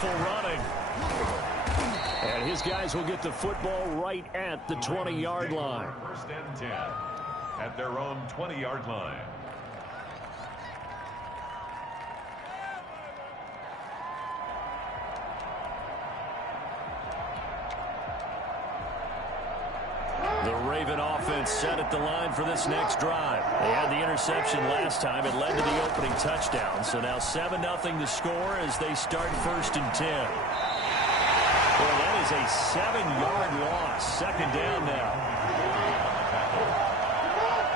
Skillful running. And his guys will get the football right at the 20-yard line. First and 10 at their own 20-yard line. The Raven offense set at the line for this next drive. They had the interception last time. It led to the opening touchdown. So now 7-0 the score as they start first and 10. Well, that is a 7-yard loss. Second down now.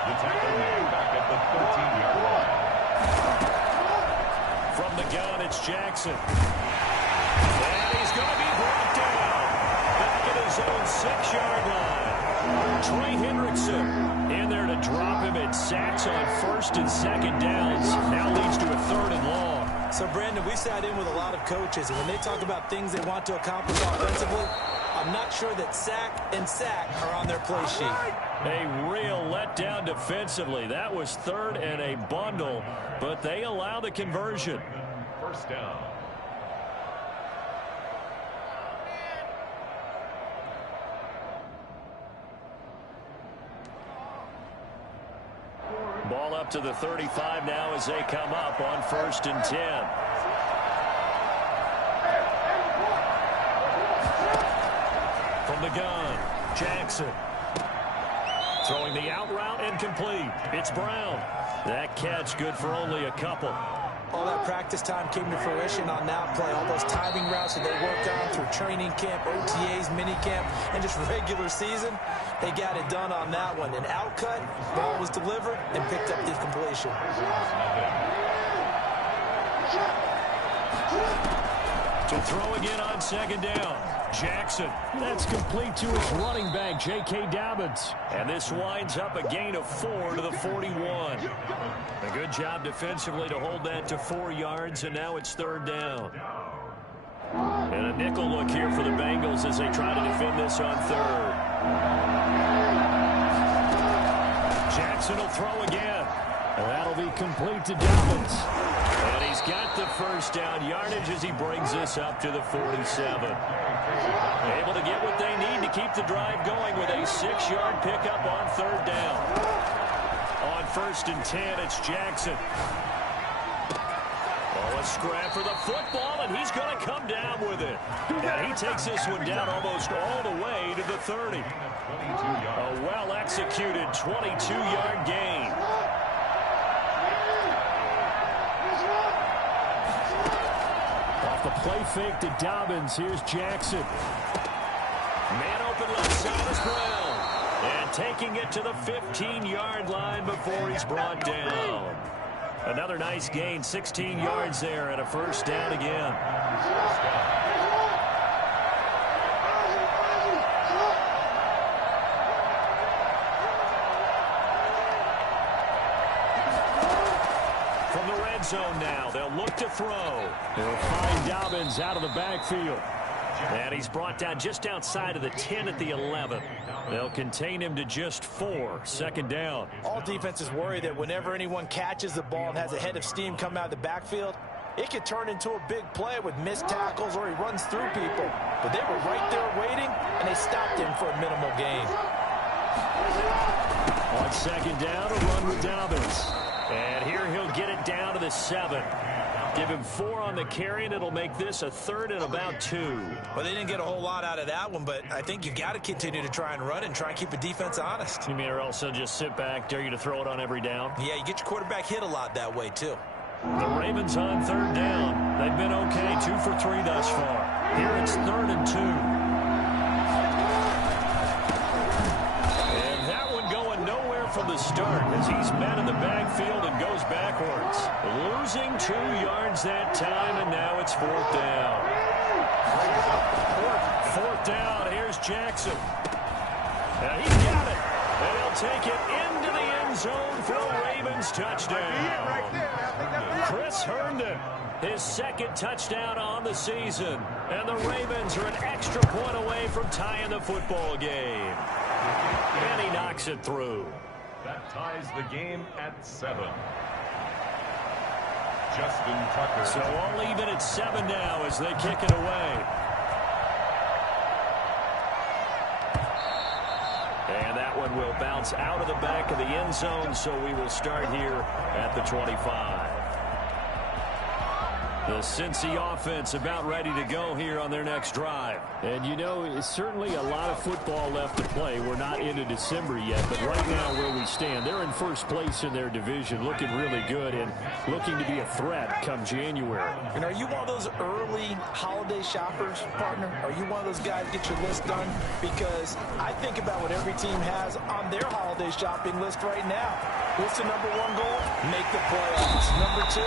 The tackle made back at the 13-yard line. From the gun, it's Jackson. And he's going to be brought down. Back at his own 6-yard line. Trey Hendrickson in there to drop him. It sacks on first and second downs. Now leads to a third and long. So, Brandon, we sat in with a lot of coaches, and when they talk about things they want to accomplish offensively, I'm not sure that sack and sack are on their play sheet. A real letdown defensively. That was third and a bundle, but they allow the conversion. First down. Ball up to the 35 now as they come up on first and 10. From the gun, Jackson. Throwing the out route incomplete. It's Brown. That catch good for only a couple. All that practice time came to fruition on that play. All those timing routes that they worked on through training camp, OTAs, minicamp, and just regular season, they got it done on that one. An outcut, ball was delivered, and picked up the completion. To throw again on second down. Jackson. That's complete to his running back, J.K. Dobbins. And this winds up a gain of 4 to the 41. A good job defensively to hold that to 4 yards, and now it's third down. And a nickel look here for the Bengals as they try to defend this on third. Jackson will throw again. And that'll be complete to Dobbins. And he's got the first down yardage as he brings this up to the 47. Able to get what they need to keep the drive going with a 6-yard pickup on third down. On first and 10, it's Jackson. Oh, a scrap for the football, and he's going to come down with it. And he takes this one down almost all the way to the 30. A well-executed 22-yard gain. Off the play fake to Dobbins, here's Jackson. Man open left side is Brown. And taking it to the 15-yard line before he's brought down. Another nice gain, 16 yards there, and a first down again. From the red zone now, they'll look to throw. They'll find Dobbins out of the backfield. And he's brought down just outside of the 10 at the 11. They'll contain him to just 4. Second down. All defenses worry that whenever anyone catches the ball and has a head of steam come out of the backfield, it could turn into a big play with missed tackles or he runs through people. But they were right there waiting, and they stopped him for a minimal gain. On second down, a run with Dobbins. And here he'll get it down to the 7. Give him 4 on the carry, and it'll make this a third and about 2. Well, they didn't get a whole lot out of that one, but I think you've got to continue to try and run and try and keep the defense honest. You mean or also just sit back, dare you to throw it on every down? Yeah, you get your quarterback hit a lot that way, too. The Ravens on third down. They've been okay, 2 for 3 thus far. Here it's third and 2. And that one going nowhere from the start as he's met in the backfield and goes backwards. Losing 2 yards that time, and now it's fourth down. Fourth down, here's Jackson. And he's got it. And he'll take it into the end zone for a Ravens touchdown. Chris Herndon, his second touchdown on the season. And the Ravens are an extra point away from tying the football game. And he knocks it through. That ties the game at 7. Justin Tucker. So all even at 7 now as they kick it away. And that one will bounce out of the back of the end zone, so we will start here at the 25. The Cincy offense about ready to go here on their next drive. And, you know, it's certainly a lot of football left to play. We're not into December yet, but right now where we stand, they're in first place in their division, looking really good and looking to be a threat come January. And are you one of those early holiday shoppers, partner? Are you one of those guys get your list done? Because I think about what every team has on their holiday shopping list right now. What's the number one goal? Make the playoffs. Number two,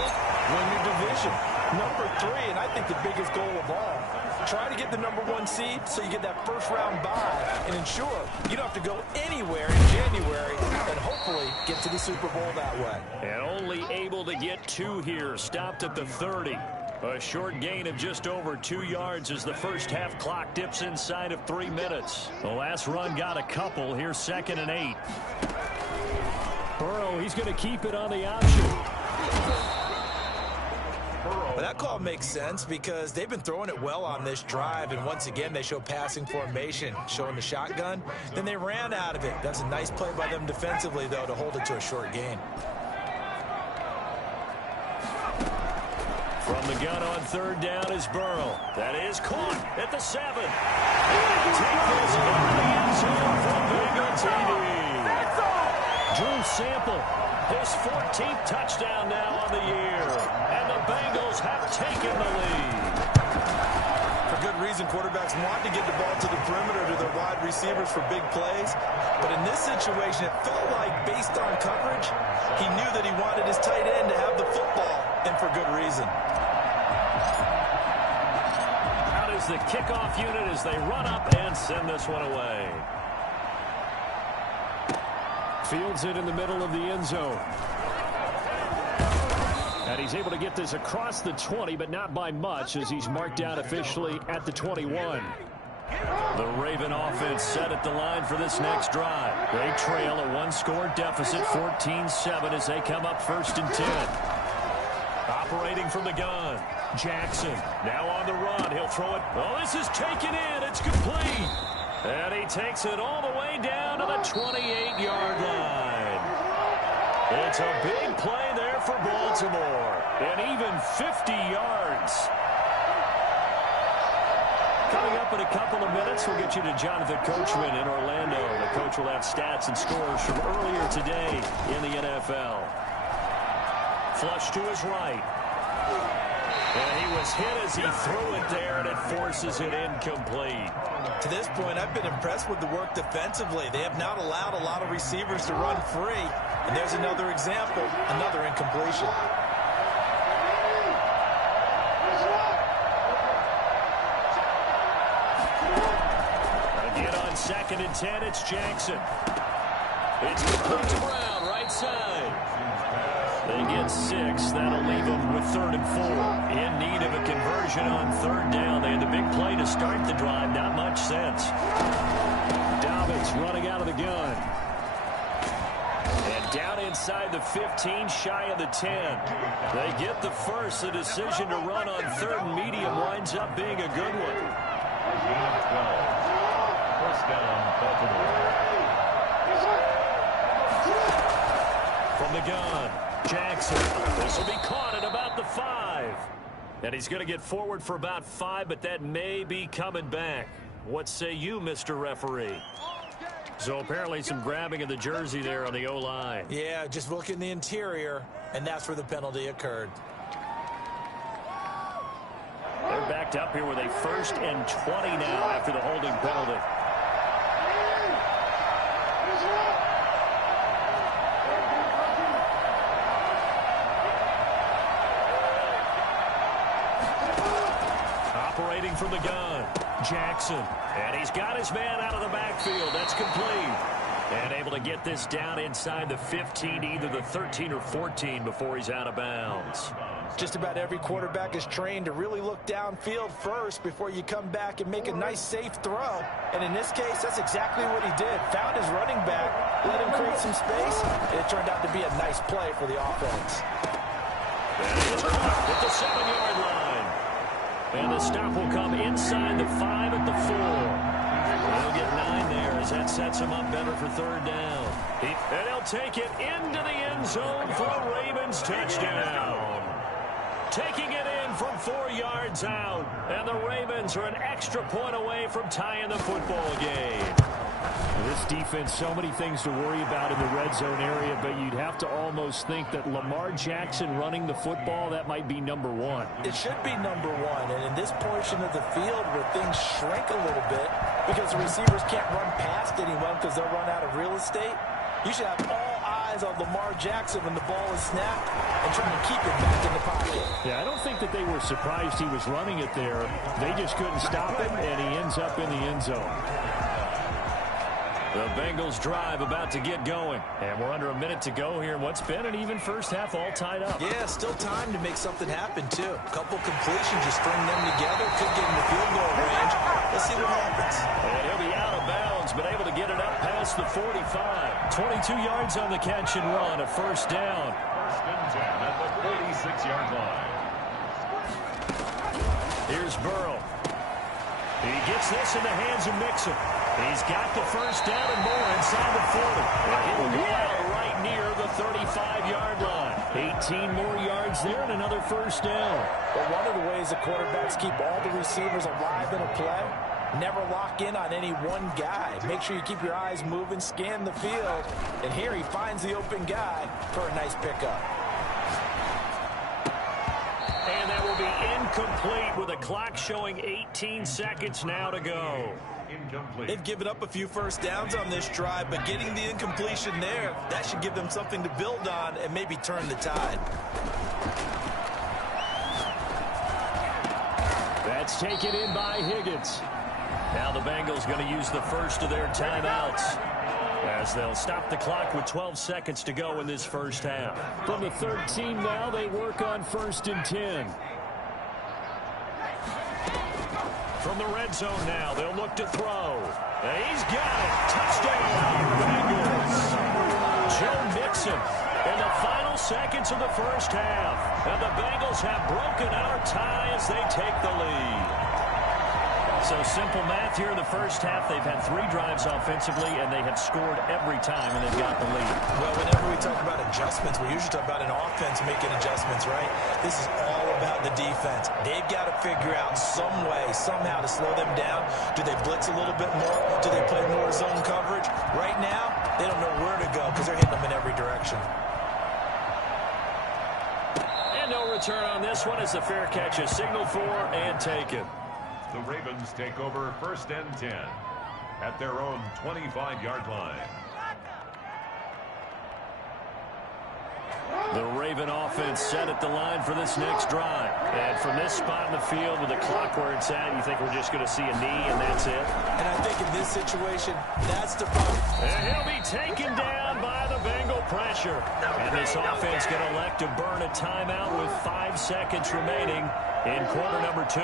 win your division. Number three, and I think the biggest goal of all, try to get the number one seed so you get that first round bye and ensure you don't have to go anywhere in January and hopefully get to the Super Bowl that way. And only able to get 2 here, stopped at the 30. A short gain of just over 2 yards as the first half clock dips inside of 3 minutes. The last run got a couple. Here's 2nd and 8. Burrow, he's going to keep it on the option. But that call makes sense because they've been throwing it well on this drive, and once again they show passing formation, showing the shotgun. Then they ran out of it. That's a nice play by them defensively, though, to hold it to a short gain. From the gun on 3rd down is Burrow. That is caught at the 7. And take this into the end zone for Bengal TD. Drew Sample, his 14th touchdown now on the year. And the Bengals have taken the lead. For good reason, quarterbacks want to get the ball to the perimeter to their wide receivers for big plays. But in this situation, it felt like, based on coverage, he knew that he wanted his tight end to have the football, and for good reason. Out is the kickoff unit as they run up and send this one away. Fields it in the middle of the end zone. And he's able to get this across the 20, but not by much as he's marked out officially at the 21. The Raven offense set at the line for this next drive. They trail a 1-score deficit, 14-7, as they come up 1st and 10. Operating from the gun. Jackson now on the run. He'll throw it. Oh, this is taken in. It's complete. And he takes it all the way down to the 28-yard line. It's a big play there for Baltimore. And even 50 yards. Coming up in a couple of minutes, we'll get you to Jonathan Coachman in Orlando. The coach will have stats and scores from earlier today in the NFL. Flush to his right. And he was hit as he threw it there, and it forces it incomplete. To this point, I've been impressed with the work defensively. They have not allowed a lot of receivers to run free. And there's another example, another incompletion. Again on 2nd and 10, it's Jackson. It's complete to Brown, right side. They get 6. That'll leave them with 3rd and 4. In need of a conversion on 3rd down. They had the big play to start the drive. Not much sense. Dobbins running out of the gun. And down inside the 15, shy of the 10. They get the first. The decision to run on 3rd and medium winds up being a good one. 1st down, Baltimore. From the gun. Jackson. This will be caught at about the 5. And he's going to get forward for about 5, but that may be coming back. What say you, Mr. Referee? So apparently some grabbing of the jersey there on the O-line. Yeah, just look in the interior, and that's where the penalty occurred. They're backed up here with a 1st and 20 now after the holding penalty. Operating from the gun, Jackson. And he's got his man out of the backfield. That's complete. And able to get this down inside the 15, either the 13 or 14 before he's out of bounds. Just about every quarterback is trained to really look downfield first before you come back and make a nice, safe throw. And in this case, that's exactly what he did. Found his running back, let him create some space, and it turned out to be a nice play for the offense. And he's blocked at the 7-yard line. And the stop will come inside the 5 at the 4. They'll get 9 there as that sets him up better for third down. And he'll take it into the end zone for a Ravens touchdown. Taking it in from 4 yards out. And the Ravens are an extra point away from tying the football game. This defense, so many things to worry about in the red zone area, but you'd have to almost think that Lamar Jackson running the football, that might be number 1. It should be number 1, and in this portion of the field where things shrink a little bit because the receivers can't run past anyone because they'll run out of real estate, you should have all eyes on Lamar Jackson when the ball is snapped and trying to keep it back in the pocket. Yeah, I don't think that they were surprised he was running it there. They just couldn't stop him, and he ends up in the end zone. The Bengals drive about to get going. And we're under a minute to go here in what's been an even first half, all tied up. Yeah, still time to make something happen, too. A couple completions, just string them together. Could get in the field goal range. Let's see what happens. And he'll be out of bounds, but able to get it up past the 45. 22 yards on the catch and run, a first down. First and 10 at the 46-yard line. Here's Burrow. He gets this in the hands of Mixon. He's got the first down and more inside the 40. And he will go out right near the 35-yard line. 18 more yards there and another first down. But one of the ways the quarterbacks keep all the receivers alive in a play, never lock in on any one guy. Make sure you keep your eyes moving, scan the field. And here he finds the open guy for a nice pickup. And that will be incomplete with a clock showing 18 seconds now to go. Incomplete. They've given up a few first downs on this drive, but getting the incompletion there, that should give them something to build on and maybe turn the tide. That's taken in by Higgins. Now the Bengals going to use the first of their timeouts as they'll stop the clock with 12 seconds to go in this first half. From the 13 now, they work on 1st and 10. From the red zone now, they'll look to throw. He's got it. Touchdown, Bengals. Joe Mixon in the final seconds of the first half. And the Bengals have broken our tie as they take the lead. So simple math here in the first half. They've had 3 drives offensively, and they have scored every time, and they've got the lead. Well, whenever we talk about adjustments, we usually talk about an offense making adjustments, right? This is all about the defense. They've got to figure out some way, somehow to slow them down. Do they blitz a little bit more? Do they play more zone coverage? Right now, they don't know where to go because they're hitting them in every direction. And no return on this one as the fair catch is signaled for and taken. The Ravens take over 1st and 10 at their own 25-yard line. The Raven offense set at the line for this next drive. And from this spot in the field with the clock where it's at, you think we're just going to see a knee and that's it? And I think in this situation, that's the problem. And he'll be taken down by the Bengal pressure. And this offense going to elect to burn a timeout with 5 seconds remaining in quarter number 2.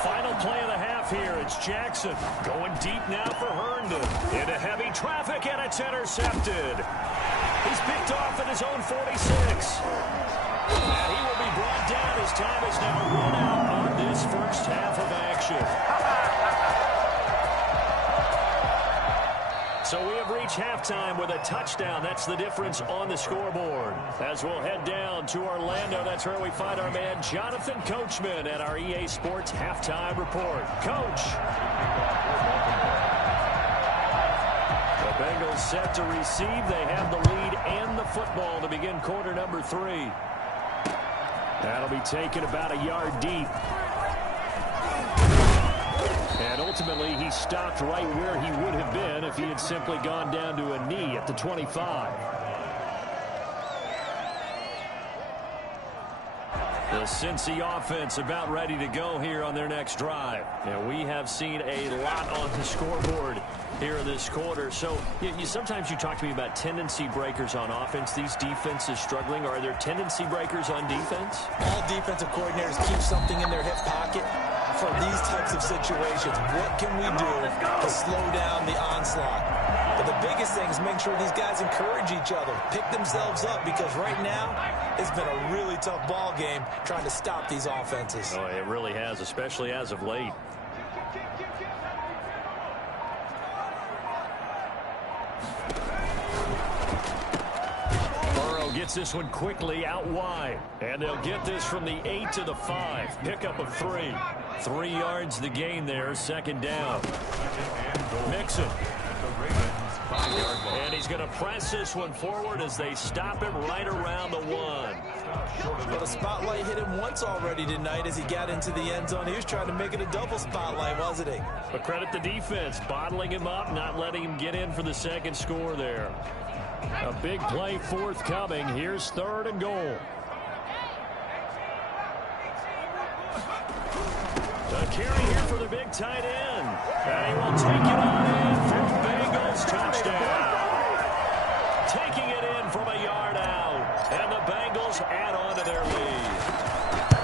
Final play of the half here. It's Jackson going deep now for Herndon. Into heavy traffic, and it's intercepted. He's picked off at his own 46. And he will be brought down. His time is now run out on this first half of action. So we have reached halftime with a touchdown. That's the difference on the scoreboard. As we'll head down to Orlando, that's where we find our man Jonathan Coachman at our EA Sports Halftime Report. Coach. The Bengals set to receive. They have the lead and the football to begin quarter number 3. That'll be taken about a yard deep. And ultimately, he stopped right where he would have been if he had simply gone down to a knee at the 25. The Cincy offense about ready to go here on their next drive. And we have seen a lot on the scoreboard here in this quarter. So sometimes you talk to me about tendency breakers on offense. These defenses struggling. Are there tendency breakers on defense? All defensive coordinators keep something in their hip pocket for these types of situations. What can we do to slow down the onslaught? But the biggest thing is making sure these guys encourage each other, pick themselves up, because right now it's been a really tough ball game trying to stop these offenses. Oh, it really has, especially as of late. Gets this one quickly out wide. And they'll get this from the 8 to the 5. Pickup of 3. 3 yards the gain there. Second down. Mixon. And he's going to press this one forward as they stop him right around the 1. But a spotlight hit him once already tonight as he got into the end zone. He was trying to make it a double spotlight, wasn't he? But credit the defense, bottling him up, not letting him get in for the second score there. A big play forthcoming. Here's 3rd and goal. A carry here for the big tight end. And he will take it on in for a Bengals touchdown. Taking it in from a yard out. And the Bengals add on to their lead.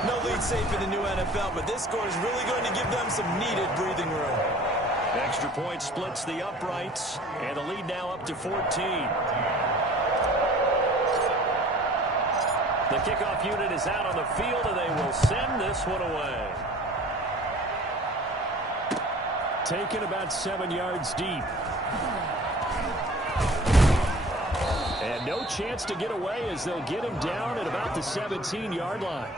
No lead safe in the new NFL, but this score is really going to give them some needed breathing room. Extra point splits the uprights, and the lead now up to 14. The kickoff unit is out on the field, and they will send this one away. Taken about 7 yards deep. And no chance to get away as they'll get him down at about the 17-yard line.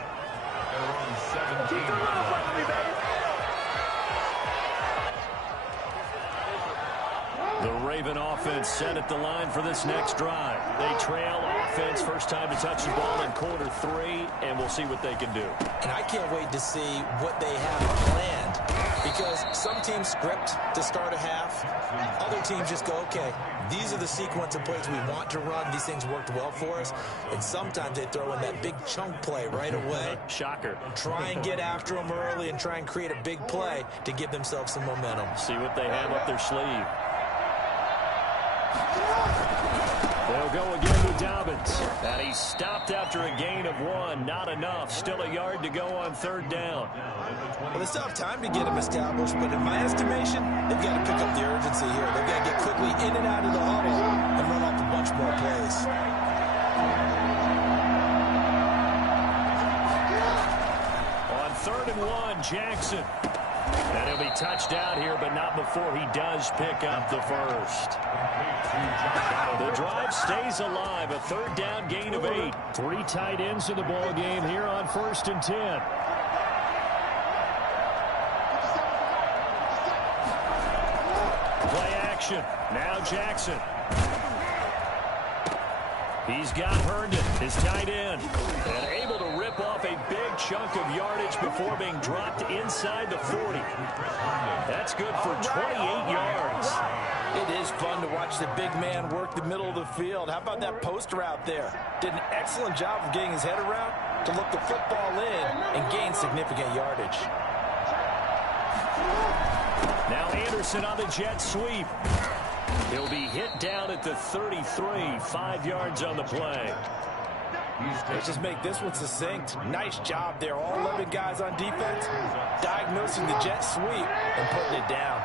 The Raven offense set at the line for this next drive. They trail offense, first time to touch the ball in quarter 3, and we'll see what they can do. And I can't wait to see what they have planned, because some teams script to start a half. Other teams just go, okay, these are the sequence of plays we want to run. These things worked well for us. And sometimes they throw in that big chunk play right away. Shocker. Try and get after them early and try and create a big play to give themselves some momentum. See what they have up their sleeve. They'll go again with Dobbins. And he's stopped after a gain of 1. Not enough. Still a yard to go on 3rd down. Well, they still have time to get him established, but in my estimation, they've got to pick up the urgency here. They've got to get quickly in and out of the huddle and run off a bunch more plays. On 3rd and 1, Jackson. And he'll be touched out here, but not before he does pick up the first. The drive stays alive. A 3rd down gain of 8. 3 tight ends in the ball game here on 1st and 10. Play action. Now Jackson. He's got Herndon, his tight end, and able to rip off a big chunk of yardage before being dropped inside the 40. That's good for 28 yards. It is fun to watch the big man work the middle of the field. How about that post route there? Did an excellent job of getting his head around to look the football in and gain significant yardage. Now Anderson on the jet sweep. He'll be hit down at the 33, 5 yards on the play. Let's just make this one succinct. Nice job there. All 11 guys on defense diagnosing the jet sweep and putting it down.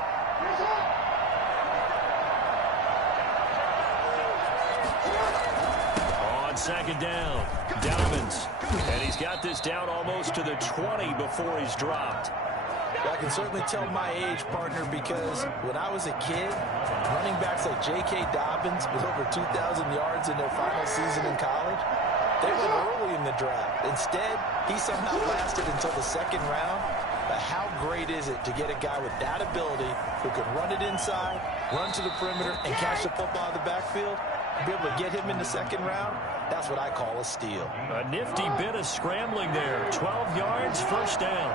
On 2nd down, Dobbins. And he's got this down almost to the 20 before he's dropped. I can certainly tell my age, partner, because when I was a kid, running backs like J.K. Dobbins with over 2,000 yards in their final season in college, they went early in the draft. Instead, he somehow lasted until the 2nd round. But how great is it to get a guy with that ability who can run it inside, run to the perimeter, and catch the football in the backfield? Be able to get him in the 2nd round? That's what I call a steal. A nifty bit of scrambling there. 12 yards, 1st down.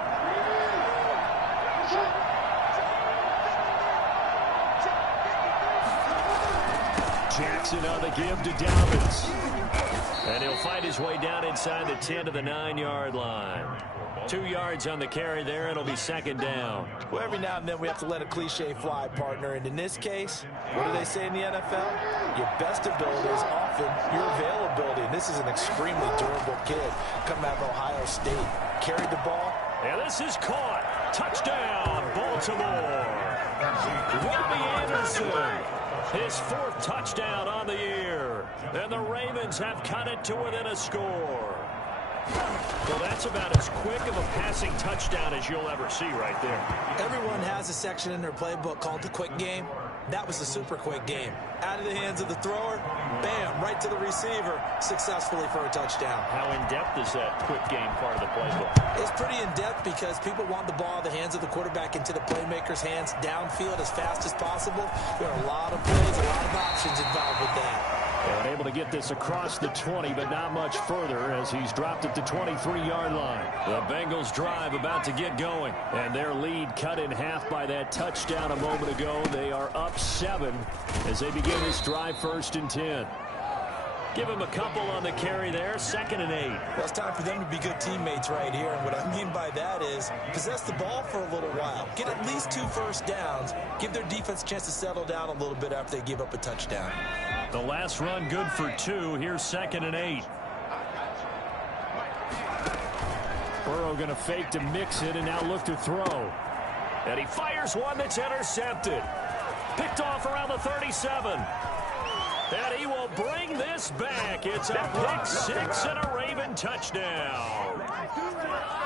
Jackson on the give to Dobbins. And he'll fight his way down inside the 10 to the 9-yard line. 2 yards on the carry there. It'll be 2nd down. Well, every now and then we have to let a cliche fly, partner. And in this case, what do they say in the NFL? Your best ability is often your availability. And this is an extremely durable kid coming out of Ohio State. Carried the ball. And this is caught. Touchdown, Baltimore. Robbie Anderson. His fourth touchdown on the year. And the Ravens have cut it to within a score. Well, that's about as quick of a passing touchdown as you'll ever see right there. Everyone has a section in their playbook called the quick game. That was the super quick game. Out of the hands of the thrower, bam, right to the receiver, successfully for a touchdown. How in-depth is that quick game part of the playbook? It's pretty in-depth because people want the ball in the hands of the quarterback into the playmaker's hands downfield as fast as possible. There are a lot of plays, a lot of options involved with that. And able to get this across the 20, but not much further as he's dropped at the 23-yard line. The Bengals drive about to get going. And their lead cut in half by that touchdown a moment ago. They are up 7 as they begin this drive 1st and 10. Give him a couple on the carry there, 2nd and 8. Well, it's time for them to be good teammates right here. And what I mean by that is possess the ball for a little while. Get at least 2 first downs. Give their defense a chance to settle down a little bit after they give up a touchdown. The last run good for 2. Here's 2nd and 8. Burrow going to fake to mix it and now look to throw. And he fires one that's intercepted. Picked off around the 37. And he will bring this back. It's a pick 6 and a Raven touchdown.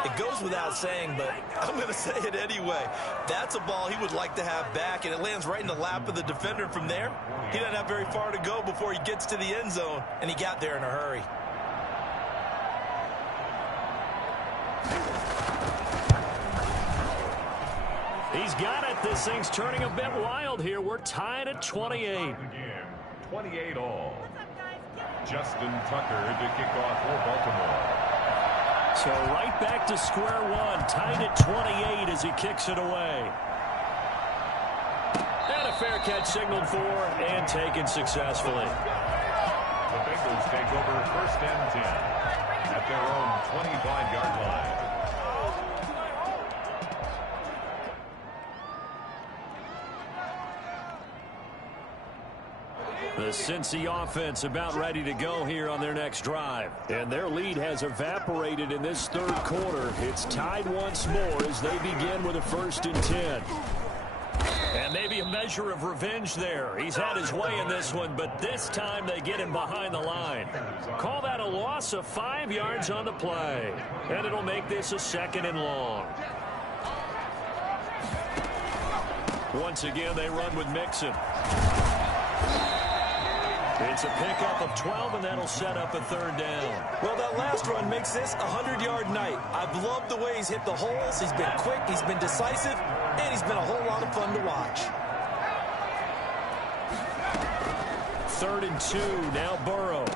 It goes without saying, but I'm going to say it anyway. That's a ball he would like to have back, and it lands right in the lap of the defender. From there, he doesn't have very far to go before he gets to the end zone, and he got there in a hurry. He's got it. This thing's turning a bit wild here. We're tied at 28. 28 all. Justin Tucker to kick off for Baltimore. So right back to square one, tied at 28 as he kicks it away. And a fair catch signaled for and taken successfully. The Bengals take over 1st and 10 at their own 25-yard line. The Cincy offense about ready to go here on their next drive. And their lead has evaporated in this 3rd quarter. It's tied once more as they begin with a 1st and 10. And maybe a measure of revenge there. He's had his way in this one, but this time they get him behind the line. Call that a loss of 5 yards on the play. And it'll make this a 2nd and long. Once again, they run with Mixon. It's a pickup of 12, and that'll set up a 3rd down. Well, that last run makes this a 100-yard night. I've loved the way he's hit the holes. He's been quick, he's been decisive, and he's been a whole lot of fun to watch. 3rd and 2, now Burrow.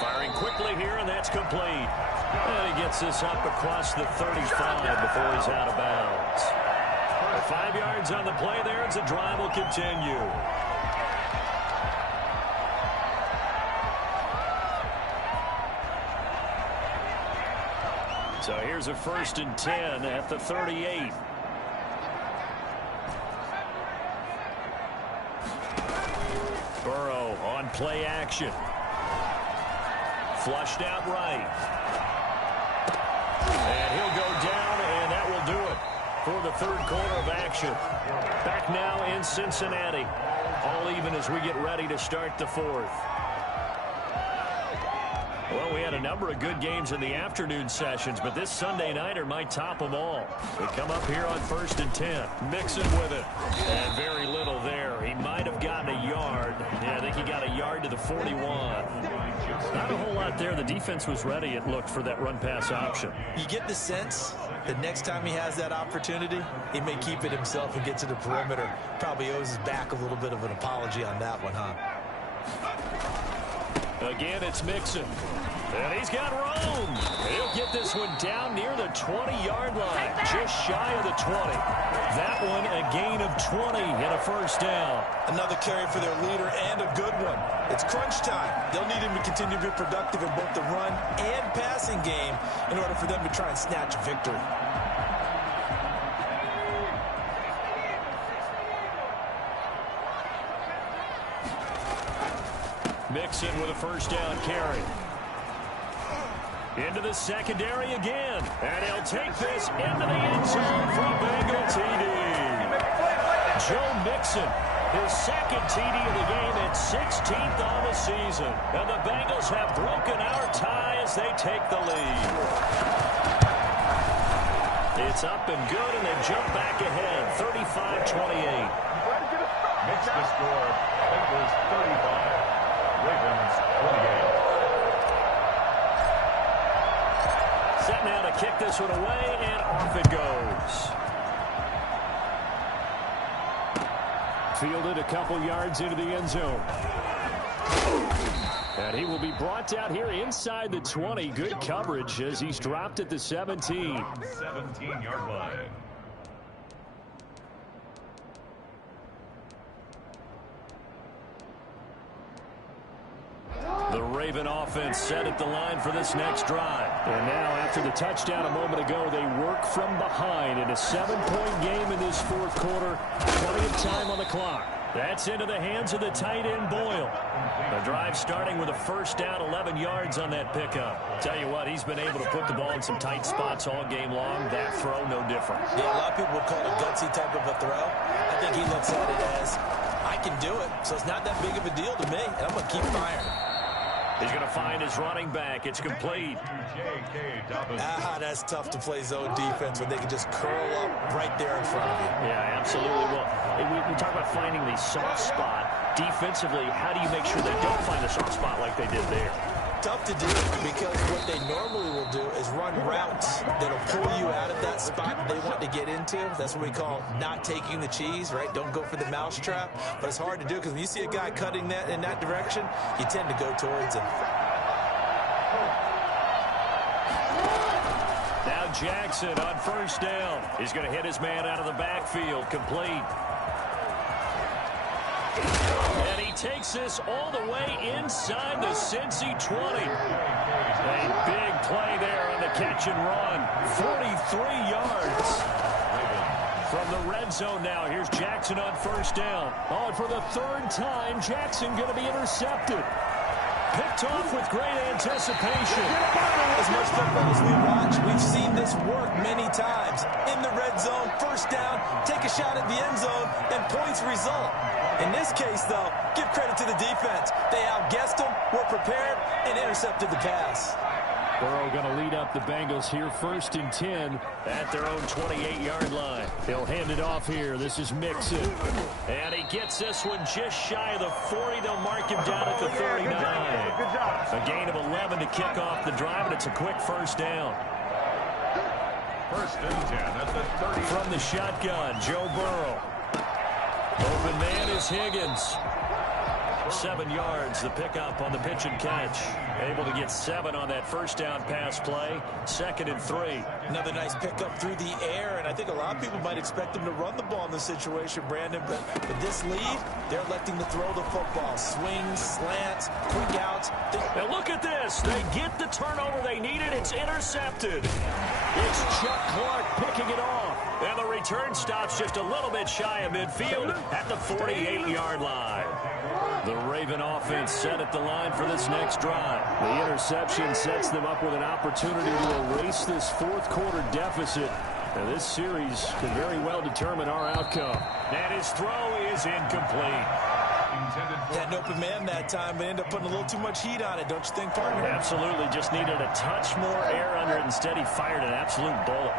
Firing quickly here, and that's complete. And he gets this up across the 35 before he's out of bounds. 5 yards on the play there, as the drive will continue. So here's a 1st and 10 at the 38. Burrow on play action. Flushed out right. And he'll go down, and that will do it for the 3rd quarter of action. Back now in Cincinnati. All even as we get ready to start the 4th. Well, we had a number of good games in the afternoon sessions, but this Sunday nighter might top them all. We come up here on 1st and 10. Mixon with it. And very little there. He might have gotten a yard. Yeah, I think he got a yard to the 41. Not a whole lot there. The defense was ready, it looked, for that run-pass option. You get the sense that next time he has that opportunity, he may keep it himself and get to the perimeter. Probably owes his back a little bit of an apology on that one, huh? Again, it's Mixon. And he's got room. He'll get this one down near the 20-yard line, just shy of the 20. That one a gain of 20 and a 1st down. Another carry for their leader and a good one. It's crunch time. They'll need him to continue to be productive in both the run and passing game in order for them to try and snatch a victory. Mixon with a 1st down carry. Into the secondary again. And he'll take this into the end zone for a Bengal TD. Joe Mixon His second TD of the game and 16th on the season. And the Bengals have broken our tie as they take the lead. It's up and good, and they jump back ahead, 35-28. Makes the score. Bengals 35, Ravens 28. Set now to kick this one away, and off it goes. Fielded a couple yards into the end zone. And he will be brought down here inside the 20. Good coverage as he's dropped at the 17. 17-yard line. The Raven offense set at the line for this next drive. And now, after the touchdown a moment ago, they work from behind in a 7-point game in this fourth quarter. Plenty of time on the clock. That's into the hands of the tight end, Boyle. The drive starting with a first down, 11 yards on that pickup. Tell you what, he's been able to put the ball in some tight spots all game long. That throw, no different. Yeah, a lot of people would call it a gutsy type of a throw. I think he looks at it as, I can do it, so it's not that big of a deal to me, and I'm going to keep firing. He's going to find his running back. It's complete. That's tough to play zone defense when they can just curl up right there in front of you. Yeah, absolutely. Well, we talk about finding the soft spot. Defensively, how do you make sure they don't find the soft spot like they did there? Tough to do because what they normally will do is run routes that'll pull you out of that spot they want to get into. That's what we call not taking the cheese, right? Don't go for the mousetrap. But it's hard to do because when you see a guy cutting that in that direction, you tend to go towards him. Now Jackson on first down. He's going to hit his man out of the backfield. Complete. And he takes this all the way inside the Cincy 20. A big play there on the catch and run. 43 yards. From the red zone now, here's Jackson on first down. Oh, and for the third time, Jackson going to be intercepted. Picked off with great anticipation. As much football as we watch, we've seen this work many times. In the red zone, first down, take a shot at the end zone, and points result. In this case, though, give credit to the defense. They outguessed them, were prepared, and intercepted the pass. Burrow going to lead up the Bengals here, 1st and 10 at their own 28-yard line. He'll hand it off here. This is Mixon. And he gets this one just shy of the 40. They'll mark him down at the 39. A gain of 11 to kick off the drive, and it's a quick first down. 1st and 10 at the 30. From the shotgun, Joe Burrow. Open man is Higgins. 7 yards, the pickup on the pitch and catch. Able to get 7 on that first down pass play. 2nd and 3. Another nice pickup through the air, and I think a lot of people might expect them to run the ball in this situation, Brandon, but with this lead, they're electing to throw the football. Swings, slants, quick outs. Now look at this. They get the turnover they needed. It's intercepted. It's Chuck Clark picking it off. And the return stops just a little bit shy of midfield at the 48-yard line. The Raven offense set at the line for this next drive. The interception sets them up with an opportunity to erase this fourth quarter deficit. Now this series could very well determine our outcome. And his throw is incomplete. Had an open man that time, but ended up putting a little too much heat on it, don't you think, partner? Absolutely. Just needed a touch more air under it. Instead, he fired an absolute bullet.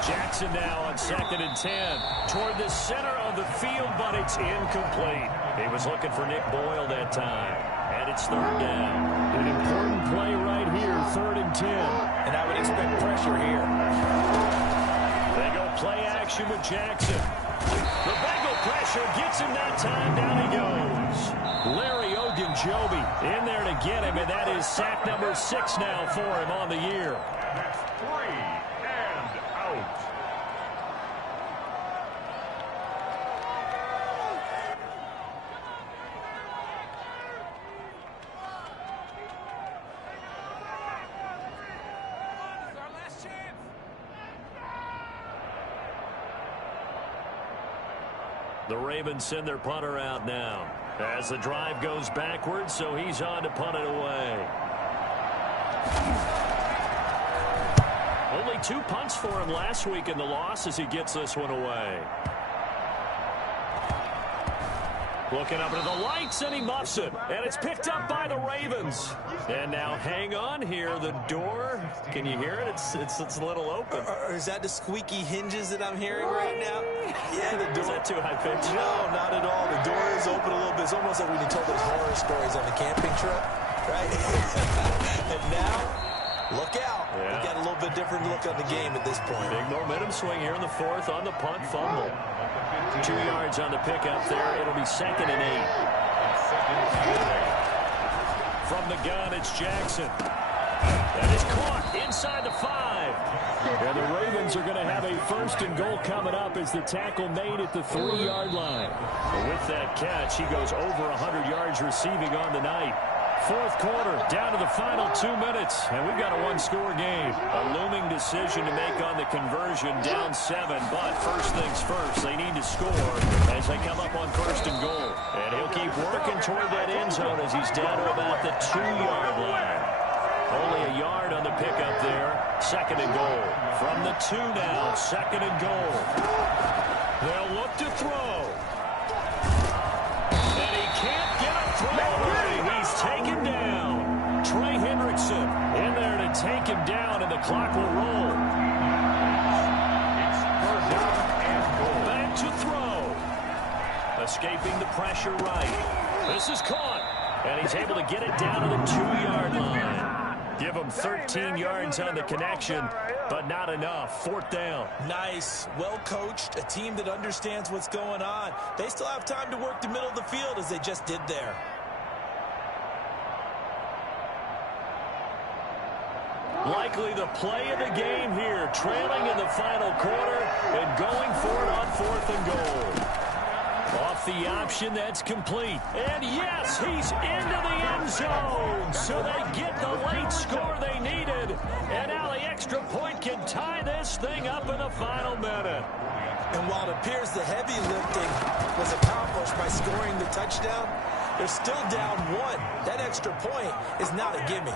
Jackson now on 2nd and 10. Toward the center of the field, but it's incomplete. He was looking for Nick Boyle that time. And it's 3rd down. An important play right here, 3rd and 10. And I would expect pressure here. They go play action with Jackson. The Bengal pressure gets him that time. Down he goes. Larry Ogunjobi in there to get him, and that is sack number 6 now for him on the year. That's 3 and out. The Ravens send their punter out now as the drive goes backwards, so he's on to punt it away. Only 2 punts for him last week in the loss as he gets this one away. Looking up into the lights, and he muffs it. And it's picked up by the Ravens. And now hang on here. The door, can you hear it? It's a little open. Is that the squeaky hinges that I'm hearing right now? Yeah, the door. Is that too high pitch? No, not at all. The door is open a little bit. It's almost like when you told those horror stories on the camping trip, right? And now, look out. Yeah. We got a little bit different look on the game at this point. Big momentum swing here in the fourth on the punt fumble. 2 yards on the pickup there. It'll be 2nd and 8. From the gun, it's Jackson. That is caught inside the 5. And the Ravens are going to have a 1st and goal coming up as the tackle made at the 3-yard line. And with that catch, he goes over 100 yards receiving on the night. Fourth quarter, down to the final 2 minutes, and we've got a one-score game. A looming decision to make on the conversion, down 7, but first things first, they need to score as they come up on 1st and goal. And he'll keep working toward that end zone as he's down to about the 2-yard line. Only a yard on the pickup there, 2nd and goal. From the 2 now, 2nd and goal. They'll look to throw. And he can't get a throw away. He's taken down. Trey Hendrickson in there to take him down, and the clock will roll. Back to throw. Escaping the pressure right. This is caught. And he's able to get it down to the 2-yard line. Give him 13 yards on the connection, but not enough. 4th down. Nice. Well coached. A team that understands what's going on. They still have time to work the middle of the field as they just did there. Likely the play of the game here, trailing in the final quarter and going for it on 4th and goal. Off the option, that's complete. And yes, he's into the end zone. So they get the late score they needed. And now the extra point can tie this thing up in the final minute. And while it appears the heavy lifting was accomplished by scoring the touchdown, they're still down 1. That extra point is not a gimme.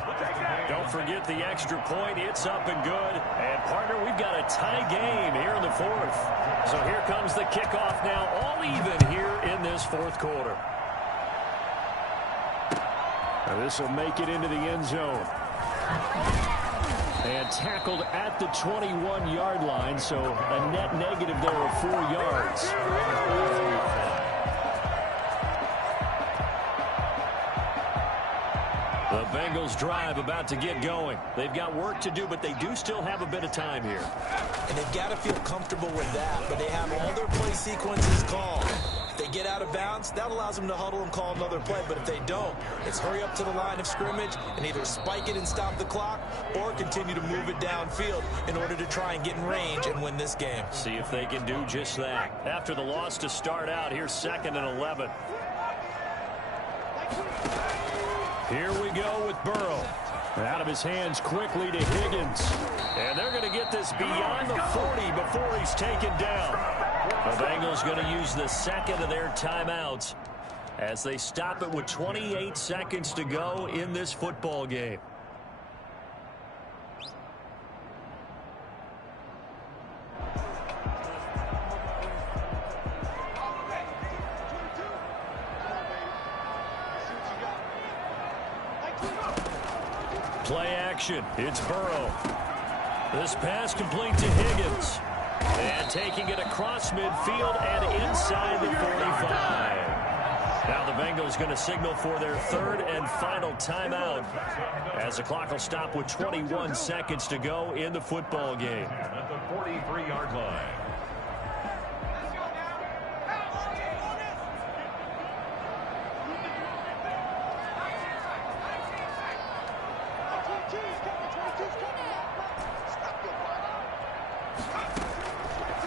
Don't forget the extra point. It's up and good. And, partner, we've got a tie game here in the 4th. So here comes the kickoff now, all even here in this 4th quarter. Now this will make it into the end zone. And tackled at the 21-yard line, so a net negative there of 4 yards. The Bengals drive about to get going. They've got work to do, but they do still have a bit of time here. And they've got to feel comfortable with that, but they have all their play sequences called. If they get out of bounds, that allows them to huddle and call another play. But if they don't, it's hurry up to the line of scrimmage and either spike it and stop the clock or continue to move it downfield in order to try and get in range and win this game. See if they can do just that. After the loss to start out, here's 2nd and 11. Here we go with Burrow. Out of his hands quickly to Higgins. And they're going to get this beyond the 40 before he's taken down. The Bengals going to use the 2nd of their timeouts as they stop it with 28 seconds to go in this football game. Play action. It's Burrow. This pass complete to Higgins. And taking it across midfield and inside the 45. Now the Bengals going to signal for their 3rd and final timeout as the clock will stop with 21 seconds to go in the football game. At the 43-yard line.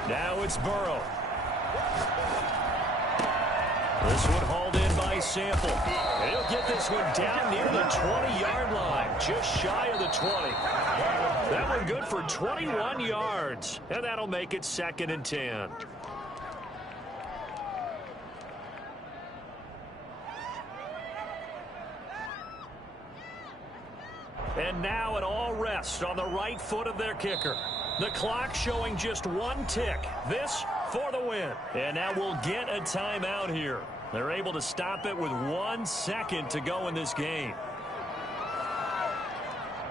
Now it's Burrow. This one hauled in by Sample. And he'll get this one down near the 20-yard line, just shy of the 20. That one good for 21 yards, and that'll make it 2nd and 10. And now it all rests on the right foot of their kicker. The clock showing just 1 tick. This for the win. And now we'll get a timeout here. They're able to stop it with 1 second to go in this game.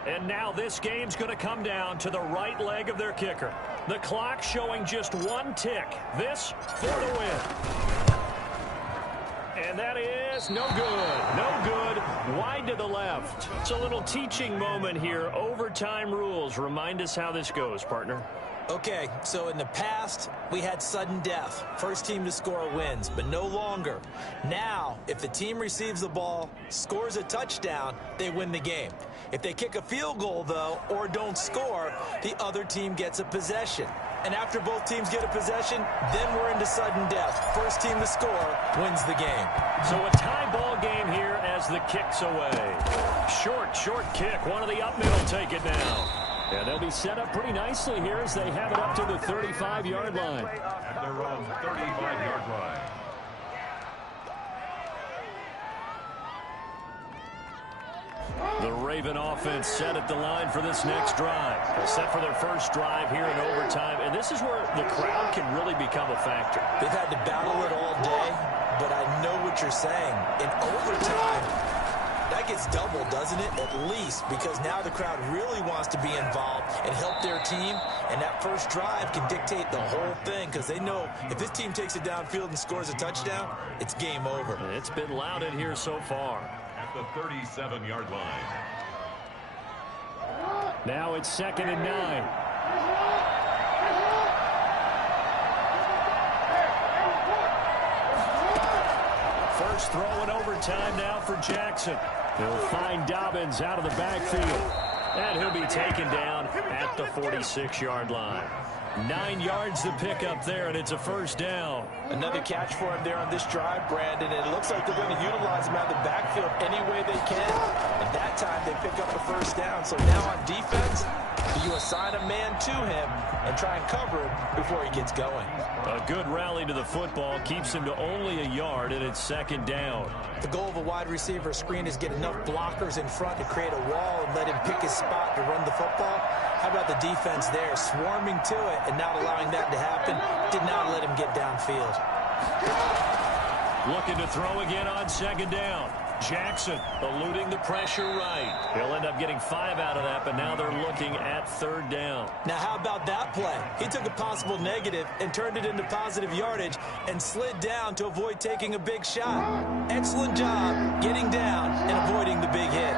And now this game's going to come down to the right leg of their kicker. The clock showing just 1 tick. This for the win. And that is no good. No good. Wide to the left. It's a little teaching moment here. Overtime rules. Remind us how this goes, partner. Okay, so in the past, we had sudden death. First team to score wins, but no longer. Now, if the team receives the ball, scores a touchdown, they win the game. If they kick a field goal, though, or don't score, the other team gets a possession. And after both teams get a possession, then we're into sudden death. First team to score wins the game. So a tie ball game here as the kick's away. Short kick. One of the up middle take it now. And they'll be set up pretty nicely here as they have it up to the 35-yard line. At their own 35-yard line. The Raven offense set at the line for this next drive. They're set for their first drive here in overtime, and this is where the crowd can really become a factor. They've had to battle it all day, but I know what you're saying. In overtime, that gets doubled, doesn't it? At least, because now the crowd really wants to be involved and help their team, and that first drive can dictate the whole thing because they know if this team takes it downfield and scores a touchdown, it's game over. It's been loud in here so far. At the 37-yard line. Now it's 2nd and 9. First throw in overtime now for Jackson. He'll find Dobbins out of the backfield. And he'll be taken down at the 46-yard line. 9 yards to pick up there, and it's a first down. Another catch for him there on this drive, Brandon, and it looks like they're going to utilize him out of the backfield any way they can. And that time they pick up the first down. So now on defense, you assign a man to him and try and cover him before he gets going. A good rally to the football keeps him to only a yard, and it's 2nd down. The goal of a wide receiver screen is get enough blockers in front to create a wall and let him pick his spot to run the football. How about the defense there, swarming to it and not allowing that to happen? Did not let him get downfield. Looking to throw again on 2nd down. Jackson eluding the pressure right. He'll end up getting 5 out of that, but now they're looking at 3rd down. Now, how about that play? He took a possible negative and turned it into positive yardage and slid down to avoid taking a big shot. Excellent job getting down and avoiding the big hit.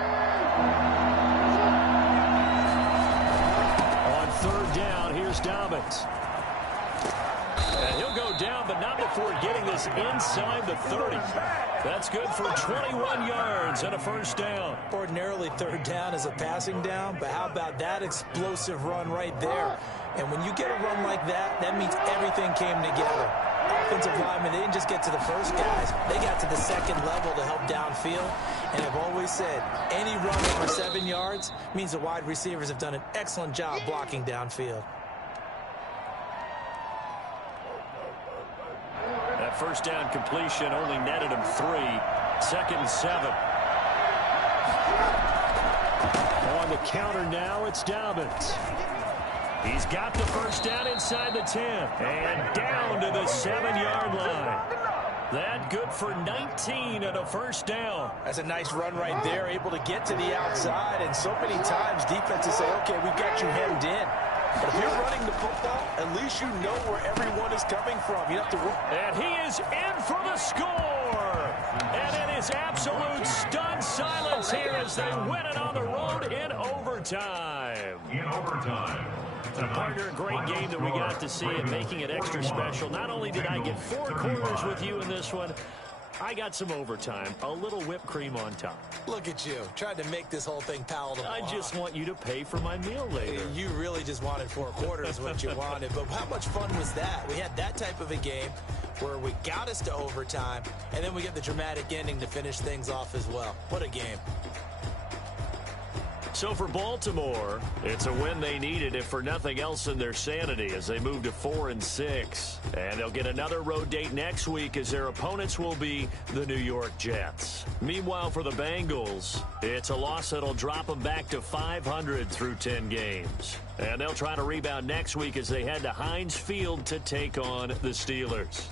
On 3rd down, here's Dobbins. And he'll go down, but not before getting this inside the 30. That's good for 21 yards and a first down. Ordinarily, 3rd down is a passing down, but how about that explosive run right there? And when you get a run like that, that means everything came together. Offensive linemen, they didn't just get to the first guys. They got to the 2nd level to help downfield. And I've always said, any run over 7 yards means the wide receivers have done an excellent job blocking downfield. That first down completion only netted him 3. 2nd and 7. On the counter now, it's Dobbins. He's got the first down inside the 10. And down to the 7-yard line. That good for 19 and a first down. That's a nice run right there, able to get to the outside. And so many times defenses say, okay, we've got you hemmed in. But if you're running the football, at least you know where everyone is coming from. You have to work. And he is in for the score. And it is absolute stunned silence here as they win it on the road in overtime. In overtime. A partner, a great game that we got to see and making it extra special. Not only did I get 4 quarters with you in this one, I got some overtime, a little whipped cream on top. Look at you, trying to make this whole thing palatable. I just want you to pay for my meal later. You really just wanted 4 quarters, what you wanted. But how much fun was that? We had that type of a game where we got us to overtime, and then we get the dramatic ending to finish things off as well. What a game. So for Baltimore, it's a win they needed, if for nothing else in their sanity, as they move to 4-6. And they'll get another road date next week as their opponents will be the New York Jets. Meanwhile, for the Bengals, it's a loss that'll drop them back to 500 through 10 games. And they'll try to rebound next week as they head to Heinz Field to take on the Steelers.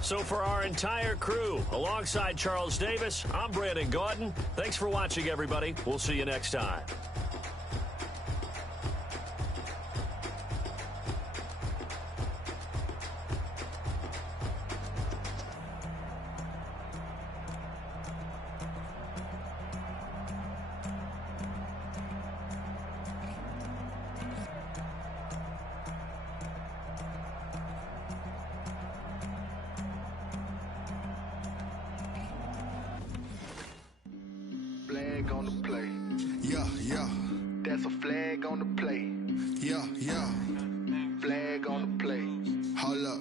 So for our entire crew, alongside Charles Davis, I'm Brandon Gaudin. Thanks for watching, everybody. We'll see you next time. Flag on the play. Yeah, yeah. That's a flag on the play. Yeah, yeah. Flag on the play. Hold up.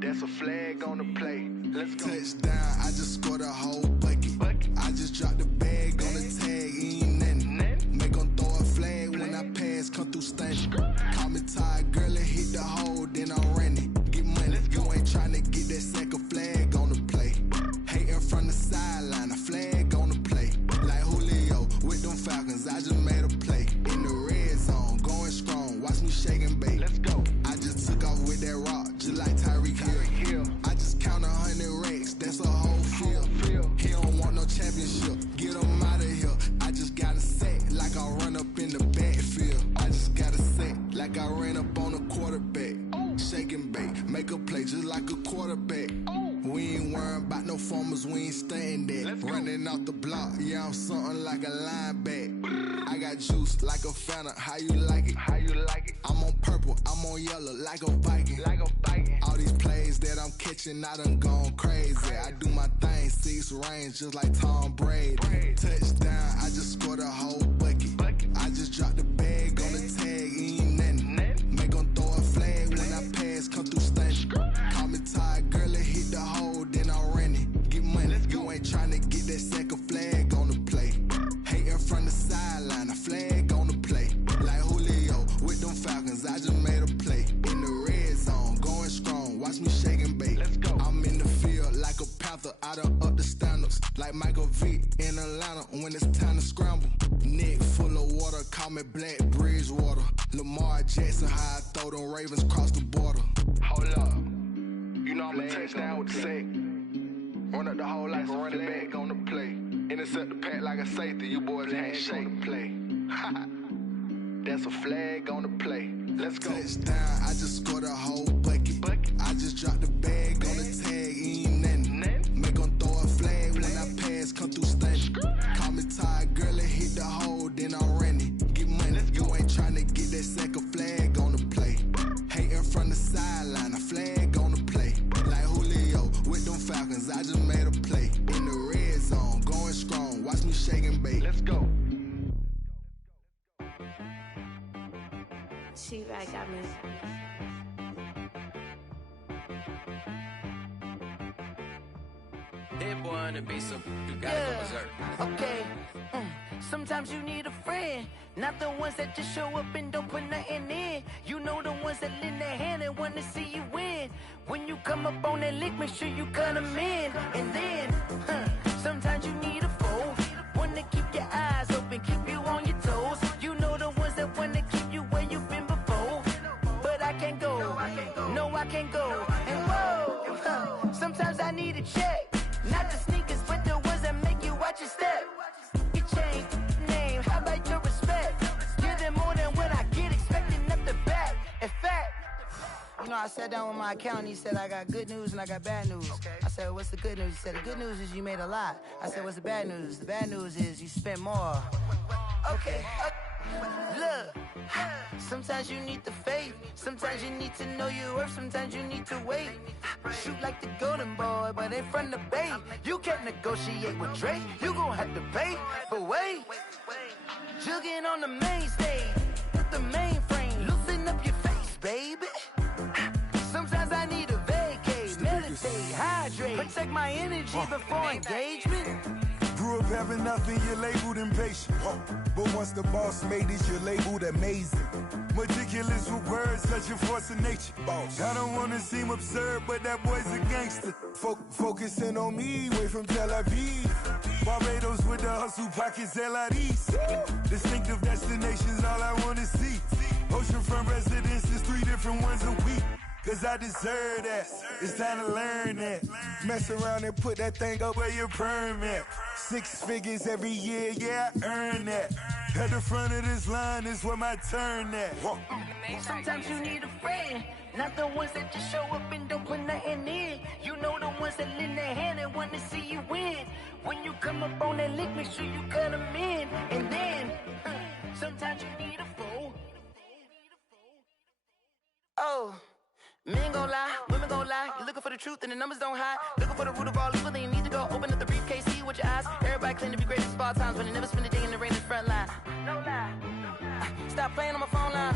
That's a flag on the play. Let's go. Touchdown, I just scored a whole bucket. I just dropped the bag on the tag, ain't nothing. Make 'em throw a flag when I pass, come through stunning. Call me tired, girl, and hit the hole, then I'm running. Get money, you ain't tryna get that second flag on the play. Hating from the sideline, a flag on the play. Like Julio with them Falcons, I just made a play. In the red zone, going strong, watch me shake and bake. Let's go. I just took off with that rock, just like Tyreek Hill. I just count 100 racks, that's a whole field. He don't want no championship, get him out of here. I just got a set, like I run up in the backfield. I just got a set, like I ran up on a quarterback. Shake and bake, make a play just like a quarterback. We ain't worrying about no formers, we ain't staying there. Running off the block, yeah, I'm something like a linebacker. I got juice like a Fanta, how you like it? How you like it? I'm on purple, I'm on yellow, like a Viking. Like a Viking. All these plays that I'm catching, I done gone crazy. I do my thing, 6 range, just like Tom Brady. Touchdown, I just scored a whole bucket. I just dropped the bag on the tag, ain't nothing. Make 'em throw a flag when I pass, come through stunning. Call me tired, girl, and hit the hole, then I'm running. Get money, you ain't tryna get that second flag on the play. Hating from the sideline, a flag on the play. Like Julio with them Falcons, I just made a play. In the red zone, going strong, watch me shake and bake. Let's go. I'm in the field like a Panther, I done up the standards. Like Michael Vick in Atlanta when it's time to scramble. Neck full of water, call me Black Bridgewater. Lamar Jackson, how I throw them Ravens cross the border. Hold up. You know I'm a touchdown with the sack. Run up the hole like a running back on the play. Intercept the pack like a safety. You boys ain't shake the play. That's a flag on the play. Let's go. Touchdown, I just scored a whole bucket. I just dropped the bag on the tag, ain't nothing. Make 'em throw a flag when I pass, come through stunning. Call me tired, girl, and hit the hole, then I'm running. Get money, you ain't tryna get that second flag on the play. Hating from the sideline, a flag on the play. Like Julio with them Falcons, I just made a play. In the red zone, going strong, watch me shake and bake. Let's go. T-Rag got me. Hit boy on the beat, so you gotta go berserk. Okay. Sometimes you need a friend, not the ones that just show up and don't put nothing in. You know the ones that lend their hand and want to see you win. When you come up on that lick, make sure you cut them in. And then, sometimes you need a foe, one to keep your eyes open, keep you on your toes. You know the ones that want to keep you where you've been before. But I can't go, no I can't go. And whoa, sometimes I need a check. Not the sneakers, but the ones that make you watch your step. You change name, how about your respect? Give them more than what I get, expecting up the back. In fact, you know, I sat down with my accountant, he said, I got good news and I got bad news. I said, what's the good news? He said, the good news is you made a lot. I said, what's the bad news? The bad news is you spent more. Okay. Look, sometimes you need the faith, sometimes you need to know your worth, sometimes you need to wait. Shoot like the golden boy, but in front of the bay. You can't negotiate with Drake, you gon' have to pay. But wait, jugging on the main stage, with the mainframe, loosen up your face, baby. Sometimes I need a vacate, meditate, hydrate, protect my energy before engagement. Grew up having nothing, you're labeled impatient. But once the boss made it, you're labeled amazing. Meticulous with words, such a force of nature. I don't wanna seem absurd, but that boy's a gangster. Focusing on me, way from Tel Aviv. Barbados with the hustle, pockets LIDs. Distinctive destinations, all I wanna see. Oceanfront residences, 3 different ones a week. cause I deserve that. It's time to learn that. Mess around and put that thing up where your permit. 6 figures every year, yeah, I earn that. At the front of this line is where my turn at. Sometimes you need a friend, not the ones that just show up and don't put nothing in. You know the ones that lend their hand and want to see you win. When you come up on that lick, make sure you cut them in. And then, sometimes you need a foe. Oh, men gon' lie, women gon' lie. You're looking for the truth and the numbers don't hide. Looking for the root of all evil, then you need to go open up the briefcase, see with your eyes. Everybody claim to be great at all times, but they never spend a day in the rain in the front line. No lie. Stop playing on my phone line.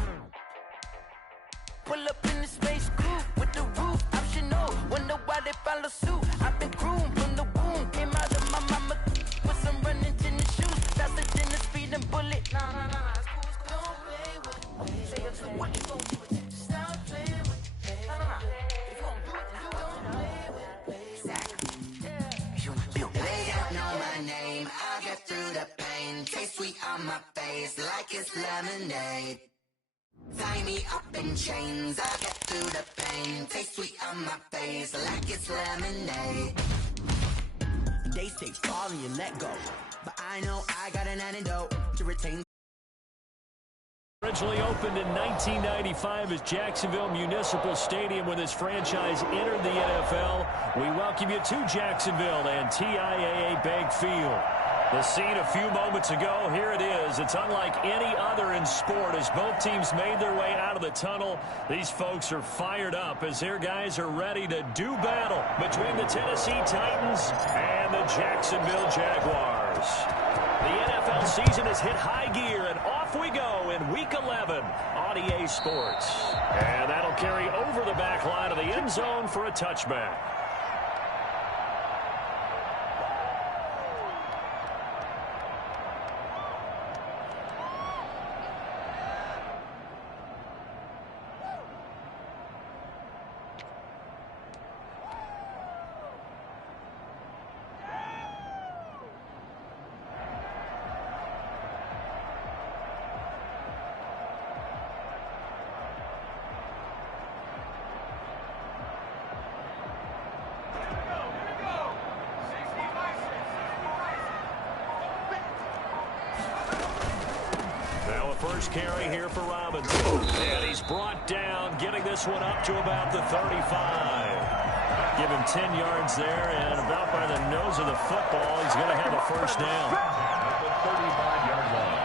Pull up in the space coupe with the roof optional. Wonder why they follow suit. I've been groomed from the womb. Came out of my mama with some running tennis shoes. Faster than the speeding bullet. Nah, it's cool, it's cool. Don't play with me. Say it to what you gon' do with it. Stop playing with me. Nah. If you gon' do it, then you don't play with me. Exactly. Yeah. They don't know my name. I get through the pain. Taste sweet on my face like it's lemonade. Tie me up in chains, I get through the pain. Taste sweet on my face like it's lemonade. They say fall and you let go, but I know I got an antidote to retain. Originally opened in 1995 as Jacksonville Municipal Stadium when this franchise entered the NFL. We welcome you to Jacksonville and TIAA Bank Field. The scene a few moments ago, here it is. It's unlike any other in sport as both teams made their way out of the tunnel. These folks are fired up as their guys are ready to do battle between the Tennessee Titans and the Jacksonville Jaguars. The NFL season has hit high gear, and off we go in Week 11 on EA Sports. And that'll carry over the back line of the end zone for a touchback. First carry here for Robinson. And he's brought down, getting this one up to about the 35. Give him 10 yards there, and about by the nose of the football, he's going to have a first down. At the 35-yard line.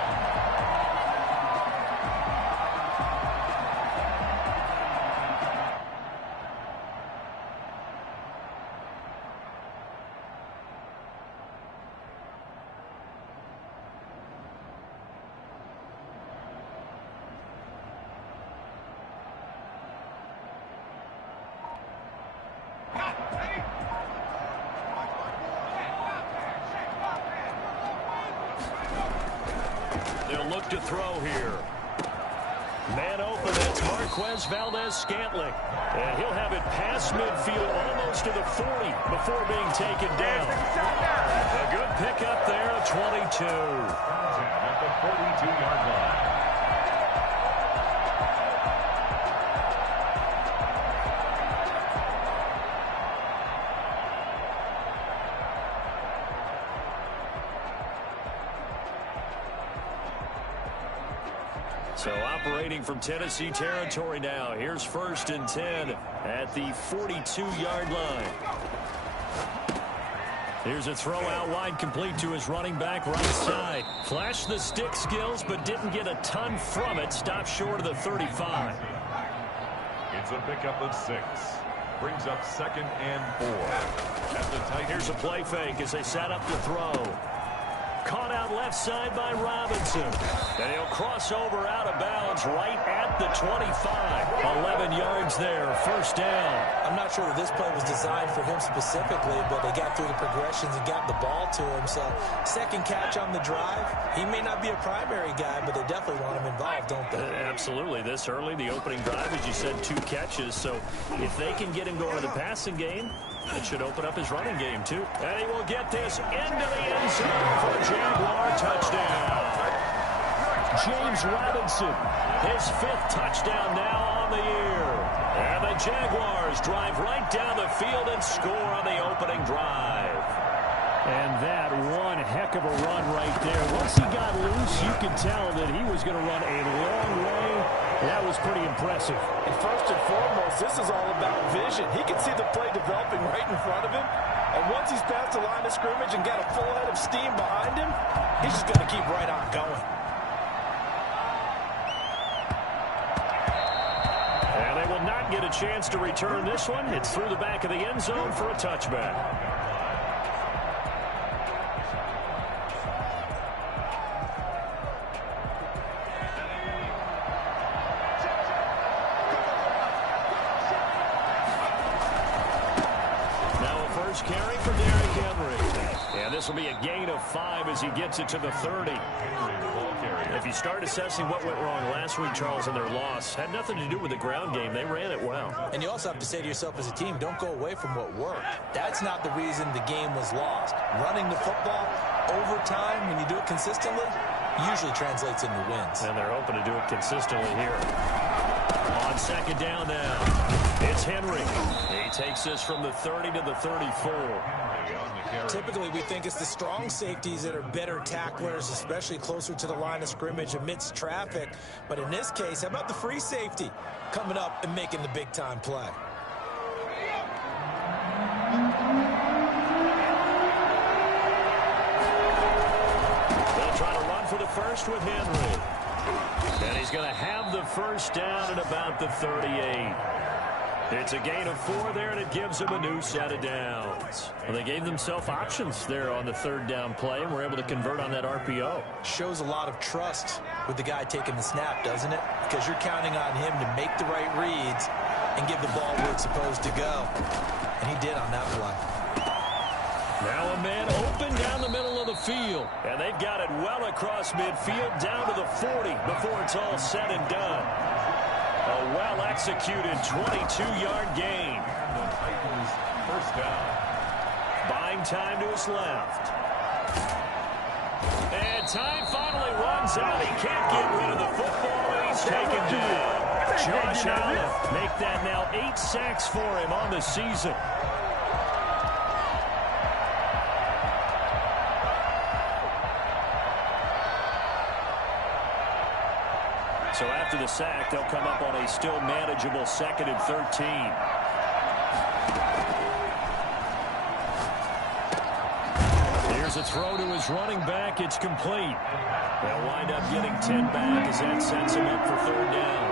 They'll look to throw here. Man open, that's Marquez Valdez-Scantling. And he'll have it past midfield almost to the 40 before being taken down. A good pickup there, a 22. At the 42-yard line. So operating from Tennessee territory now. Here's 1st and 10 at the 42-yard line. Here's a throw out wide, complete to his running back right side. Flashed the stick skills, but didn't get a ton from it. Stopped short of the 35. It's a pickup of 6. Brings up 2nd and 4. At the Titans. Here's a play fake as they set up to throw. Caught out left side by Robinson. And he'll cross over out of bounds right at the 25. 11 yards there, first down. I'm not sure that this play was designed for him specifically, but they got through the progressions and got the ball to him. So, second catch on the drive. He may not be a primary guy, but they definitely want him involved, don't they? Absolutely. This early, the opening drive, as you said, 2 catches. So, if they can get him going to the passing game, it should open up his running game, too. And he will get this into the end zone for a Jaguar touchdown. James Robinson. His 5th touchdown now on the year. And the Jaguars drive right down the field and score on the opening drive. And that one heck of a run right there. Once he got loose, you could tell that he was going to run a long way. That was pretty impressive. And first and foremost, this is all about vision. He can see the play developing right in front of him. And once he's past the line of scrimmage and got a full head of steam behind him, he's just going to keep right on going. And they will not get a chance to return this one. It's through the back of the end zone for a touchback. Carry for Derrick Henry. And this will be a gain of 5 as he gets it to the 30. If you start assessing what went wrong last week, Charles, in their loss, had nothing to do with the ground game. They ran it well. And you also have to say to yourself as a team, don't go away from what worked. That's not the reason the game was lost. Running the football over time, when you do it consistently, usually translates into wins. And they're hoping to do it consistently here. On second down now. It's Henry. He takes this from the 30 to the 34. Typically, we think it's the strong safeties that are better tacklers, especially closer to the line of scrimmage amidst traffic. But in this case, how about the free safety coming up and making the big-time play? They'll try to run for the first with Henry. And he's going to have the first down at about the 38. It's a gain of 4 there, and it gives them a new set of downs. Well, they gave themselves options there on the 3rd down play, and were able to convert on that RPO. Shows a lot of trust with the guy taking the snap, doesn't it? Because you're counting on him to make the right reads and give the ball where it's supposed to go. And he did on that play. Now a man open down the middle of the field. And they've got it well across midfield down to the 40 before it's all said and done. A well-executed 22-yard gain. First down. Buying time to his left. And time finally runs out. He can't get rid of the football, and he's taken down. Josh Allen make that now 8 sacks for him on the season. So after the sack, they'll come up on a still manageable 2nd and 13. Here's a throw to his running back. It's complete. They'll wind up getting 10 back as that sets him up for 3rd down.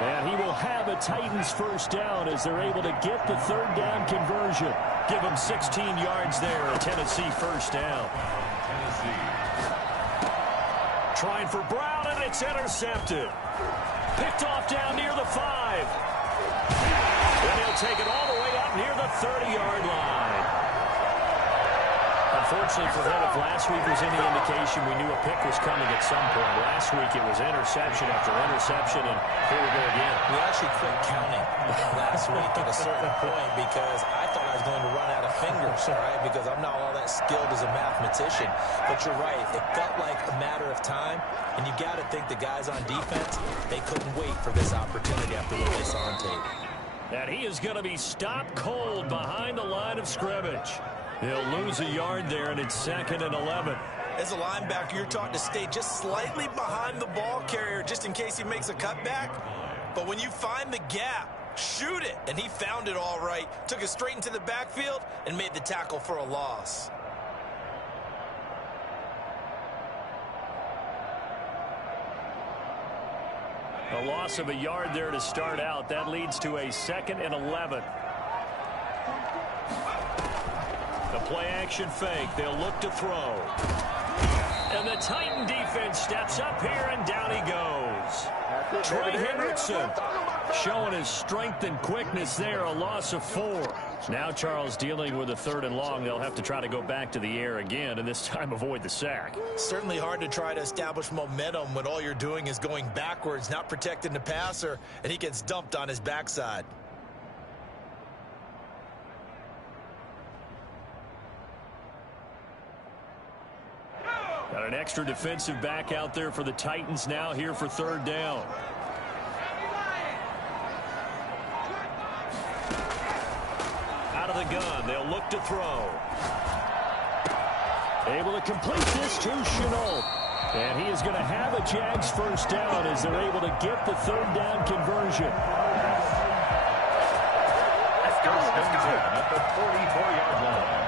And he will have a Titans first down as they're able to get the 3rd down conversion. Give him 16 yards there, a Tennessee first down. Trying for Brown, and it's intercepted. Picked off down near the 5. And he'll take it all the way up near the 30-yard line. Unfortunately for him, if last week was any indication, we knew a pick was coming at some point. Last week it was interception after interception, and here we go again. We actually quit counting last week at a certain point because I thought I was going to run out of fingers, right? Because I'm not all that skilled as a mathematician. But you're right. It felt like a matter of time, and you got to think the guys on defense, they couldn't wait for this opportunity after what they saw on tape. And he is going to be stopped cold behind the line of scrimmage. He'll lose a yard there, and it's 2nd and 11. As a linebacker, you're taught to stay just slightly behind the ball carrier just in case he makes a cutback. But when you find the gap, shoot it. And he found it all right. Took it straight into the backfield and made the tackle for a loss. A loss of a yard there to start out. That leads to a 2nd and 11. The play-action fake. They'll look to throw. And the Titan defense steps up here, and down he goes. Trey Hendrickson showing his strength and quickness there. A loss of 4. Now Charles dealing with a 3rd and long. They'll have to try to go back to the air again, and this time avoid the sack. Certainly hard to try to establish momentum when all you're doing is going backwards, not protecting the passer, and he gets dumped on his backside. Got an extra defensive back out there for the Titans now here for 3rd down. Out of the gun, they'll look to throw. Able to complete this to Chenault. And he is going to have a Jags 1st down as they're able to get the 3rd down conversion. Let's go. At the 44-yard line.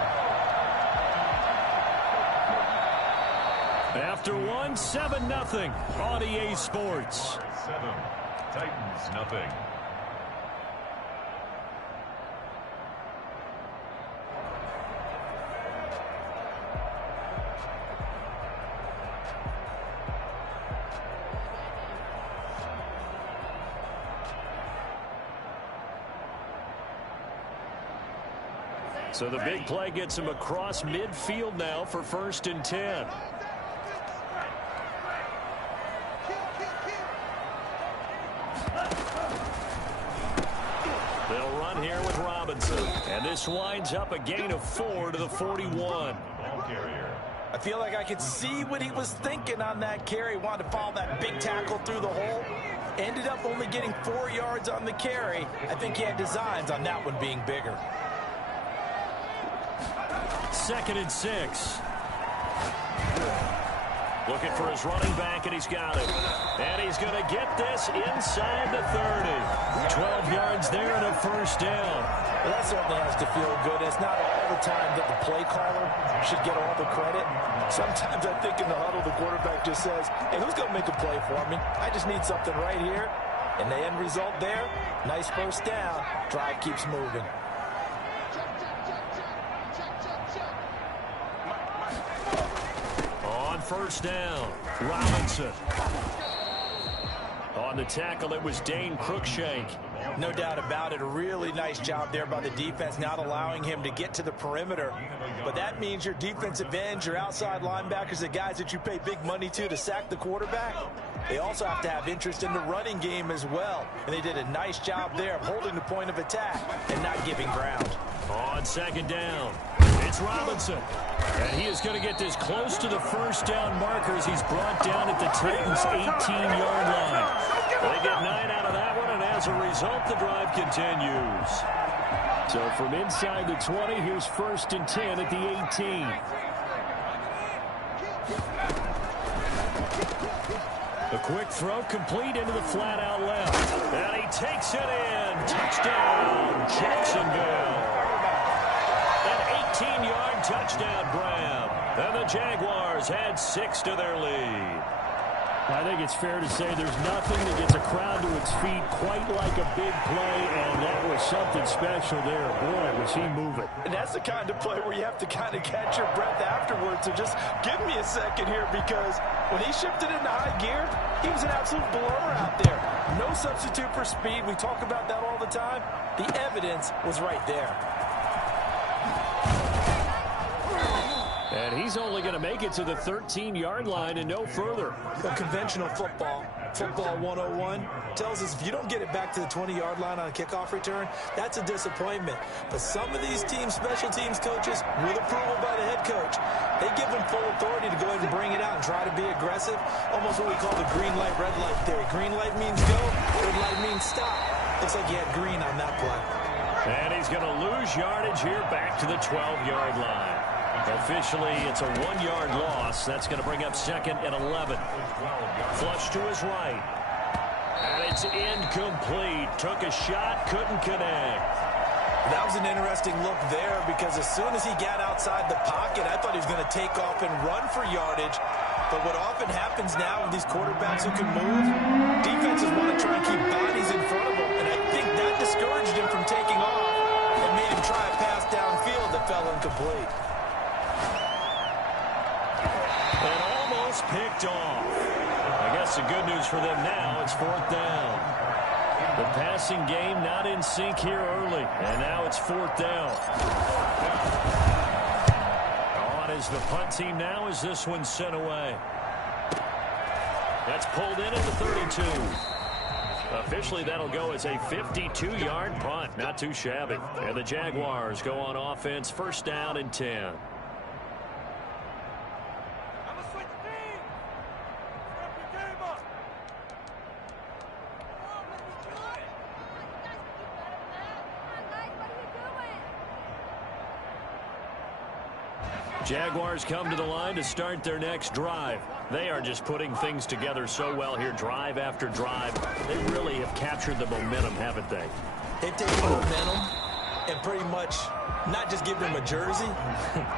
After 7-0 on EA Sports. 7, Titans nothing. So the big play gets him across midfield now for 1st and 10. They'll run here with Robinson. And this winds up a gain of 4 to the 41. Ball carrier. I feel like I could see what he was thinking on that carry. Wanted to follow that big tackle through the hole. Ended up only getting 4 yards on the carry. I think he had designs on that one being bigger. 2nd and 6. Looking for his running back, and he's got it. And he's going to get this inside the 30. 12 yards there and a 1st down. Well, that certainly has to feel good. It's not all the time that the play caller should get all the credit. Sometimes I think in the huddle, the quarterback just says, hey, who's going to make a play for me? I just need something right here. And the end result there, nice 1st down. Drive keeps moving. On 1st down, Robinson. On the tackle, it was Dane Cruikshank. No doubt about it. A really nice job there by the defense, not allowing him to get to the perimeter. But that means your defensive ends, your outside linebackers, the guys that you pay big money to sack the quarterback, they also have to have interest in the running game as well. And they did a nice job there of holding the point of attack and not giving ground. On 2nd down, it's Robinson. And he is going to get this close to the 1st down markers. He's brought down at the Titans' 18-yard line. They get 9 out of that one, and as a result, the drive continues. So from inside the 20, here's 1st and 10 at the 18. A quick throw complete into the flat out left. And he takes it in. Touchdown, Jacksonville. An 18-yard touchdown grab. And the Jaguars add 6 to their lead. I think it's fair to say there's nothing that gets a crowd to its feet quite like a big play, and that was something special there. Boy, was he moving. And that's the kind of play where you have to kind of catch your breath afterwards. So just give me a second here, because when he shifted into high gear, he was an absolute blur out there. No substitute for speed. We talk about that all the time. The evidence was right there. And he's only going to make it to the 13-yard line and no further. Well, conventional football 101, tells us if you don't get it back to the 20-yard line on a kickoff return, that's a disappointment. But some of these teams, special teams coaches, with approval by the head coach, they give them full authority to go ahead and bring it out and try to be aggressive. Almost what we call the green light, red light theory. Green light means go, red light means stop. Looks like he had green on that play. And he's going to lose yardage here back to the 12-yard line. Officially, it's a 1-yard loss. That's going to bring up 2nd and 11. Flush to his right. And it's incomplete. Took a shot, couldn't connect. That was an interesting look there, because as soon as he got outside the pocket, I thought he was going to take off and run for yardage. But what often happens now with these quarterbacks who can move, defenses want to try and keep bodies in front of them. And I think that discouraged him from taking off and made him try a pass downfield that fell incomplete. And almost picked off. I guess the good news for them now, it's 4th down. The passing game not in sync here early. And now it's 4th down. On is the punt team now as this one's sent away. That's pulled in at the 32. Officially, that'll go as a 52-yard punt. Not too shabby. And the Jaguars go on offense, 1st down and 10. Jaguars come to the line to start their next drive. They are just putting things together so well here, drive after drive. They really have captured the momentum, haven't they? They've taken momentum and pretty much not just give them a jersey,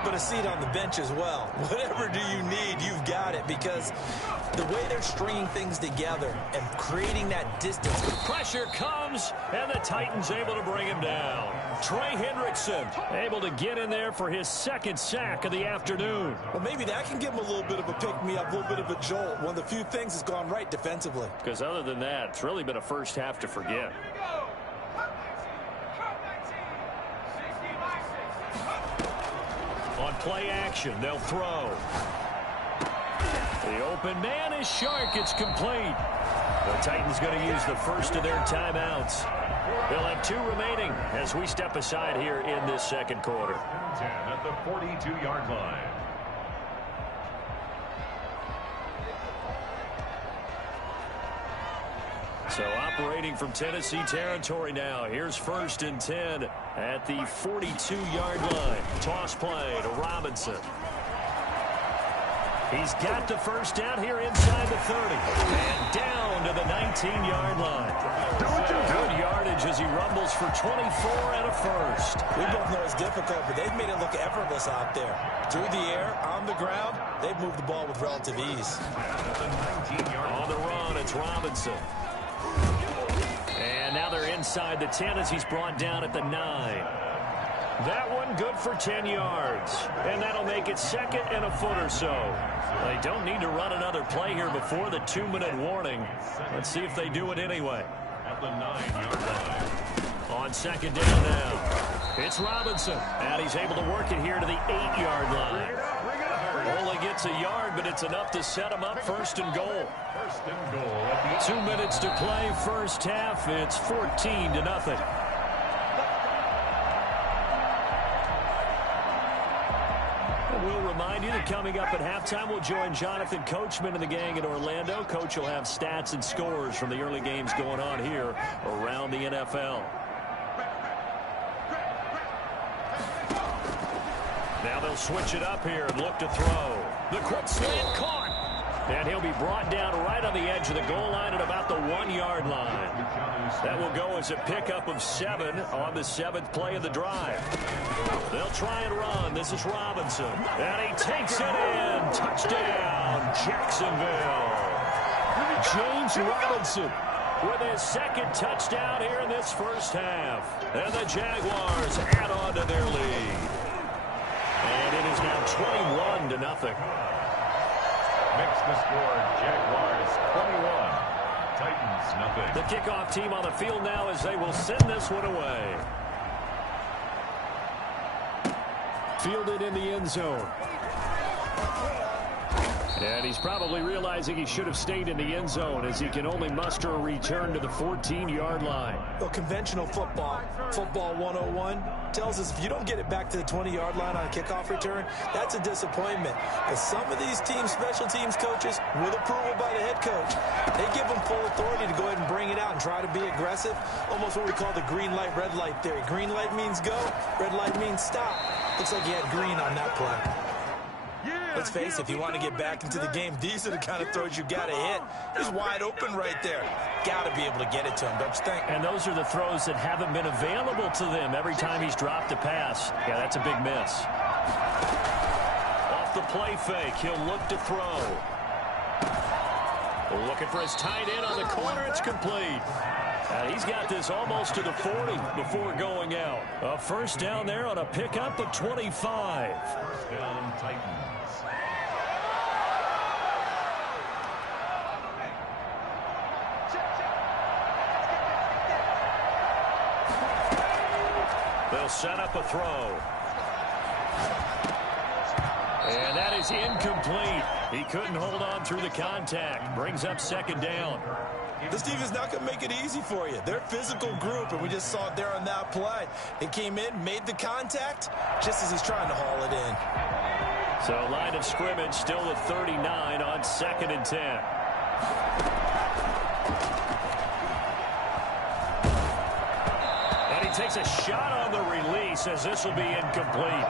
but a seat on the bench as well. Whatever do you need, you've got it, because the way they're stringing things together and creating that distance. Pressure comes, and the Titans able to bring him down. Trey Hendrickson able to get in there for his 2nd sack of the afternoon. Well, maybe that can give him a little bit of a pick-me-up, a little bit of a jolt. One of the few things that's gone right defensively. Because other than that, it's really been a first half to forget. On play action, they'll throw. The open man is Shark. It's complete. The Titans going to use the first of their timeouts. They'll have 2 remaining as we step aside here in this 2nd quarter. 10 at the 42-yard line. So operating from Tennessee territory now. Here's 1st and 10 at the 42-yard line. Toss play to Robinson. He's got the first down here inside the 30. And down to the 19-yard line. Good yardage as he rumbles for 24 and a first. We both know it's difficult, but they've made it look effortless out there. Through the air, on the ground, they've moved the ball with relative ease. On the run, it's Robinson. And now they're inside the 10 as he's brought down at the 9. That one good for 10 yards. And that'll make it 2nd and a foot or so. They don't need to run another play here before the 2-minute warning. Let's see if they do it anyway. At the 9-yard line. On 2nd down now. It's Robinson. And he's able to work it here to the 8-yard line. Only gets a yard, but it's enough to set him up 1st and goal. 1st and goal at the 2 minutes to play, 1st half. It's 14-0. We'll remind you that coming up at halftime, we'll join Jonathan Coachman and the gang in Orlando. Coach will have stats and scores from the early games going on here around the NFL. Now they'll switch it up here and look to throw. The quick slant caught. And he'll be brought down right on the edge of the goal line at about the 1-yard line. That will go as a pickup of 7 on the 7th play of the drive. They'll try and run. This is Robinson. And he takes it in. Touchdown, Jacksonville. James Robinson with his 2nd touchdown here in this 1st half. And the Jaguars add on to their lead. And it is now 21-0. Makes the score Jaguars 21, Titans nothing. The kickoff team on the field now as they will send this one away. Fielded in the end zone. And he's probably realizing he should have stayed in the end zone as he can only muster a return to the 14-yard line. Well, conventional football 101, tells us if you don't get it back to the 20-yard line on a kickoff return, that's a disappointment. But some of these teams, special teams coaches, with approval by the head coach, they give them full authority to go ahead and bring it out and try to be aggressive. Almost what we call the green light, red light theory. Green light means go, red light means stop. Looks like he had green on that play. Let's face it, if you want to get back into the game, these are the kind of throws you got to hit. He's wide open right there. Got to be able to get it to him, don't you think? And those are the throws that haven't been available to them every time he's dropped a pass. Yeah, that's a big miss. Off the play fake, he'll look to throw. Looking for his tight end on the corner. It's complete. He's got this almost to the 40 before going out. A first down there on a pickup of 25. First down, Titans. They'll set up a throw. And that is incomplete. He couldn't hold on through the contact. Brings up second down. This defense is not going to make it easy for you. They're a physical group, and we just saw it there on that play. They came in, made the contact, just as he's trying to haul it in. So line of scrimmage still at 39 on 2nd and 10. And he takes a shot on the release as this will be incomplete.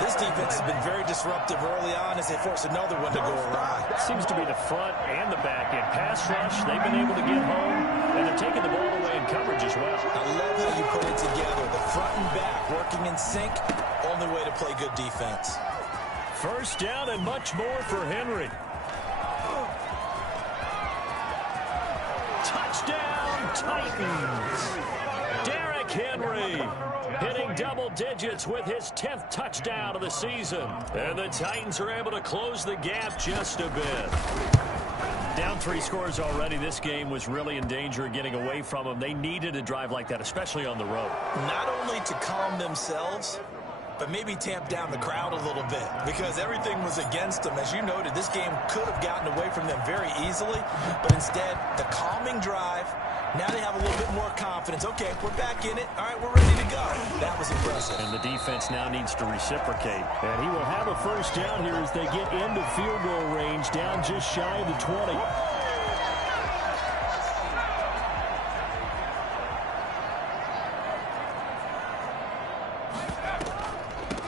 This defense has been very disruptive early on as they force another one to go awry. Seems to be the front and the back end. Pass rush, they've been able to get home, and they're taking the ball away in coverage as well. I love how you put it together. The front and back working in sync, only way to play good defense. First down and much more for Henry. Touchdown, Titans. Derrick Henry hitting double digits with his 10th touchdown of the season. And the Titans are able to close the gap just a bit. Down 3 scores already. This game was really in danger of getting away from them. They needed a drive like that, especially on the road. Not only to calm themselves, but maybe tamp down the crowd a little bit because everything was against them. As you noted, this game could have gotten away from them very easily, but instead, the calming drive, now they have a little bit more confidence. Okay, we're back in it. All right, we're ready to go. That was impressive. And the defense now needs to reciprocate. And he will have a first down here as they get into field goal range, down just shy of the 20.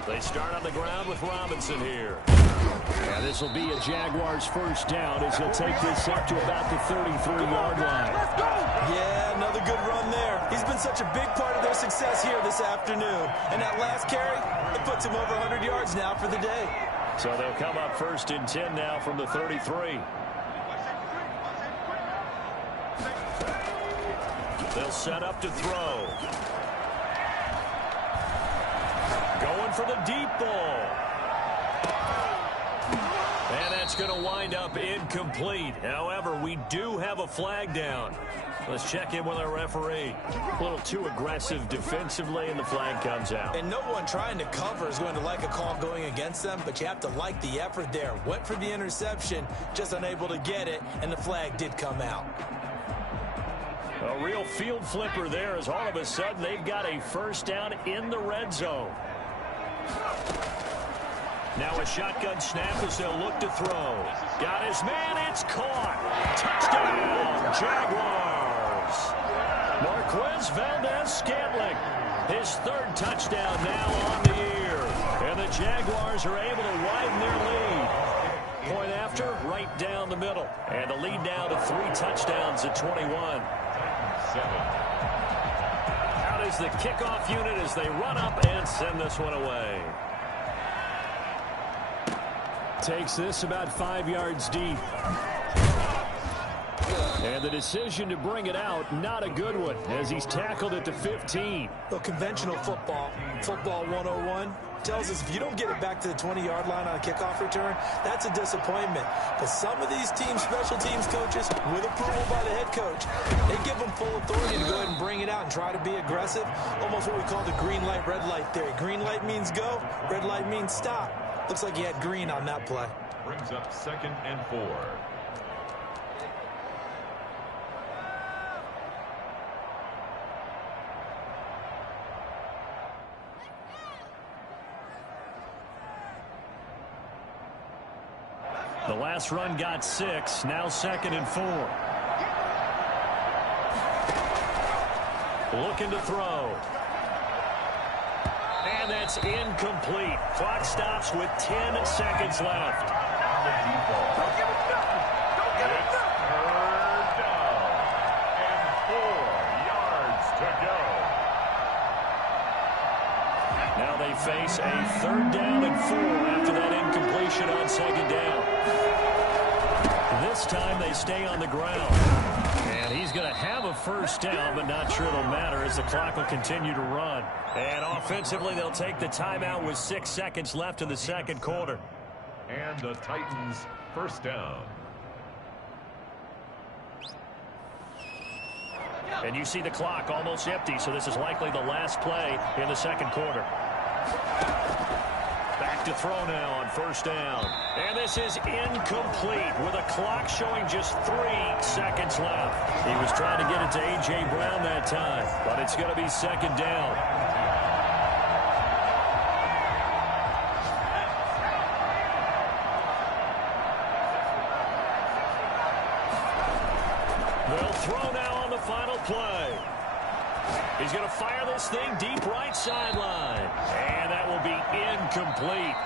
They start on the ground with Robinson here. And this will be a Jaguars first down as he'll take this up to about the 33-yard line. Yeah, another good run there. He's been such a big part of their success here this afternoon. And that last carry, it puts him over 100 yards now for the day. So they'll come up 1st and 10 now from the 33. They'll set up to throw. Going for the deep ball. And that's going to wind up incomplete. However, we do have a flag down. Let's check in with our referee. A little too aggressive defensively, and the flag comes out. And no one trying to cover is going to like a call going against them, but you have to like the effort there. Went for the interception, just unable to get it, and the flag did come out. A real field flipper there as all of a sudden they've got a first down in the red zone. Now a shotgun snap as they'll look to throw. Got his man, it's caught. Touchdown, Jaguars. Marquez Valdez-Scantling, his 3rd touchdown now on the year. And the Jaguars are able to widen their lead. Point after, right down the middle. And the lead now to 3 touchdowns at 21. Out is the kickoff unit as they run up and send this one away. Takes this about 5 yards deep. And the decision to bring it out, not a good one, as he's tackled at the 15. Well, conventional football 101, tells us if you don't get it back to the 20-yard line on a kickoff return, that's a disappointment. But some of these teams, special teams coaches, with approval by the head coach, they give them full authority to go ahead and bring it out and try to be aggressive. Almost what we call the green light, red light theory. Green light means go, red light means stop. Looks like he had green on that play. Brings up 2nd and 4. The last run got 6, now 2nd and 4. Looking to throw. And that's incomplete. Clock stops with 10 seconds left. It's 3rd down and 4 yards to go. Now they face a 3rd down and 4 after that incompletion on 2nd down. This time they stay on the ground. And he's going to have a first down, but not sure it'll matter as the clock will continue to run. And offensively, they'll take the timeout with 6 seconds left in the 2nd quarter. And the Titans first down. And you see the clock almost empty, so this is likely the last play in the second quarter. Back to throw now on first down. And this is incomplete with a clock showing just 3 seconds left. He was trying to get it to A.J. Brown that time, but it's going to be second down. They'll throw now on the final play. He's going to fire this thing deep right sideline. And that will be incomplete.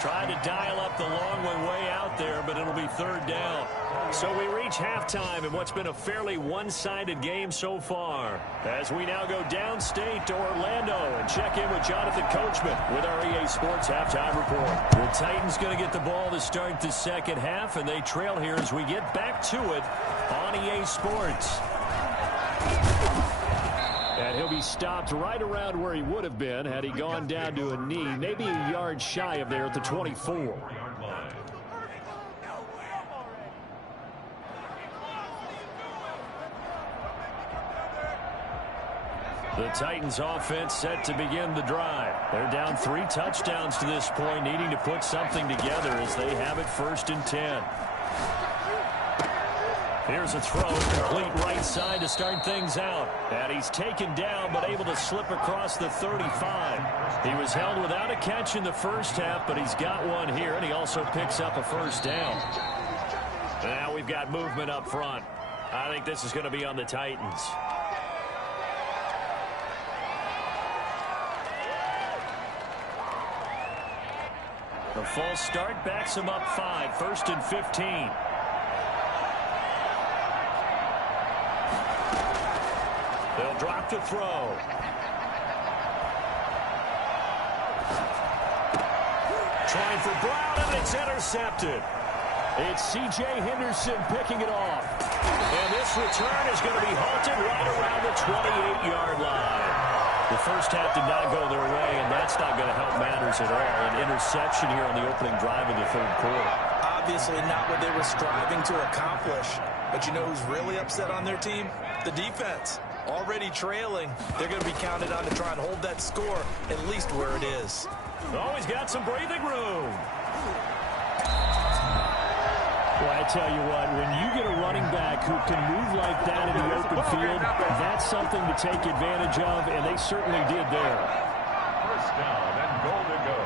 Trying to dial up the long one way out there, but it'll be third down. So we reach halftime in what's been a fairly one-sided game so far. As we now go downstate to Orlando and check in with Jonathan Coachman with our EA Sports Halftime Report. The Titans going to get the ball to start the second half, and they trail here as we get back to it on EA Sports. And he'll be stopped right around where he would have been had he gone down to a knee, maybe a yard shy of there at the 24. The Titans offense set to begin the drive. They're down 3 touchdowns to this point, needing to put something together as they have it 1st and 10. Here's a throw, complete right side to start things out. And he's taken down, but able to slip across the 35. He was held without a catch in the first half, but he's got one here, and he also picks up a first down. Now we've got movement up front. I think this is going to be on the Titans. The false start backs him up 5, 1st and 15. They'll drop to throw. Trying for Brown, and it's intercepted. It's C.J. Henderson picking it off. And this return is going to be halted right around the 28-yard line. The first half did not go their way, and that's not going to help matters at all. An interception here on the opening drive of the third quarter. Obviously not what they were striving to accomplish. But you know who's really upset on their team? The defense. Already trailing, they're going to be counted on to try and hold that score at least where it is. Always got some breathing room. Well, I tell you what, when you get a running back who can move like that in the open field, that's something to take advantage of, and they certainly did there. First down and goal to go.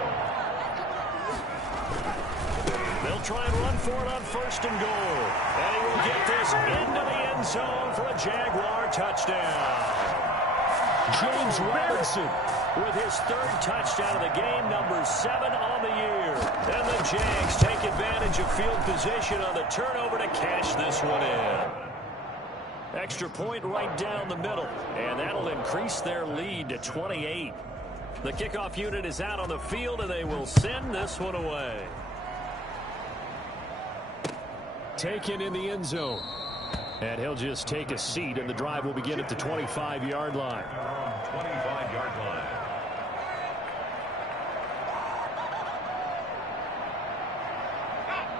They'll try and run for it on 1st and goal. And he will get this into the end zone for a Jaguar touchdown. James Robinson with his 3rd touchdown of the game, number 7 on the year. And the Jags take advantage of field position on the turnover to cash this one in. Extra point right down the middle, and that'll increase their lead to 28. The kickoff unit is out on the field, and they will send this one away. Taken in the end zone. And he'll just take a seat, and the drive will begin at the 25-yard line. 25-yard line.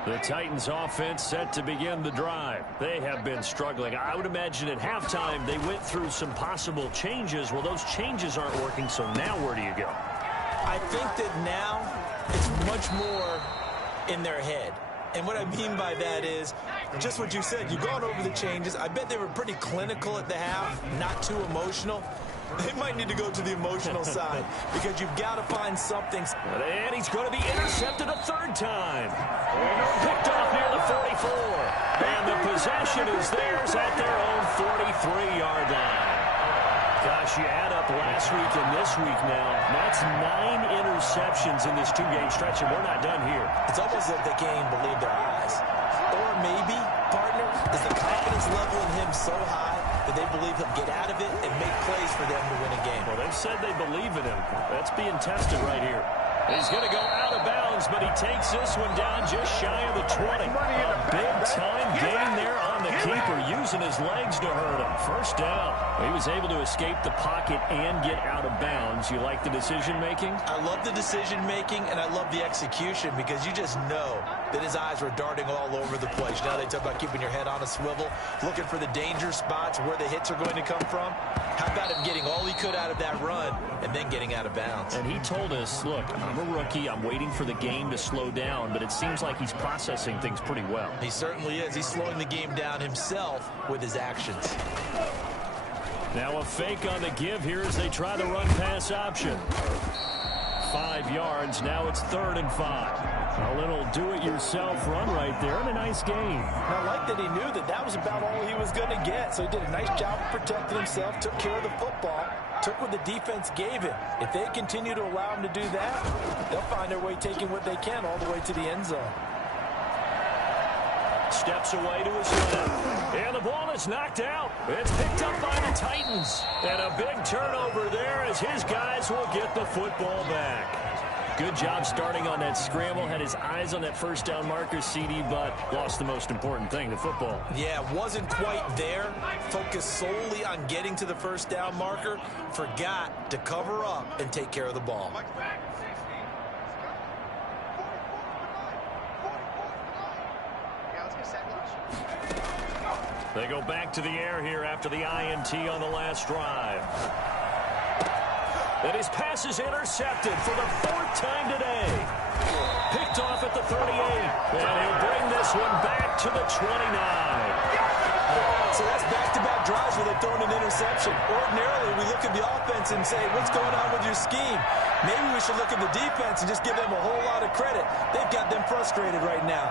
The Titans offense set to begin the drive. They have been struggling. I would imagine at halftime they went through some possible changes. Well, those changes aren't working, so now where do you go? I think that now it's much more in their head. And what I mean by that is just what you said. You've gone over the changes. I bet they were pretty clinical at the half, not too emotional. They might need to go to the emotional side because you've got to find something. And he's going to be intercepted a 3rd time. Picked off near the 44. And the possession is theirs at their own 43-yard line. Gosh, you add up last week and this week now. That's 9 interceptions in this 2-game stretch, and we're not done here. It's almost like they can't even believe their eyes. Or maybe, partner, is the confidence level in him so high that they believe he'll get out of it and make plays for them to win a game. Well, they've said they believe in him. That's being tested right here. He's going to go out of bounds, but he takes this one down just shy of the 20. A big-time gain there on the keeper. You using his legs to hurt him. First down. He was able to escape the pocket and get out of bounds. You like the decision-making? I love the decision-making, and I love the execution because you just know that his eyes were darting all over the place. Now they talk about keeping your head on a swivel, looking for the danger spots where the hits are going to come from. How about him getting all he could out of that run and then getting out of bounds? And he told us, look, I'm a rookie. I'm waiting for the game to slow down, but it seems like he's processing things pretty well. He certainly is. He's slowing the game down himself with his actions. Now a fake on the give here as they try the run-pass option. 5 yards. Now it's 3rd and 5. A little do-it-yourself run right there and a nice gain. And I like that he knew that that was about all he was going to get. So he did a nice job of protecting himself, took care of the football, took what the defense gave him. If they continue to allow him to do that, they'll find their way taking what they can all the way to the end zone. Steps away to his left. And the ball is knocked out. It's picked up by the Titans. And a big turnover there as his guys will get the football back. Good job starting on that scramble. Had his eyes on that first down marker, CD, but lost the most important thing, the football. Yeah, wasn't quite there. Focused solely on getting to the first down marker. Forgot to cover up and take care of the ball. They go back to the air here after the INT on the last drive. And his pass is intercepted for the 4th time today. Picked off at the 38. And he'll bring this one back to the 29. So that's back-to-back drives where they've thrown an interception. Ordinarily, we look at the offense and say, what's going on with your scheme? Maybe we should look at the defense and just give them a whole lot of credit. They've got them frustrated right now.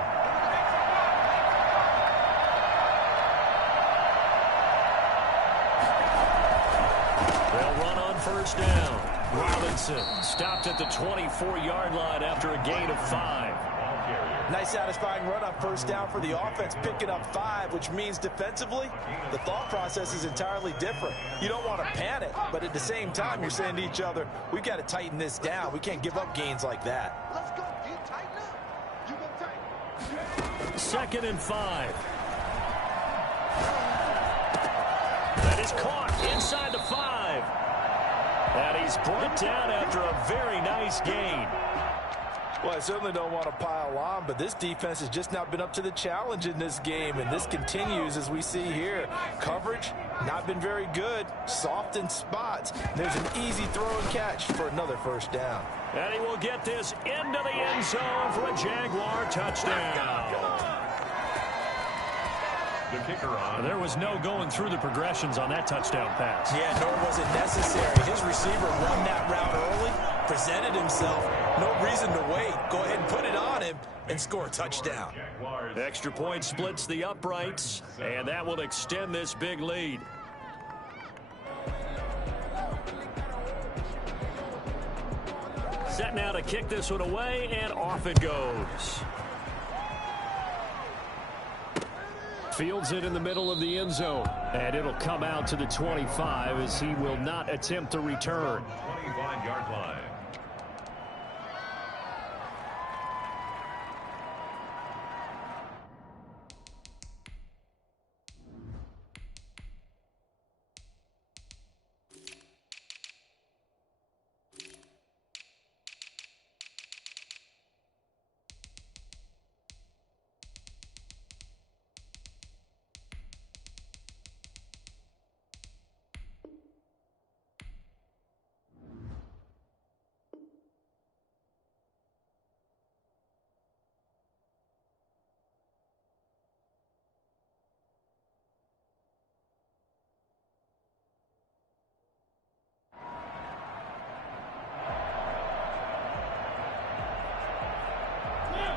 They'll run on first down. Robinson stopped at the 24-yard line after a gain of 5. Nice satisfying run on first down for the offense, picking up 5, which means defensively, the thought process is entirely different. You don't want to panic, but at the same time, you're saying to each other, we've got to tighten this down. We can't give up gains like that. Let's go. You tighten up. You gonna tighten. 2nd and 5. That is caught inside the 5. And he's brought down after a very nice gain. Well, I certainly don't want to pile on, but this defense has just not been up to the challenge in this game, and this continues as we see here. Coverage, not been very good, soft in spots. There's an easy throw and catch for another first down. And he will get this into the end zone for a Jaguar touchdown. The kicker on. There was no going through the progressions on that touchdown pass. Yeah, nor was it necessary. His receiver run that route early, presented himself. No reason to wait. Go ahead and put it on him and score a touchdown. Extra point splits the uprights, and that will extend this big lead. Set now to kick this one away, and off it goes. Fields it in the middle of the end zone, and it'll come out to the 25 as he will not attempt to return. 25-yard line.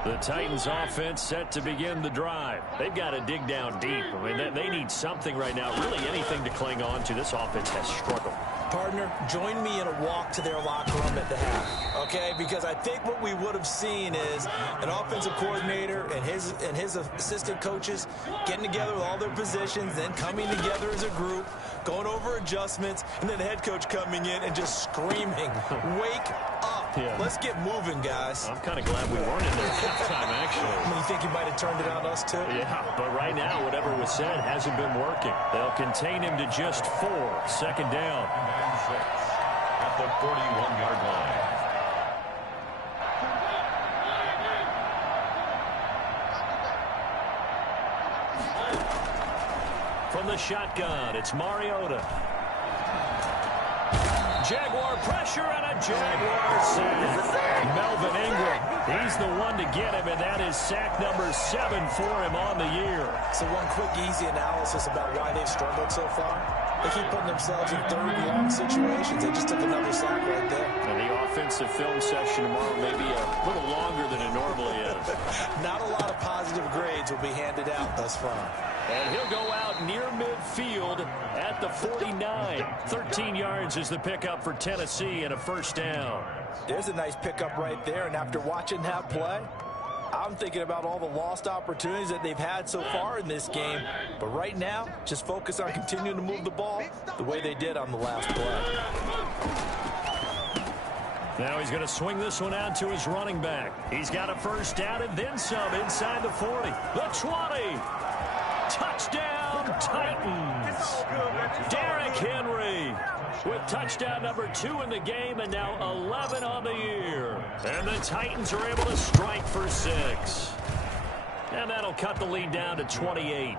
The Titans offense set to begin the drive. They've got to dig down deep. I mean, they need something right now, really anything to cling on to. This offense has struggled. Partner, join me in a walk to their locker room at the half, okay? Because I think what we would have seen is an offensive coordinator and his assistant coaches getting together with all their positions, then coming together as a group, going over adjustments, and then the head coach coming in and just screaming, wake up. Yeah. Let's get moving, guys. I'm kind of glad we weren't in there at halftime, actually. I mean, you think you might have turned it on us, too? Yeah, but right now, whatever was said hasn't been working. They'll contain him to just 4. Second down. And 6 at the 41-yard line. From the shotgun, it's Mariota. Jaguar pressure and a Jaguar sack. Melvin Ingram, he's the one to get him, and that is sack number 7 for him on the year. So one quick, easy analysis about why they've struggled so far. They keep putting themselves in third and long situations. They just took another sack right there. And the offensive film session tomorrow may be a little longer than it normally is. Not a lot of positive grades will be handed out thus far. And he'll go out near midfield at the 49. 13 yards is the pickup for Tennessee and a first down. There's a nice pickup right there, and after watching that play, I'm thinking about all the lost opportunities that they've had so far in this game. But right now, just focus on continuing to move the ball the way they did on the last play. Now he's going to swing this one out to his running back. He's got a first down and then some inside the 40. The 20. Touchdown, Titans. Derrick Henry with touchdown number 2 in the game and now 11 on the year. And the Titans are able to strike for 6. And that'll cut the lead down to 28.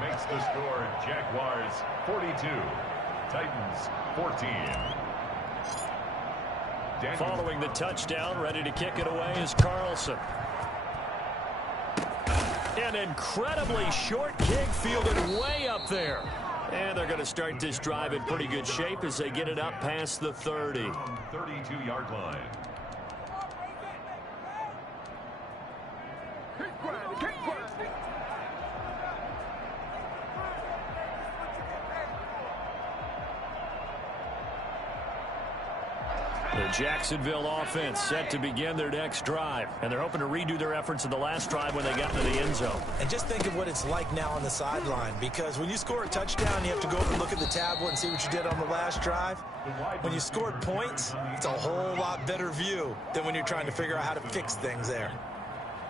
Makes the score Jaguars 42, Titans 14. Following the touchdown, ready to kick it away is Carlson. An incredibly short kick fielded way up there. And they're going to start this drive in pretty good shape as they get it up past the 30. 32-yard line. The Jacksonville offense set to begin their next drive. And they're hoping to redo their efforts in the last drive when they got into the end zone. And just think of what it's like now on the sideline, because when you score a touchdown, you have to go over and look at the tablet and see what you did on the last drive. When you scored points, it's a whole lot better view than when you're trying to figure out how to fix things there.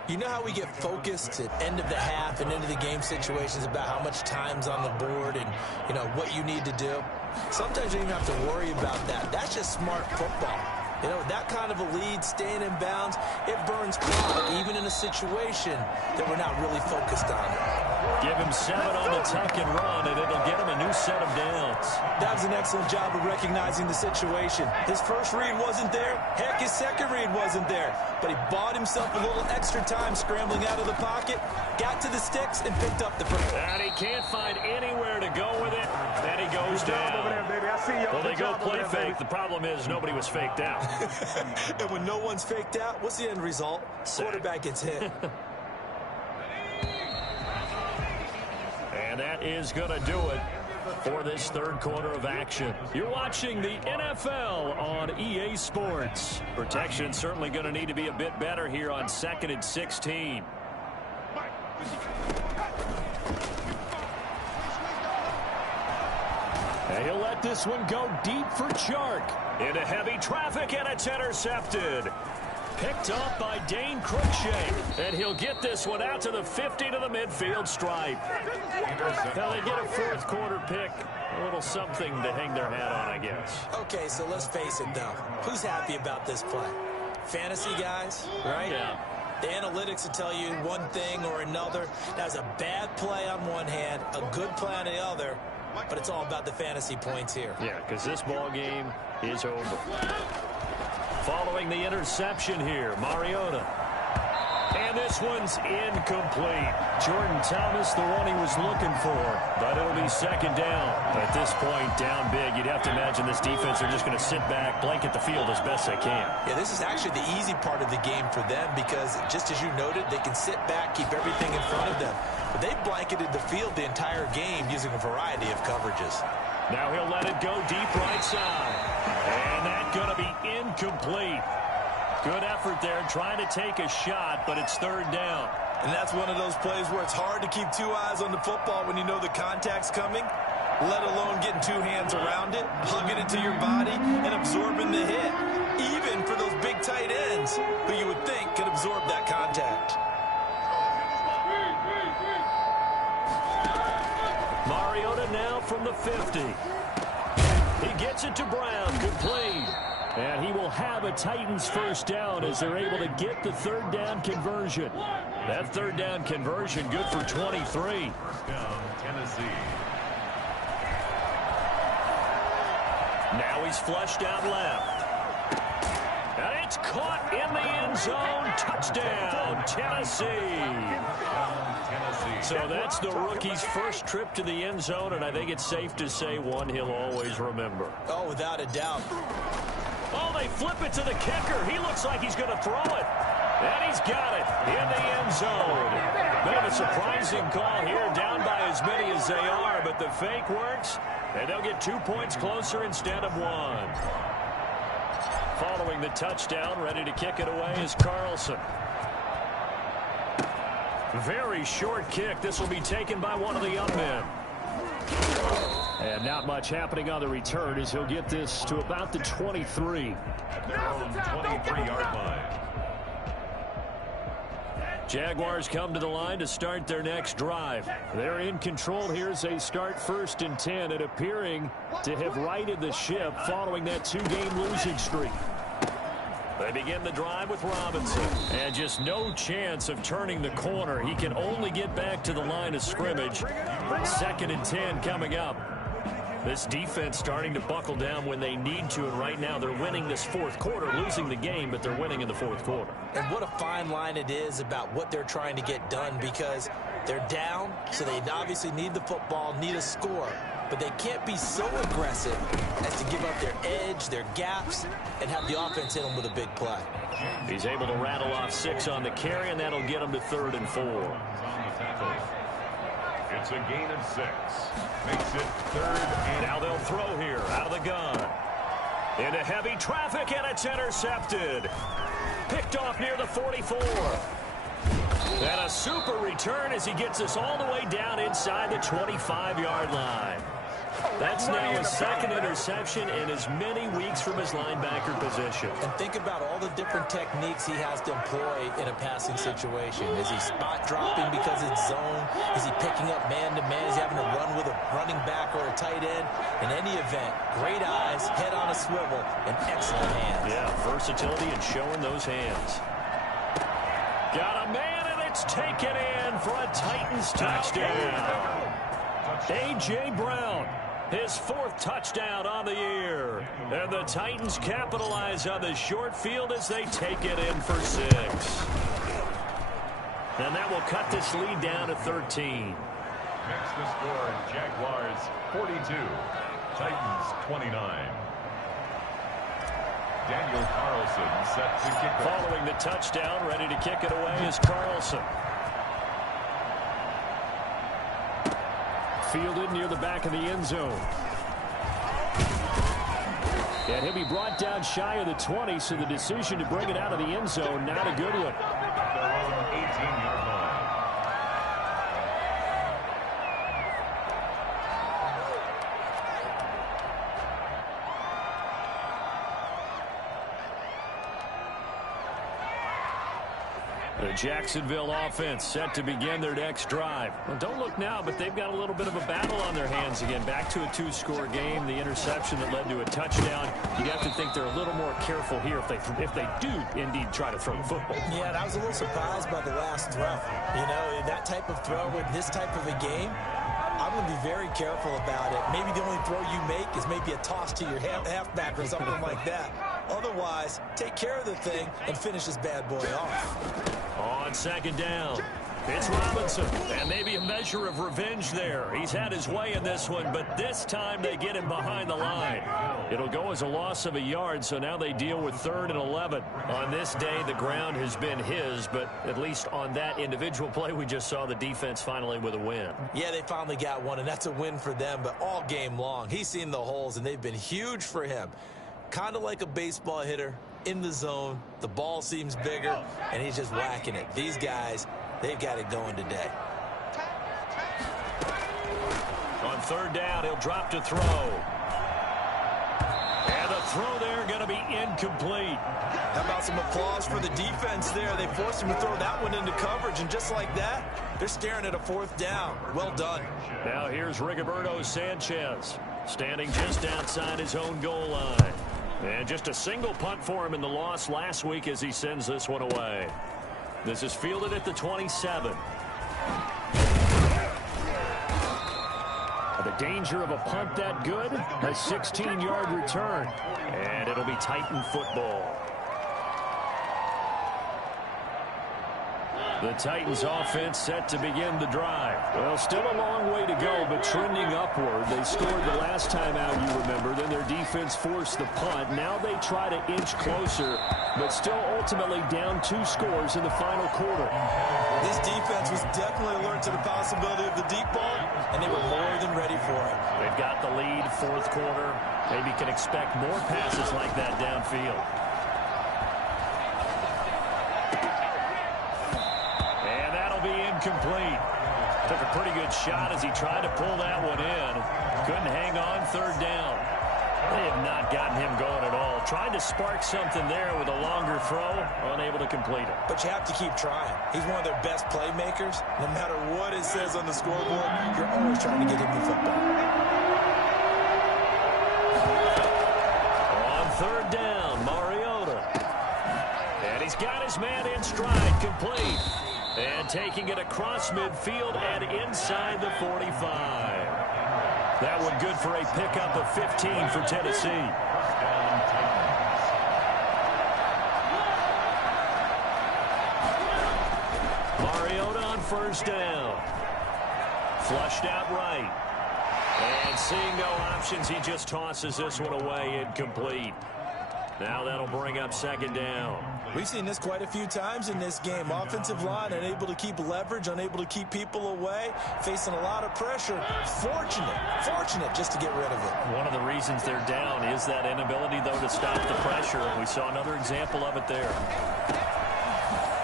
You know how we get focused at end of the half and into the game situations about how much time's on the board and, you know, what you need to do? Sometimes you don't even have to worry about that. That's just smart football. You know, that kind of a lead, staying in bounds, it burns clock, even in a situation that we're not really focused on. Give him 7 on the tuck and run, and it'll get him a new set of downs. That was an excellent job of recognizing the situation. His first read wasn't there. Heck, his second read wasn't there. But he bought himself a little extra time scrambling out of the pocket, got to the sticks, and picked up the first. And he can't find anywhere to go with it. Then he goes down. Well, they go play fake. The problem is nobody was faked out. And when no one's faked out, what's the end result? Quarterback gets hit. And that is going to do it for this third quarter of action. You're watching the NFL on EA Sports. Protection certainly going to need to be a bit better here on 2nd and 16. And he'll let this one go deep for Chark. Into heavy traffic, and it's intercepted. Picked up by Dane Cruikshank. And he'll get this one out to the 50 to the midfield stripe. Now they get a fourth quarter pick. A little something to hang their hat on, I guess. Okay, so let's face it, though. Who's happy about this play? Fantasy guys, right? Yeah. The analytics will tell you one thing or another. That's a bad play on one hand, a good play on the other. But it's all about the fantasy points here. Yeah, because this ball game is over. Following the interception here, Mariota. And this one's incomplete. Jordan Thomas, the one he was looking for. But it'll be second down. At this point, down big, you'd have to imagine this defense are just going to sit back, blanket the field as best they can. Yeah, this is actually the easy part of the game for them because, just as you noted, they can sit back, keep everything in front of them. But they've blanketed the field the entire game using a variety of coverages. Now he'll let it go deep right side. And that's going to be incomplete. Good effort there, trying to take a shot, but it's third down. And that's one of those plays where it's hard to keep two eyes on the football when you know the contact's coming. let alone getting two hands around it, hugging it to your body, and absorbing the hit, even for those big tight ends who you would think could absorb that contact. Mariota now from the 50. He gets it to Brown. Good play. And he will have a Titans first down as they're able to get the third down conversion. That third down conversion good for 23. First down, Tennessee. Now he's flushed out left. And it's caught in the end zone. Touchdown, Tennessee. So that's the rookie's first trip to the end zone, and I think it's safe to say one he'll always remember. Oh, without a doubt. Oh, they flip it to the kicker. He looks like he's going to throw it. And he's got it in the end zone. Bit of a surprising call here, down by as many as they are, but the fake works, and they'll get 2 points closer instead of 1. Following the touchdown, ready to kick it away is Carlson. Very short kick. This will be taken by one of the young men. And not much happening on the return as he'll get this to about the 23. At their own 23-yard line. Jaguars come to the line to start their next drive. They're in control here as they start 1st and 10 and appearing to have righted the ship following that 2-game losing streak. They begin the drive with Robinson. And just no chance of turning the corner. He can only get back to the line of scrimmage. 2nd and 10 coming up. This defense starting to buckle down when they need to, and right now they're winning this 4th quarter, losing the game, but they're winning in the 4th quarter. And what a fine line it is about what they're trying to get done, because they're down, so they obviously need the football, need a score, but they can't be so aggressive as to give up their edge, their gaps, and have the offense hit them with a big play. He's able to rattle off 6 on the carry, and that'll get him to 3rd and 4. It's a gain of 6. Makes it 3rd and now they'll throw here out of the gun. Into heavy traffic, and it's intercepted. Picked off near the 44. And a super return as he gets us all the way down inside the 25-yard line. That's now his 2nd interception in as many weeks from his linebacker position. And think about all the different techniques he has to employ in a passing situation. Is he spot dropping because it's zone? Is he picking up man-to-man? Is he having to run with a running back or a tight end? In any event, great eyes, head on a swivel, and excellent hands. Yeah, versatility and showing those hands. Got a man, and it's taken in for a Titans touchdown. A.J. Brown, his 4th touchdown on the year. And the Titans capitalize on the short field as they take it in for 6. And that will cut this lead down to 13. Makes the score, Jaguars 42, Titans 29. Daniel Carlson set to kick off. Following the touchdown, ready to kick it away is Carlson. Fielded near the back of the end zone. And he'll be brought down shy of the 20, so the decision to bring it out of the end zone, not a good one. Their own 18-yard line. The Jacksonville offense set to begin their next drive. Well, don't look now, but they've got a little bit of a battle on their hands again. Back to a 2-score game. The interception that led to a touchdown. You'd have to think they're a little more careful here if they do indeed try to throw the football. Yeah, and I was a little surprised by the last throw. You know, that type of throw in this type of a game, I'm going to be very careful about it. Maybe the only throw you make is maybe a toss to your halfback or something like that. Otherwise, take care of the thing and finish this bad boy off. On 2nd down, it's Robinson, and maybe a measure of revenge there. He's had his way in this one, but this time they get him behind the line. It'll go as a loss of a yard, so now they deal with 3rd and 11. On this day, the ground has been his, but at least on that individual play, we just saw the defense finally with a win. Yeah, they finally got one, and that's a win for them, but all game long, he's seen the holes, and they've been huge for him. Kind of like a baseball hitter in the zone. The ball seems bigger, and he's just whacking it. These guys, they've got it going today. On third down, he'll drop to throw. And the throw there going to be incomplete. How about some applause for the defense there? They forced him to throw that one into coverage, and just like that, they're staring at a fourth down. Well done. Now here's Rigoberto Sanchez, standing just outside his own goal line. And just a single punt for him in the loss last week as he sends this one away. This is fielded at the 27. The danger of a punt that good, a 16-yard return. And it'll be Titan football. The Titans offense set to begin the drive. Well, still a long way to go, but trending upward. They scored the last time out, you remember. Then their defense forced the punt. Now they try to inch closer, but still ultimately down 2 scores in the final quarter. This defense was definitely alert to the possibility of the deep ball, and they were more than ready for it. They've got the lead, fourth quarter. Maybe can expect more passes like that downfield. Incomplete. Took a pretty good shot as he tried to pull that one in. Couldn't hang on third down. They have not gotten him going at all. Tried to spark something there with a longer throw. Unable to complete it. But you have to keep trying. He's one of their best playmakers. No matter what it says on the scoreboard, you're always trying to get him the football. On third down, Mariota. And he's got his man in stride, complete. And taking it across midfield and inside the 45. That one good for a pickup of 15 for Tennessee. Mariota on first down. Flushed out right. And seeing no options, he just tosses this one away, incomplete. Now that'll bring up second down. We've seen this quite a few times in this game. Offensive line unable to keep leverage, unable to keep people away, facing a lot of pressure. Fortunate just to get rid of it. One of the reasons they're down is that inability, though, to stop the pressure. We saw another example of it there.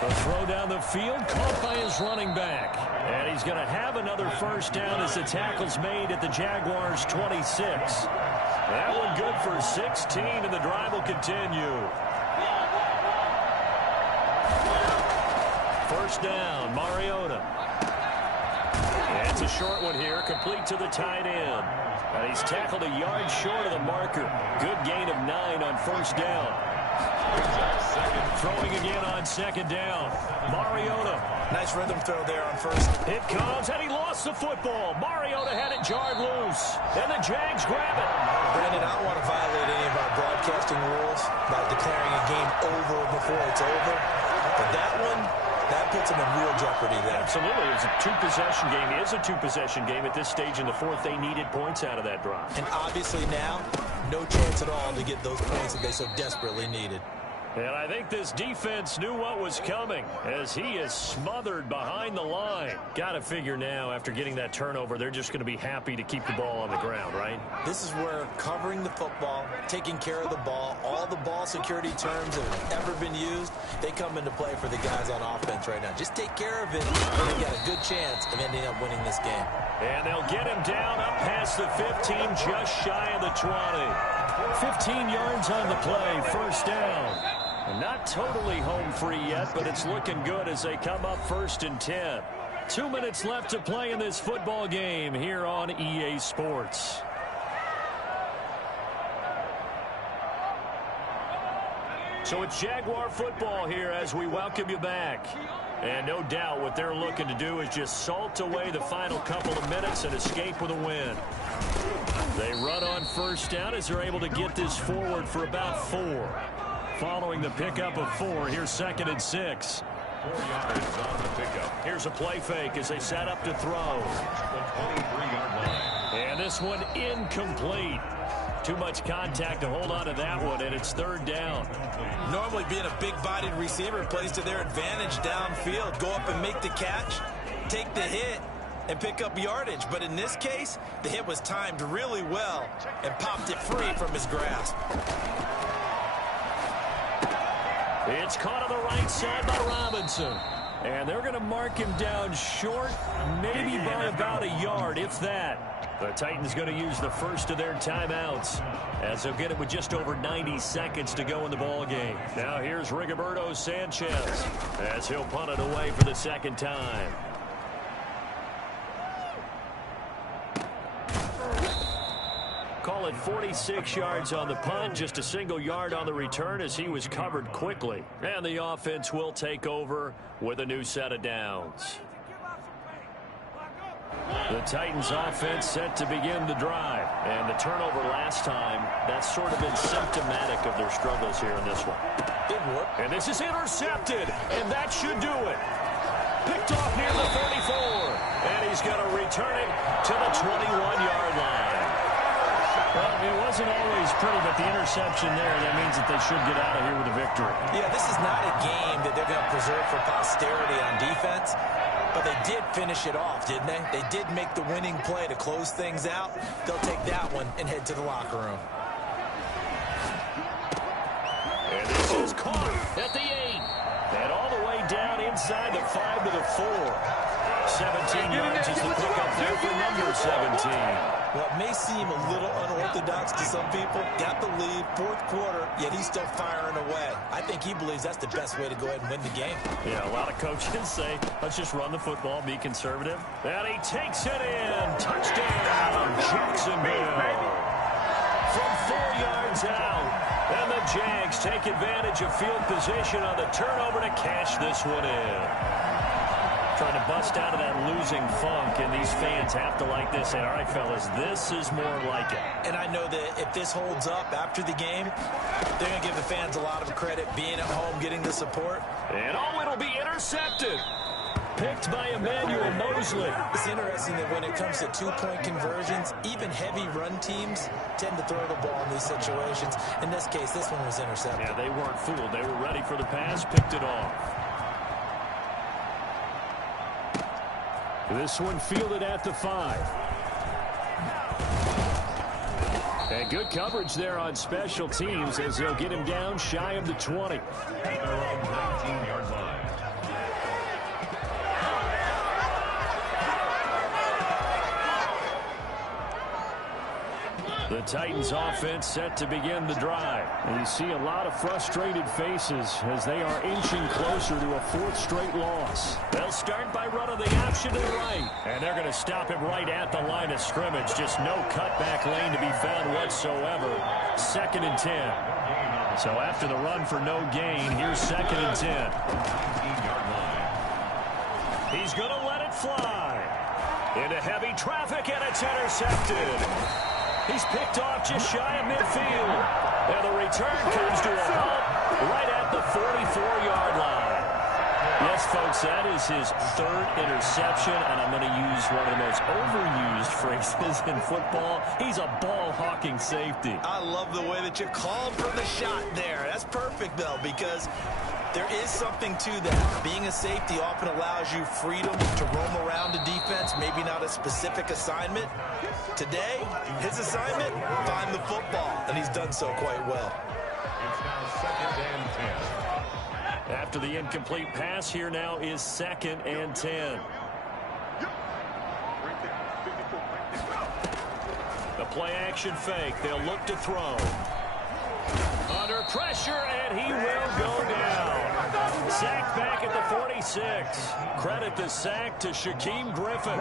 The throw down the field, caught by his running back. And he's going to have another first down as the tackle's made at the Jaguars' 26. That one good for 16, and the drive will continue. First down, Mariota. And it's a short one here, complete to the tight end. And he's tackled a yard short of the marker. Good gain of 9 on first down. Throwing again on second down. Mariota. Nice rhythm throw there on first. It comes, and he lost the football. Mariota had it jarred loose. And the Jags grab it. Brandon, I don't want to violate any of our broadcasting rules by declaring a game over before it's over. But that one, that puts them in real jeopardy there. Absolutely. It's a two-possession game. It is a two-possession game at this stage in the fourth. They needed points out of that drive. And obviously now, no chance at all to get those points that they so desperately needed. And I think this defense knew what was coming as he is smothered behind the line. Got to figure now, after getting that turnover, they're just going to be happy to keep the ball on the ground, right? This is where covering the football, taking care of the ball, all the ball security terms that have ever been used, they come into play for the guys on offense right now. Just take care of it, and they've got a good chance of ending up winning this game. And they'll get him down up past the 15, just shy of the 20. 15 yards on the play, first down. Not totally home free yet, but it's looking good as they come up first and 10. 2 minutes left to play in this football game here on EA Sports. So it's Jaguar football here as we welcome you back. And no doubt what they're looking to do is just salt away the final couple of minutes and escape with a win. They run on first down as they're able to get this forward for about 4. Following the pickup of 4, here's second and 6. 4 yards on the pickup. Here's a play fake as they set up to throw. 23-yard line. And this one incomplete. Too much contact to hold on to that one, and it's third down. Normally being a big-bodied receiver plays to their advantage downfield. Go up and make the catch, take the hit, and pick up yardage. But in this case, the hit was timed really well and popped it free from his grasp. It's caught on the right side by Robinson. And they're going to mark him down short, maybe by about a yard, if that. The Titans going to use the first of their timeouts as they'll get it with just over 90 seconds to go in the ball game. Now here's Rigoberto Sanchez as he'll punt it away for the second time. Call it 46 yards on the punt, just a single yard on the return as he was covered quickly. And the offense will take over with a new set of downs. The Titans offense set to begin the drive. And the turnover last time, that's sort of been symptomatic of their struggles here in this one. And this is intercepted, and that should do it. Picked off near the 34, and he's going to return it to the 21-yard line. Well, it wasn't always pretty, but the interception there, that means that they should get out of here with a victory. Yeah, this is not a game that they're going to preserve for posterity on defense. But they did finish it off, didn't they? They did make the winning play to close things out. They'll take that one and head to the locker room. And this is caught at the 8. And all the way down inside the 5 to the 4. 17 yards is the pickup there for number 17. What may seem a little unorthodox to some people, got the lead, fourth quarter, yet he's still firing away. I think he believes that's the best way to go ahead and win the game. Yeah, a lot of coaches say, let's just run the football, be conservative. And he takes it in. Touchdown, Jacksonville. From 4 yards out. And the Jags take advantage of field position on the turnover to cash this one in. Trying to bust out of that losing funk, and these fans have to like this. And all right, fellas, this is more like it. And I know that if this holds up after the game, they're going to give the fans a lot of credit being at home, getting the support. And oh, it'll be intercepted. Picked by Emmanuel Mosley. It's interesting that when it comes to two-point conversions, even heavy run teams tend to throw the ball in these situations. In this case, this one was intercepted. Yeah, they weren't fooled. They were ready for the pass, picked it off. This one fielded at the 5. And good coverage there on special teams as they'll get him down shy of the 20. Around 19-yard line. The Titans offense set to begin the drive. And you see a lot of frustrated faces as they are inching closer to a 4th straight loss. They'll start by running the option to the right. And they're going to stop him right at the line of scrimmage. Just no cutback lane to be found whatsoever. 2nd and 10. So after the run for no gain, here's 2nd and 10. He's going to let it fly. Into heavy traffic, and it's intercepted. He's picked off just shy of midfield. And the return comes to a halt right at the 44-yard line. Yes, folks, that is his 3rd interception, and I'm going to use one of the most overused phrases in football. He's a ball-hawking safety. I love the way that you called for the shot there. That's perfect, though, because there is something to that. Being a safety often allows you freedom to roam around a defense, maybe not a specific assignment. Today, his assignment, find the football, and he's done so quite well. It's now 2nd and 10. After the incomplete pass, here now is 2nd and 10. The play-action fake. They'll look to throw. Under pressure, and he will go down. Sacked back at the 46. Credit the sack to Shaquem Griffin.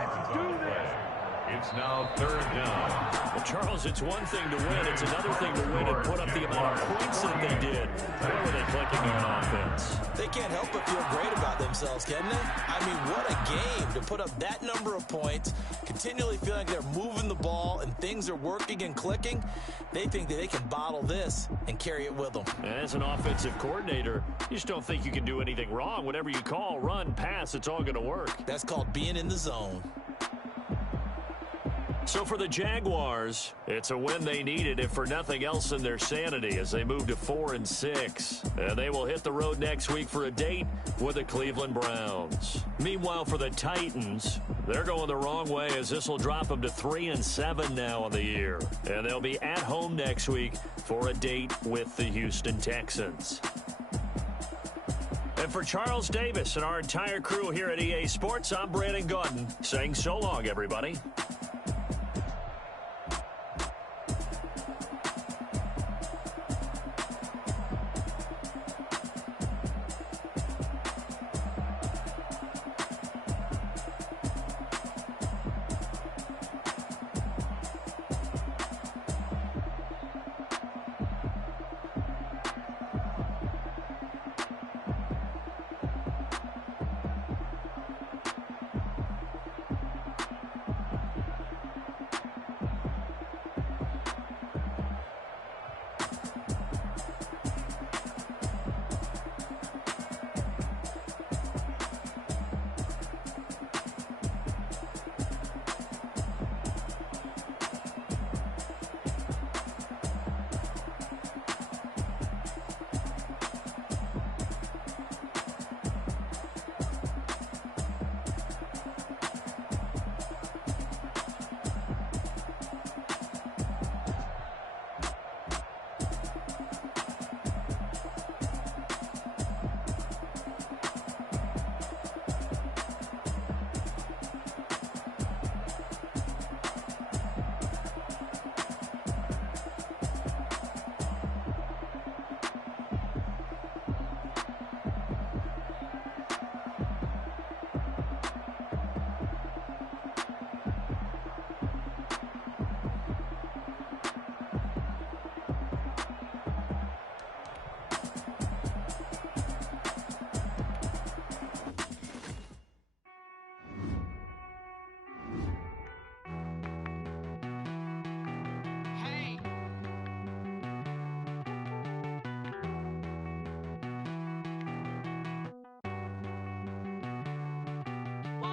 It's now 3rd down. Well, Charles, it's one thing to win. It's another thing to win and put up the amount of points that they did. Where were they clicking on offense? They can't help but feel great about themselves, can they? I mean, what a game to put up that number of points, continually feeling like they're moving the ball and things are working and clicking. They think that they can bottle this and carry it with them. And as an offensive coordinator, you just don't think you can do anything wrong. Whatever you call, run, pass, it's all going to work. That's called being in the zone. So for the Jaguars, it's a win they needed, if for nothing else in their sanity, as they move to 4-6. And they will hit the road next week for a date with the Cleveland Browns. Meanwhile, for the Titans, they're going the wrong way, as this will drop them to 3-7 now on the year. And they'll be at home next week for a date with the Houston Texans. And for Charles Davis and our entire crew here at EA Sports, I'm Brandon Gaudin saying so long, everybody.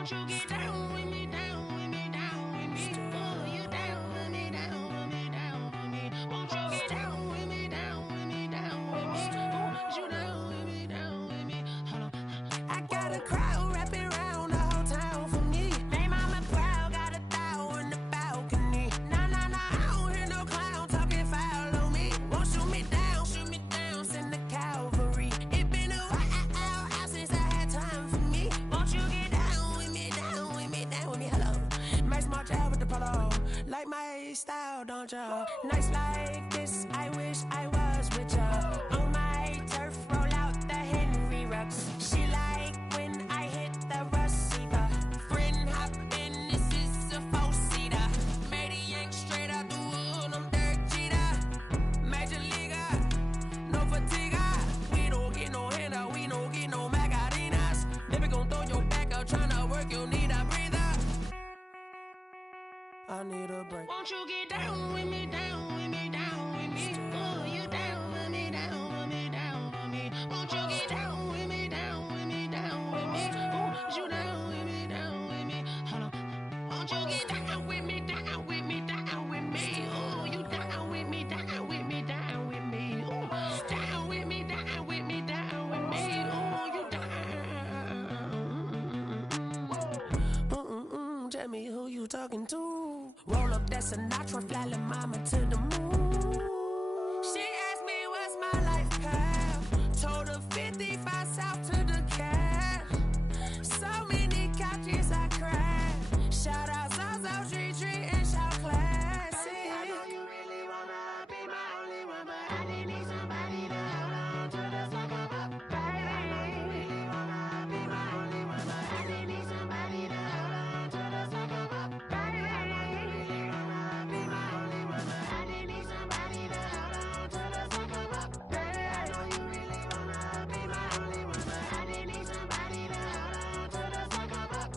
Won't you get down with me, down with me, down with me? Oh, you down with me, down with me, down with me. Won't you get down with me, down with me, down with me? Oh, you down with me, down with me? Hold on. I got a crowd wrapping around the whole town for me. They mama proud, got a thou in the balcony. Nah, nah, nah, I don't hear no clown talking foul on me. Won't shoot me down, send the cavalry. It been a while since I had time for me. Won't you get down with me, down with me, down with me? Hello. Max March out with the polo. Like my style, don't ya? Nights like this, I wish I was with ya. On my turf, roll out the Henry Rux. She like when I hit the receiver. Friend hop in, this is a four-seater. Made a yank straight out the wood, I'm Derek Jeter. Major leaguer, no fatigue. We don't get no handout, we don't get no Macarinas. Never gon' throw your back out, tryna work, you need a breather. I need a break. Won't you get down with me, down with me, down with me? Oh, you down with me, down with me, down with me? Won't you get down with me, down with me, down with me? Oh, you down with me, down with me? Hold on. Won't you get down with me, down with me, down with me? Oh, you down with me, down with me, down with me? Oh, down with me, down with me, down with me? Oh, you down. Tell me who you talking to. Roll up that Sinatra, fly la mama to the moon. She asked me what's my life path. Told her 55 south to the cat. So many couches I cried. Shout out South Street and shout classic. I know you really wanna be my only one, but I didn't need somebody to hold on to the second up. Baby, I know you really wanna be my only one, but I didn't need somebody to hold on to the second up. Baby, I know you really wanna be my only one, but I didn't need somebody to hold on to the second up. Baby, I know you really wanna be my only one, but I didn't need somebody to hold on to the second up.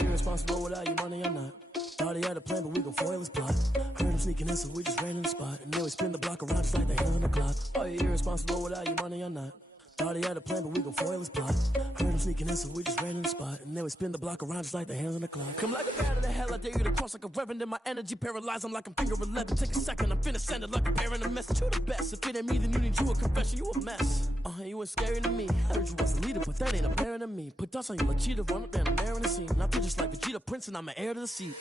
Irresponsible without your money or not. Thought he had a plan, but we gon' foil his plot. Heard him sneaking in, so we just ran in the spot. And then we spin the block around just like the hand on the clock. Are you irresponsible without your money or not? Thought he had a plan, but we gon' foil his plot. Heard him sneaking in, so we just ran in the spot. And then we spin the block around just like the hands on the clock. Come like a bat of the hell, I dare you to cross like a reverend. In my energy paralyzed, I'm like I'm finger 11. Take a second, I'm finna send it like a bearing a message. You the best, if it ain't me, then you need you a confession. You a mess, you ain't scary to me. Heard you was a leader, but that ain't apparent to me. Put dust on you like cheetah, run up and I'm there in the scene. And I feel just like Vegeta Prince and I'm an heir to the seat.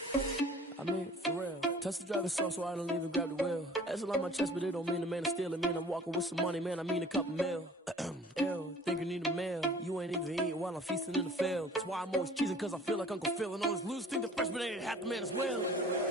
I mean, for real. Touch the driver's soft so I don't even grab the wheel. That's on my chest, but it don't mean the man is stealing. Man, I'm walking with some money, man, I mean a couple mil. Ew, think you need a meal. You ain't even eating while I'm feasting in the field. That's why I'm always cheesing, cause I feel like Uncle Phil. And all those losers think the freshman ain't half the man as well.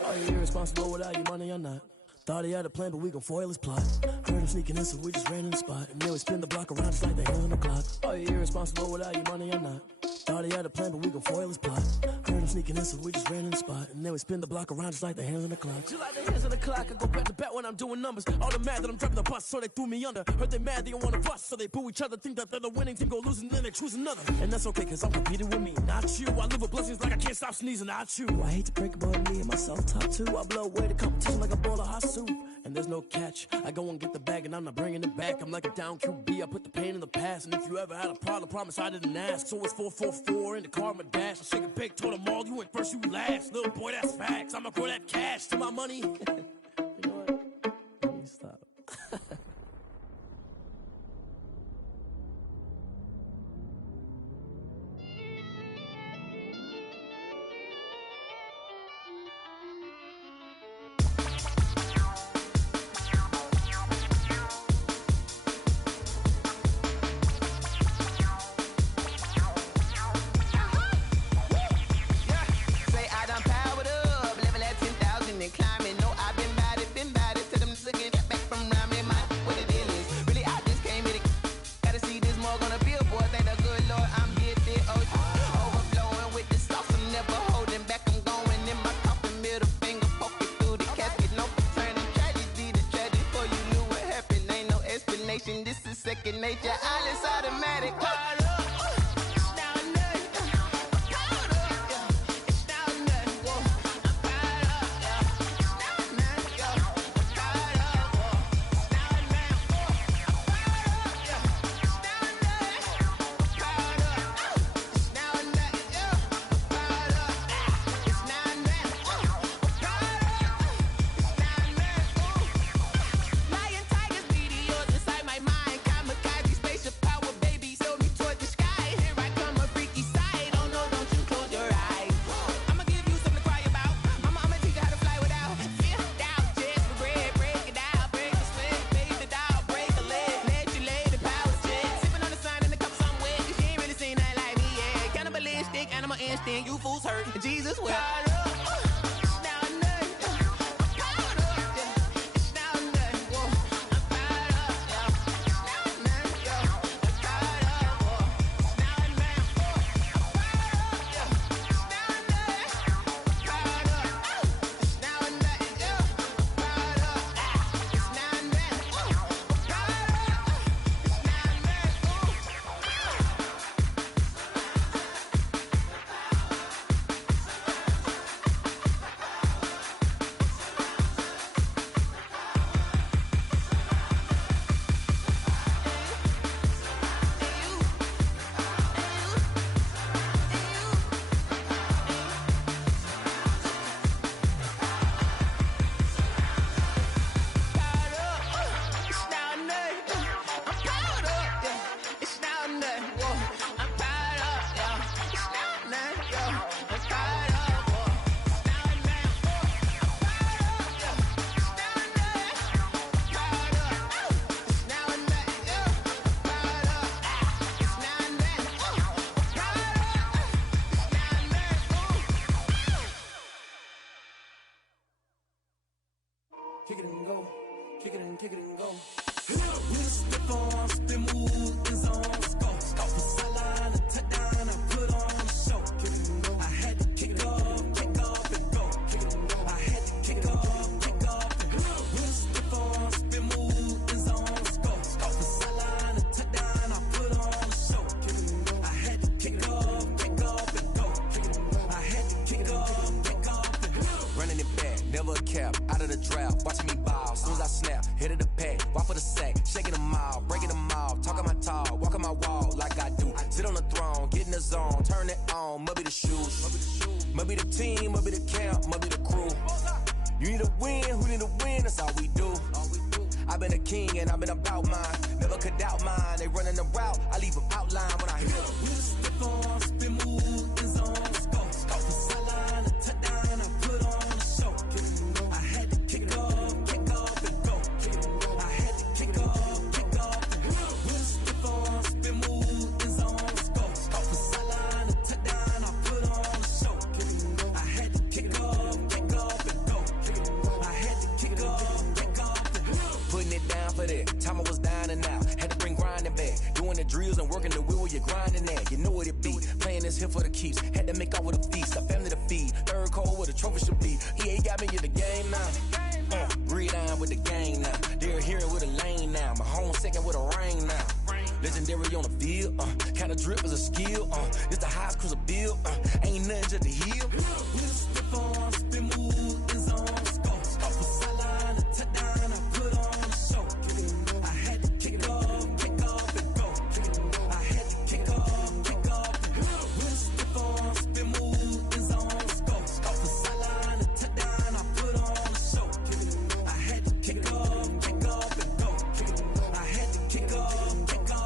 Are you irresponsible without your money or not? Thought he had a plan, but we gon' foil his plot. Heard him sneaking in, so we just ran in the spot. And then we spin the block around just like the hand on the clock. Are you irresponsible without your money or not? Thought he had a plan, but we gon' foil his plot. Heard him sneaking in, so we just ran in the spot. And then we spin the block around just like the hands on the clock. Just like the hands on the clock, I go back to back when I'm doing numbers. All the mad that I'm driving the bus, so they threw me under. Heard they mad, they don't wanna bust, so they boo each other. Think that they're the winning team, go losing, then they choose another. And that's okay, cause I'm competing with me, not you. I live with blessings like I can't stop sneezing, not you. I hate to break about me and myself top two. I blow away the competition like a bowl of hot soup. And there's no catch. I go and get the bag and I'm not bringing it back. I'm like a down QB, I put the pain in the past. And if you ever had a problem, promise I didn't ask. So it's 444 in the car, my dash. I shake a big, told them all, you went first, you last. Little boy, that's facts. I'ma grow that cash to my money. You know what? Let me stop. This is second nature, all is automatic. You fools hurt. Jesus will. Kick it and go, kick it and kick it and go. We stiff on, spin move, in zone, go. Go for sideline, a touchdown, I put on a show. Kick it and go. I had to kick off and go. Kick it and go. I had to kick off and go. We stiff on, spin move, in zone, go. Go for sideline, a touchdown, I put on a show. Kick it and go. I had to kick off and go. Kick it and go. I had to kick off and go. Running it back, never a cap, out of the draft, watching me ball, soon as I snap, hit of the pack, walk for the sack, shaking them all, breaking them all, talking my talk, walking my wall like I do, sit on the throne, get in the zone, turn it on, must be the shoes, must be the team, must be the camp, must be the crew, you need a win, who need a win, that's all we do, I've been a king and I've been about mine, never could doubt mine, they running the route, I leave them outline when I hit them. We stiff on, spin move, in zone, go for sideline, a touchdown, I put on a show. I had to kick off and go. I had to kick off and go. We stiff on, spin move, in zone, go for sideline, a touchdown, I put on a show. I had to kick off and go. I had to kick off and go. Putting it down for that, time I was down and out, had to bring grinding back, doing the drills and working the wheel where you're grinding at. You know what it be. Playing this here for the keeps. Had to make off with a feast. A family to feed. Third cold where the trophy should be. EA got me in the game now. Breed on with the gang now. They're here with a lane now. My home second with a rain now. Legendary on the field. Kinda drip is a skill. It's the highest cruiser bill. Ain't nothing just to heal. Stiff on, spin move, in zone, scope for sideline, a touchdown, I put on a show. I had to kick off and go. I had to kick off and go. Stiff on, spin move, in zone, scope for sideline, a touchdown, I put on a show. I had to kick off and go. I had to kick off and go.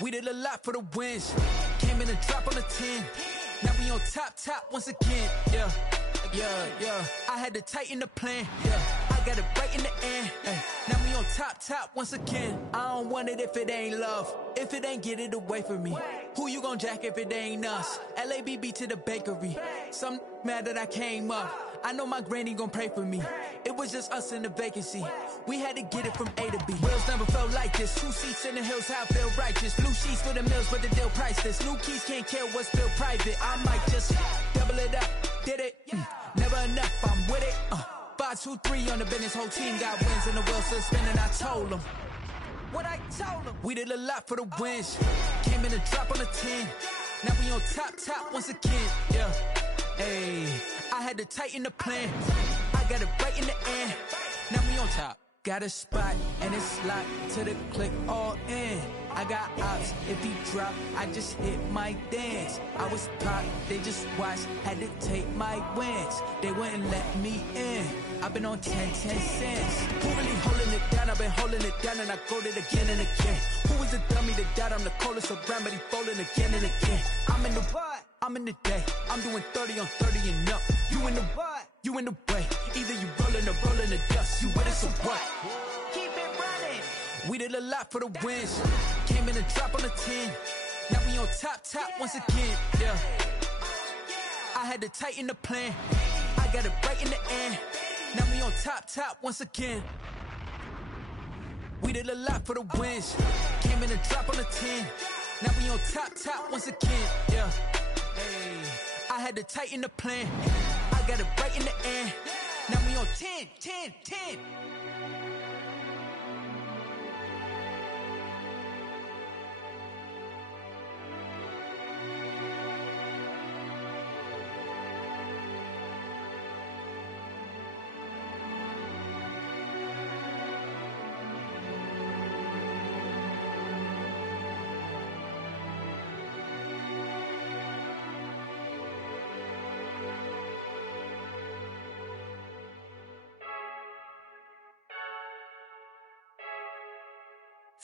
We did a lot for the wins. Came in and dropped on the 10. Now we on top once again. Yeah. I had to tighten the plan. Yeah. I got it right in the end. Now we on top once again. I don't want it if it ain't love. If it ain't, get it away from me. Who you gon' jack if it ain't us? LABB to the bakery. Some mad that I came up. I know my granny gon' pray for me. It was just us in the vacancy. We had to get it from A to B. Wheels never felt like this. 2 seats in the hills, how I feel righteous. Blue sheets for the mills, but the deal priceless. New keys can't kill what's still private. I might just double it up. Did it? Never enough, I'm with it. 5, 2, 3 on the business. Whole team got wins and the wheels still spinning. I told them what I told them. We did a lot for the wins. Came in and drop on the 10. Now we on top once again. Yeah. Hey, I had to tighten the plan. I got it right in the end. Now we on top. Got a spot and it's locked to the click all in. I got ops, if he drop, I just hit my dance. I was pop, they just watched, had to take my wins. They wouldn't let me in. I've been on 10 cents. Who really holding it down? I've been holding it down and I go it again and again. Who was the dummy that died? I'm the coldest around, but he falling again and again. I'm in the what? I'm in the day. I'm doing 30 on 30 and up. You in the what? You in the way. Either you rolling or rolling the dust. You with us or what? Keep it running. We did a lot for the wins. Came in and drop on the 10. Now we on top once again. Yeah. I had to tighten the plan. I got it right in the end. Now we on top once again. We did a lot for the wins. Came in and drop on the 10. Now we on top once again. Yeah. Hey, I had to tighten the plan. I got it right in the end. Now we on 10.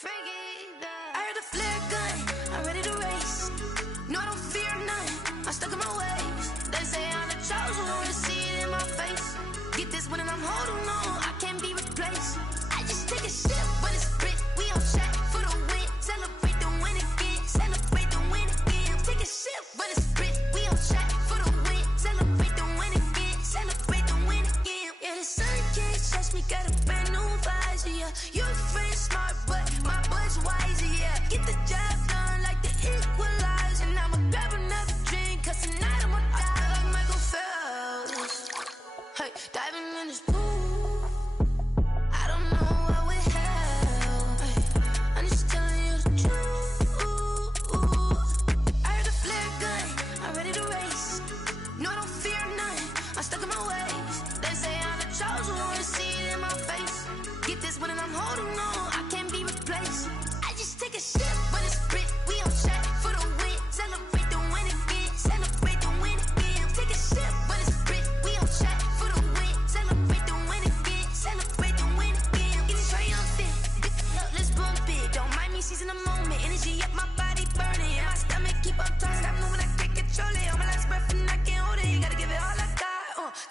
I heard the flare gun, I'm ready to race. No, I don't fear none, I'm stuck in my ways. They say I'm the chosen one, to see it in my face. Get this one and I'm holding on, I can't be replaced. I just take a sip, but it's spit, we on shot for the win. Celebrate the win again, celebrate the win again. Take a sip, but it's spit, we on shot for the win. Celebrate the win again, celebrate the win again. Yeah, the sun can't touch me, got a brand new visor, yeah. You're friend smart, but my boy's wiser, yeah. Get the job done like the equalizer. And I'ma grab another drink, cause tonight I'ma die like Michael Phelps. Hey, diving in this pool, I don't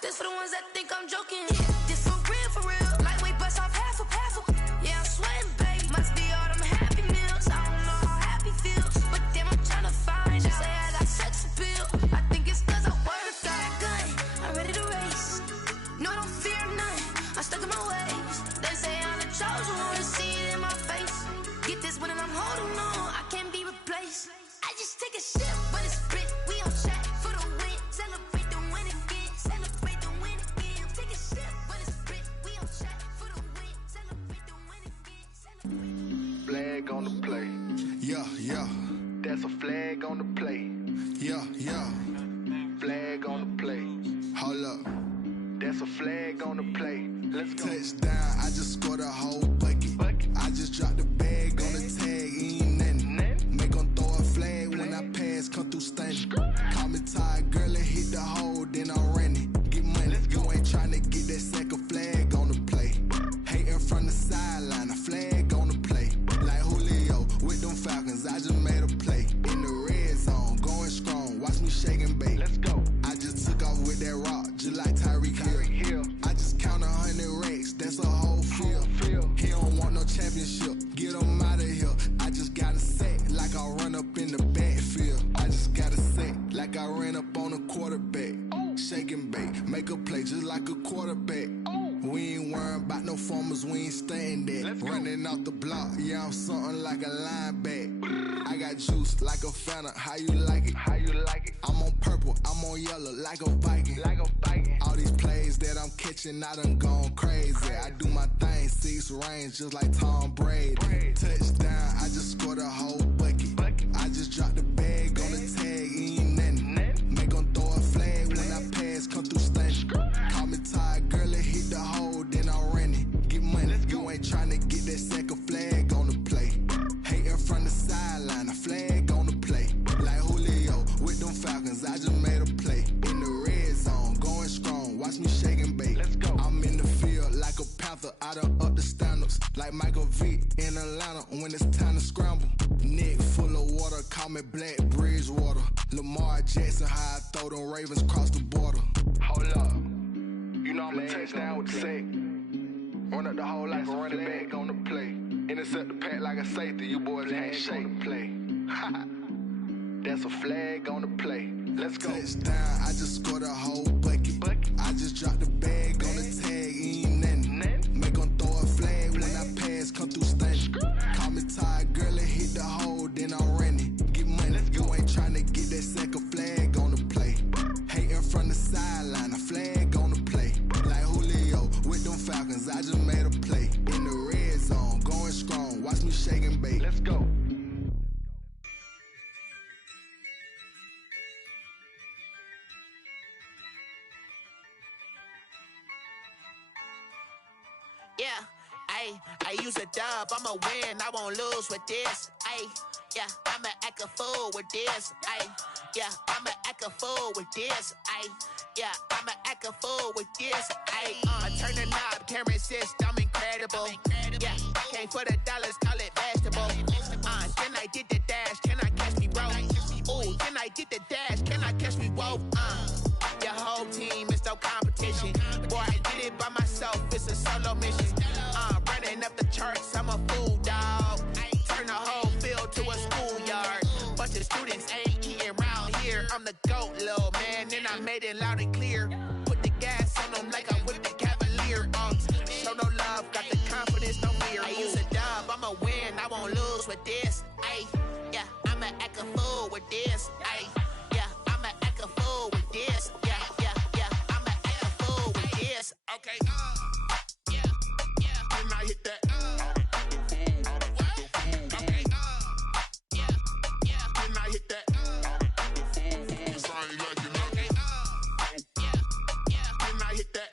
This for the ones that think I'm joking. This for real. Lightweight bust off half a. Yeah, I'm sweating, babe. Must be all them happy meals. I don't know how happy feels, but damn, I'm tryna find out. Say I got sex appeal. I think it's 'cause I work. Got a gun, I'm ready to race. No, I don't fear none. I'm stuck in my ways. They say I'm the chosen one. See it in my face. Get this one and I'm holding on. I can't be replaced. I just take a sip, but it's split. We on track for the win. Celebrate the win again. Celebrate the win again. Take a sip, but it's split. We on track for the win. Celebrate the win again. Flag on the play. Yeah. That's a flag on the play. Yeah. Flag on the play. Hold up. That's a flag on the play. Let's go. Touchdown, I just scored a whole bucket. I just dropped the bag on the tag, ain't nothing. Make 'em throw a flag when I pass, come through stunning. Call me tired, girl, and hit the hole, then I'm running. Get money, you ain't tryna get that second flag on the play. Hating from the sideline, a flag on the play. Like Julio with them Falcons, I just made a play. In the red zone, going strong, watch me shake and bake. Let's go. I just took off with that rock, just like Tyreek Hill. I just count 100 racks, that's a whole field. He don't want no championship, get him out of here. I just gotta set like I run up in the backfield. I just gotta set like I ran up on a quarterback. Shake and bake, make a play just like a quarterback. We ain't worrying about no formers, we ain't staying there. Running off the block, yeah, I'm something like a lineback. I got juice like a Fanta, how you like it? I'm on purple, I'm on yellow like a Viking. All these plays that I'm catching, I done gone crazy. I do my thing, 6 range just like Tom Brady. Touchdown, I just scored a whole bucket. I just dropped the bag on the tag, ain't nothing. Make 'em throw a flag when I pass, come through stunning. Call me tired, girl, and hit the hole, then I'm running. Get money, you ain't tryna get that second flag on the play. Hating from the sideline, a flag on the play. Like Julio with them Falcons, I just made a play. In the red zone, going strong, watch me shake and bake. Let's go. I'm in the field like a Panther, I done up the standards. Like Michael Vick in Atlanta when it's time to scramble. Neck full of water, call me Black Bridgewater. Lamar Jackson, how I throw them Ravens cross the border. Hold up. You know I'm a touchdown with the sack. Run up the whole like a running back on the play. Intercept the pack like a safety. You boys ain't shake the play. That's a flag on the play. Let's go. Touchdown, I just scored a whole bucket. I just dropped the bag on the tag, ain't nothing. Make 'em throw a flag when I pass, come through stunning. Call me tired, girl, and hit the hole, then I'm running. Get money, you ain't tryna get that second flag on the play. Hating from the sideline, a flag on the play. Like Julio with them Falcons, I just made a play. In the red zone, going strong, watch me shake and bake. Let's go. Yeah, I use a dub, I'ma win, I won't lose with this. Yeah, I'ma act a fool with this. Yeah, I'ma act a fool with this. Yeah, I'ma act a fool with this. I turn the knob, camera assist, I'm incredible. Yeah, came for the dollars, call it vegetable. Then I did the dash, can I catch me, bro? Ooh, then I did the dash, can I catch me, whoa? Your whole team is no competition. Boy, I did it by myself, it's a solo mission. Running up the charts, I'm a fool, dog. Turn the whole field to a schoolyard. Bunch of students ain't eating round here. I'm the GOAT, little man, and I made it loud and clear. Put the gas on them like I'm with the Cavalier. Show no love, got the confidence, no fear. I use a dub, I'ma win, I won't lose with this. Yeah, I'ma act a fool with this. Yeah, I'ma act a fool with this. Yeah, I'ma act a fool with this. Okay, and I hit that. Okay, and I hit that. Sorry, like you know. Okay, and I hit that.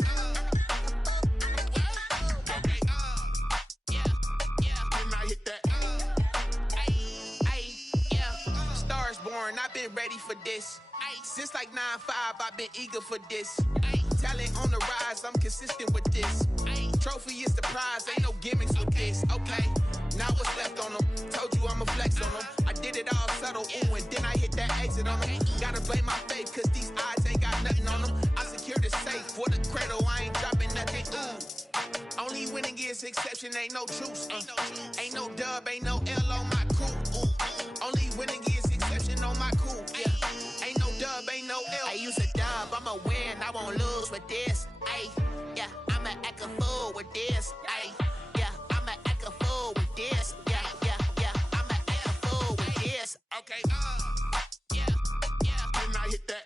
Okay, and I hit that. Yeah, stars born, I've been ready for this. Since like 9-5, I've been eager for this. Talent on the rise, I'm consistent with this. Trophy is the prize, ain't no gimmicks with this. Okay, now what's left on them? Told you I'ma flex on them. I did it all subtle, ooh, and then I hit that exit on them. Gotta blame my faith, cause these odds ain't got nothing on them. I secured the safe, what winning is exception, ain't no truce. Ain't no dub, ain't no L on my coupe. Only winning is exception on my coupe. Yeah, ain't no dub, ain't no L. I use a dub, I'ma win, I won't lose with this. Ay, yeah, I'ma act a fool with this. Ay, yeah, I'ma act a fool with this. Yeah, yeah, yeah, I'ma act a fool with this. Okay, yeah, yeah, then I hit that.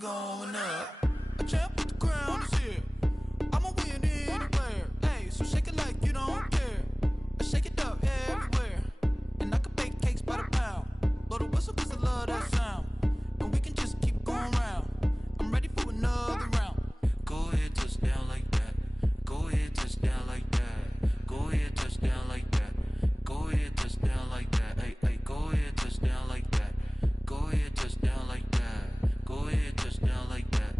Going up, a champ with the crown is here. I'ma win anywhere. Hey, so shake it like you don't care. I shake it up everywhere, and I can bake cakes by the pound. Blow the whistle 'cause I love that sound, and we can just keep going round. I'm ready for another round. Go ahead, touch down like that. Go ahead, touch down like that. Go ahead, touch down like that. Go ahead, touch down like that. Hey, hey, go ahead, touch down like that. Go ahead, touch down like that. Go ahead, touch down like that.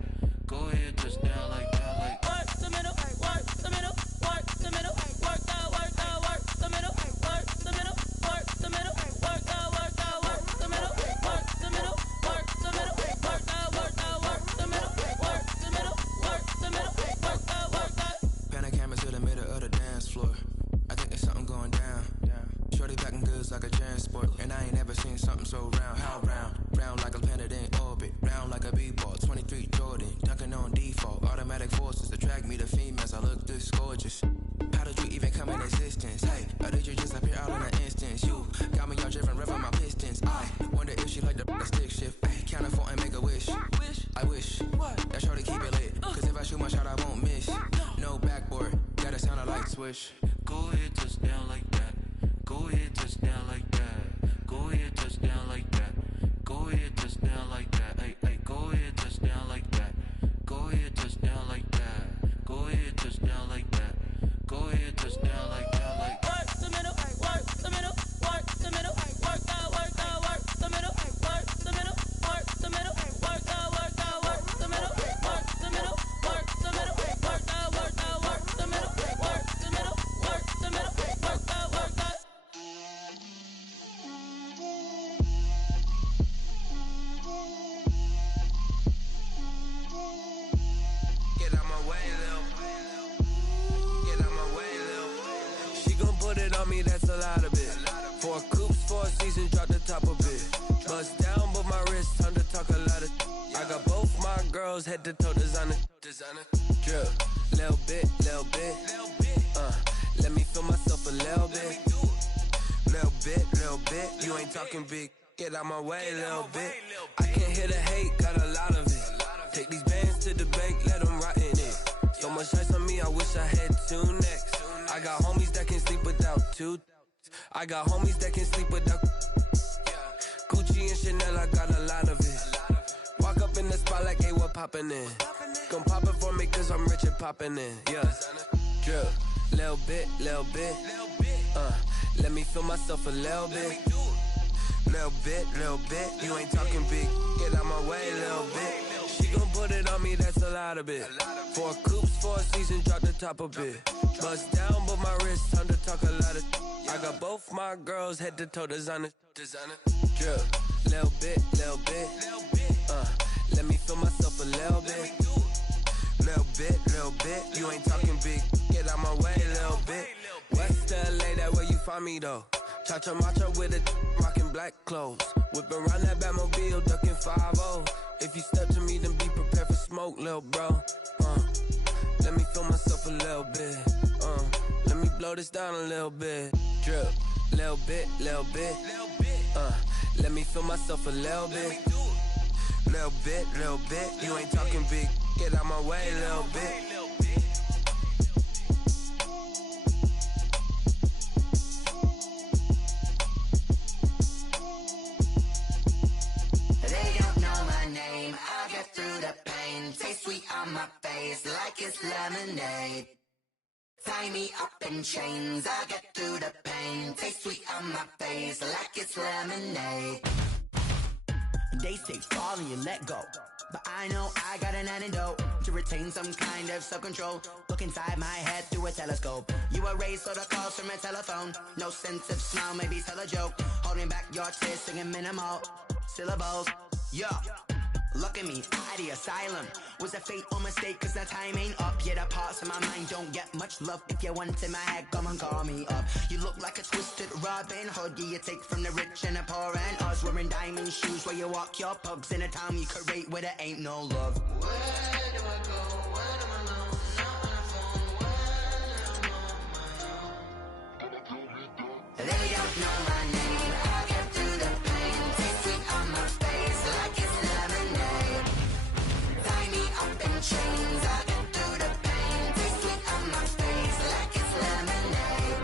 Go ahead, touch down like that. Like work the middle, work the middle, work the middle, work the middle, work the middle, work the middle, work the middle, work the middle, work the middle, work the middle, work the middle, work the middle, work the. Pan a camera to the middle of the dance floor. I think there's something going down. Shorty packing goods like a transport, and I ain't never seen something so round. How round? Round like a planet in orbit, round like a b-ball. 23 Jordan, dunking on default. Automatic forces attract me to females. I look this gorgeous. How did you even come in existence? Hey, or did you just appear out in an instance? You got me all driven, revving my pistons. I wonder if she like the stick shift. Hey, count it for and make a wish. I wish that shorty keep it lit, 'cause if I shoot my shot, I won't miss. No backboard, gotta sound a light switch. go ahead, touch down like that. Go ahead, touch down like that. Go ahead, touch down like that. Go ahead, touch down like that. Hey, hey, go ahead, touch down like that. Go ahead, touch down like that. Go ahead, touch down like that. Go ahead, touch down like that. Like work the middle, work the middle, work the middle, work the middle, work the middle, work the middle, work the middle, work the middle, work the middle, work the middle, work the middle, work the middle, work the middle, work the middle, work the. get out my way, Lil. Get out my way, Lil. She gon' put it on me, that's a lot of it. 4 coops, 4 seasons, drop the top of it. Bust down, but my wrist, time to talk a lot of. I got both my girls head to toe designer. Drip, little bit, little bit. Let me feel myself a little bit. Little bit. You ain't talking big. Get out my way, little bit. I can't hear the hate, got a lot of it. Take these bands to the bank, let them rot in it. So much ice on me, I wish I had 2 necks. I got homies that can sleep without 2. I got homies that can sleep without. Gucci and Chanel, I got a lot of it. Walk up in the spot like, hey, what poppin' in? Gon' pop it for me, 'cause I'm rich and poppin' in. Yeah, drip, little bit. Let me feel myself a little bit. Little bit. You ain't talking big. Get out my way, little bit. She gon' put it on me, that's a lot of it. 4 coops, 4 seasons, drop the top of it. Bust down, but my wrist, time to talk a lot of. I got both my girls head to toe designer. Drip, little bit. Let me feel myself a little bit. Little bit. You ain't talking big. Get out my way, little bit. West LA, that where you find find me though. Cha-cha matcha with a rockin' black clothes. Whipping around that Batmobile, ducking 5-0. If you step to me, then be prepared for smoke, lil' bro. Let me feel myself a little bit. Let me blow this down a little bit. Drip, little bit, little bit. Let me feel myself a little bit. Little bit, little bit. You ain't talking big. Get out my way, little bit. Taste sweet on my face like it's lemonade. Tie me up in chains, I get through the pain. Taste sweet on my face like it's lemonade. They say fall and you let go, but I know I got an antidote to retain some kind of self-control. Look inside my head through a telescope. You erase all the calls from a telephone. No sense of smile, maybe tell a joke. Holding back your tears, singing minimal syllables. Yeah. Look at me, at the asylum. Was a fate or mistake, cause the time ain't up. Yet the parts of my mind don't get much love. If you want in my head, come and call me up. You look like a twisted Robin Hood. You take from the rich and the poor and us. Wearing diamond shoes where you walk your pugs. In a town you could rate where there ain't no love. Where do I go? When am I alone? Not on the phone. When I'm on my own. They don't know my name. I get through the pain. Taste sweet on my face like it's lemonade. Tie me up in chains. I get through the pain. Taste sweet on my face like it's lemonade.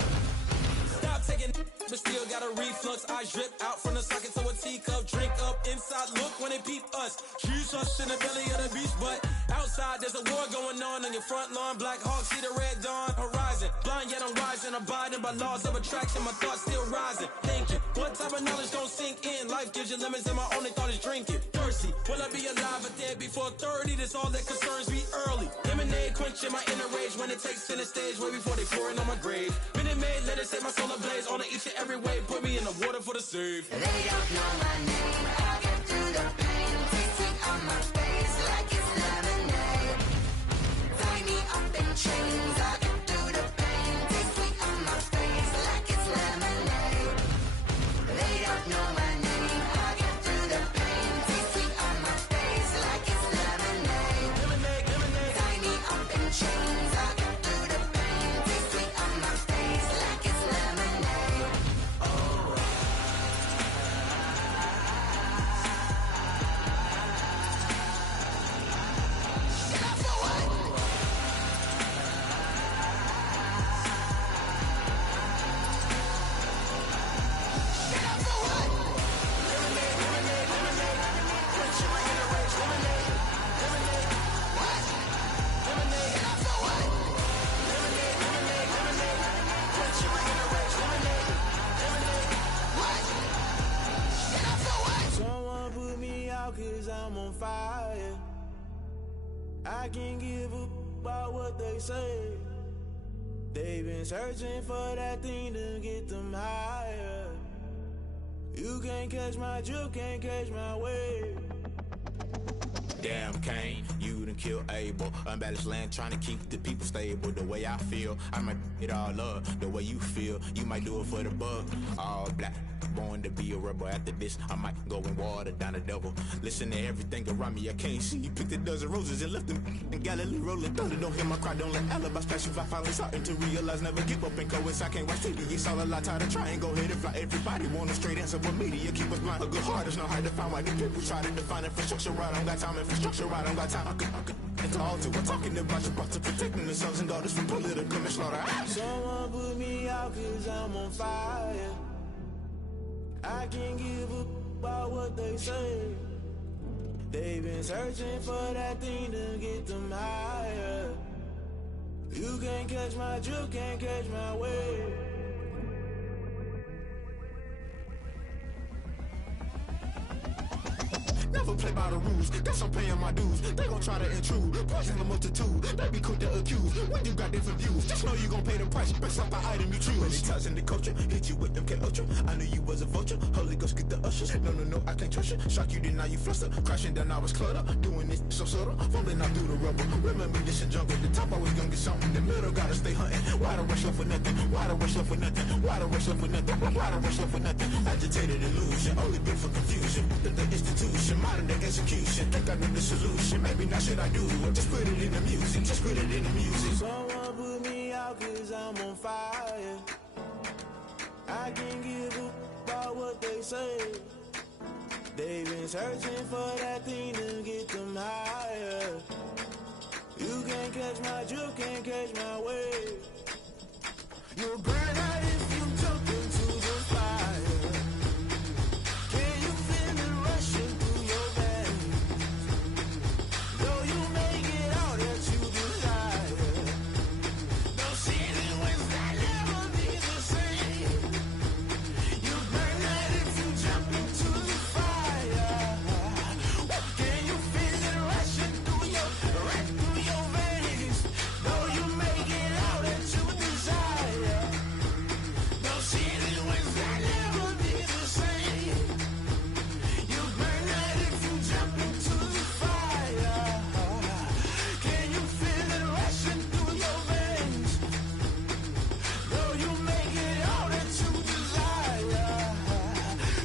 Stop taking, but still got a reflux. I drip out from the socket to a teacup. Drink up inside. Look when they peep us. Shoes us in the belly of the beach, but outside there's a war going on your front lawn. Black Hawk see the red dawn horizon. Blind yet I'm rising, abiding by laws of attraction. My thoughts still rising. Thinking, what type of knowledge don't sink in? Life gives you lemons and my only thought is drinking. Thirsty, will I be alive or dead before 30? That's all that concerns me early. Lemonade quenching my inner rage when it takes center stage way before they pour it on my grave. Minute Maid, let it set my soul ablaze. On each and every way, put me in the water for the save. They don't know my name. I get through the pain. Taste sweet on my face like it's lemonade. Tie me up in chains. I get through the pain. Taste sweet on my face like it's lemonade. They don't know my name. I get through the pain. Taste sweet on my face like it's lemonade. Lemonade, lemonade. Tie me up in chains. I get through the pain. Taste sweet on my face like it's lemonade. Oh. Someone put me out cause I'm on fire. I can't give up about what they say. They've been searching for that thing to get them higher. You can't catch my drift, can't catch my wave. Damn, Kane, you done killed Abel. Unbalanced land, trying to keep the people stable. The way I feel, I might it all up. The way you feel, you might do it for the buck. All black, born to be a rebel. After this, I might go and water down the devil. Listen to everything around me, I can't see. You picked a dozen roses and left them in Galilee rolling thunder. Don't hear my cry, don't let alibis pass you. I finally starting to realize, never give up and coincide. Can't watch TV, it's all a lot. Tired of trying, go ahead and fly. Everybody want a straight answer, but media keep us blind. A good heart is not hard to find. Why the people try to define infrastructure right? I don't got time, infrastructure right, I don't got time. I could all to we're talking about your about to protecting the sons and daughters from political manslaughter. Someone put me out cause I'm on fire. I can't give up about what they say. They've been searching for that thing to get them higher. You can't catch my drift, can't catch my wave. Never never play by the rules. Guess I'm paying my dues. They gon' try to intrude. Poison the multitude. They be quick to accuse. When you got different views, just know you gon' pay the price. Based off the item you choose. Many times in the culture, hit you with them K-Ultra. I knew you was a vulture. Holy Ghost get the ushers. No, I can't trust you. Shock you, then now you fluster. Crashing down, I was clutter. Doing this so subtle. Fumbling out through the rubble. Remember this in jungle. The top always gonna get something. The middle gotta stay hunting. Why the rush up for nothing? Why the rush up for nothing? Why the rush up for nothing? Why the rush up for nothing? Agitated illusion. Only built for confusion. The institution. Modern day execution. Think I know the solution. Maybe not should I do it? Just put it in the music. Just put it in the music. Someone put me out cause I'm on fire. I can't give a about what they say. They've been searching for that thing to get them higher. You can't catch my drift, can't catch my wave. You'll burn out if you jump into the fire. Can you feel it rushing through your veins? Though you may get all that you desire, those city winds that never be the same. You burn out if you jump into the fire. Can you feel it rushing through your veins? Though you may get all that you desire, those city winds that never be the same. You burn out if you jump into the fire. Can you feel it rushing through your veins? Though you may get all that you desire,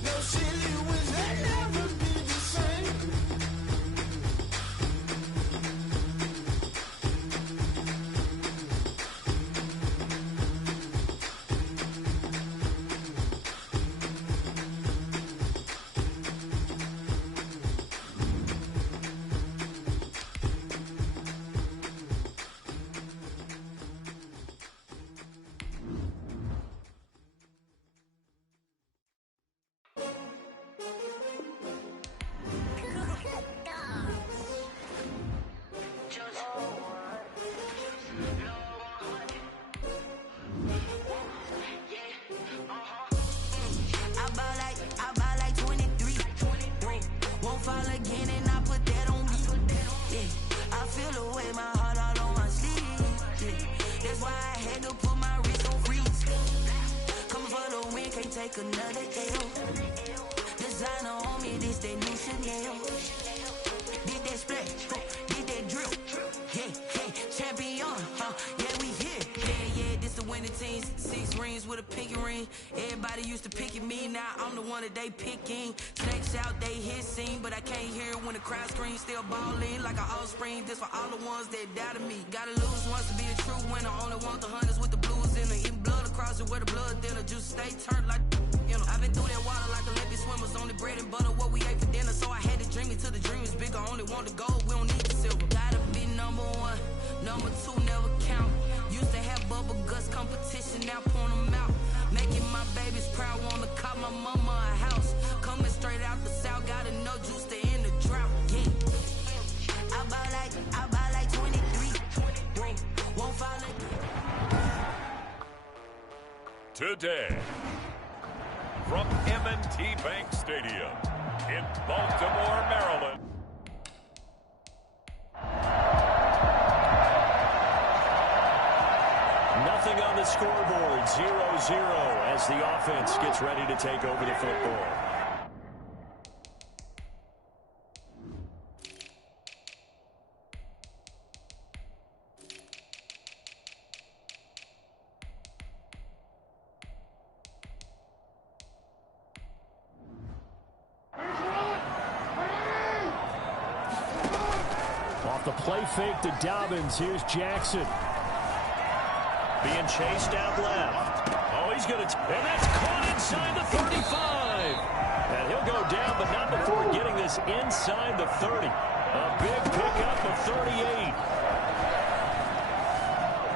those city winds that never be the same. I buy like 23. Won't fall again and I put that on me. Yeah, I feel the way, my heart all on my sleeve. Yeah, that's why I had to put my wrist on freeze. Coming for the win, can't take another L. Designer on me, this that new Chanel. Did that splash, did that drip. Yeah, champion, yeah, we here. Yeah, this the winning team. 6 rings with a pinky ring. Everybody used to pick at me, now I'm the one that they picking. Snakes out, they hissing, but I can't hear it when the crowd screams. Still balling like an offspring. This for all the ones that doubted me. Gotta lose once to be a true winner. Only want the hunters with the blues in it. Eating blood across it where the blood thinner. Juice stay turned like, you know. I've been through that water like Olympic swimmers. Only bread and butter, what we ate for dinner. So I had to dream it till the dream is bigger. Only want the gold, we don't need the silver. Gotta be number 1, number 2 never count. Used to have bubble guts competition, now point them out. Making my babies proud, wanna call my mama a house. Coming straight out the south, gotta know juice to end the drought. Yeah, I buy like 23. Won't fall again. Today, from M&T Bank Stadium in Baltimore, Maryland. Nothing on the scoreboard, 0-0 as the offense gets ready to take over the football. Off the play fake to Dobbins, here's Jackson. Being chased out left. Oh, he's going to... And that's caught inside the 35. And he'll go down, but not before getting this inside the 30. A big pickup of 38.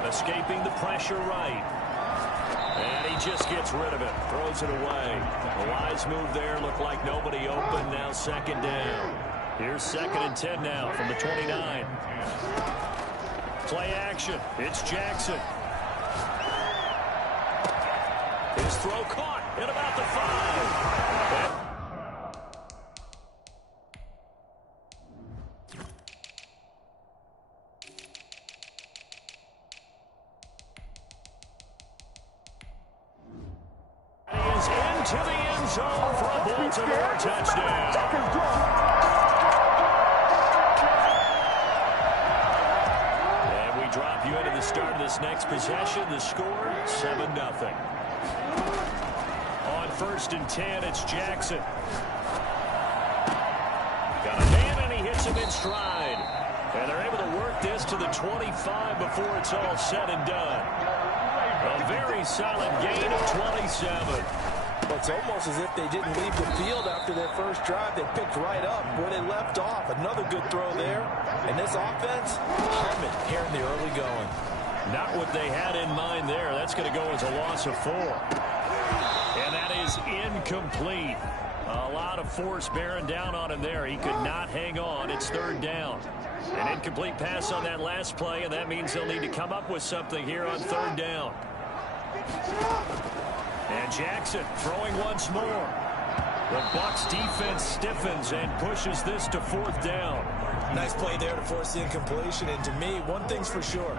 Escaping the pressure right. And he just gets rid of it. Throws it away. A wise move there. Looked like nobody open. Now second down. Here's 2nd and 10 now from the 29. Play action. It's Jackson. His throw caught at about the 5. touchdown. And we drop you into the start of this next possession. The score, 7-0. On 1st and 10, it's Jackson. Got a man, and he hits him in stride. And they're able to work this to the 25 before it's all said and done. A very solid gain of 27. Well, it's almost as if they didn't leave the field after their first drive. They picked right up where they left off. Another good throw there. And this offense, humming here in the early going. Not what they had in mind there. That's going to go as a loss of 4. And that is incomplete. A lot of force bearing down on him there. He could not hang on. It's 3rd down. An incomplete pass on that last play, and that means they'll need to come up with something here on 3rd down. And Jackson throwing once more. The Bucs defense stiffens and pushes this to 4th down. Nice play there to force the incompletion. And to me, one thing's for sure.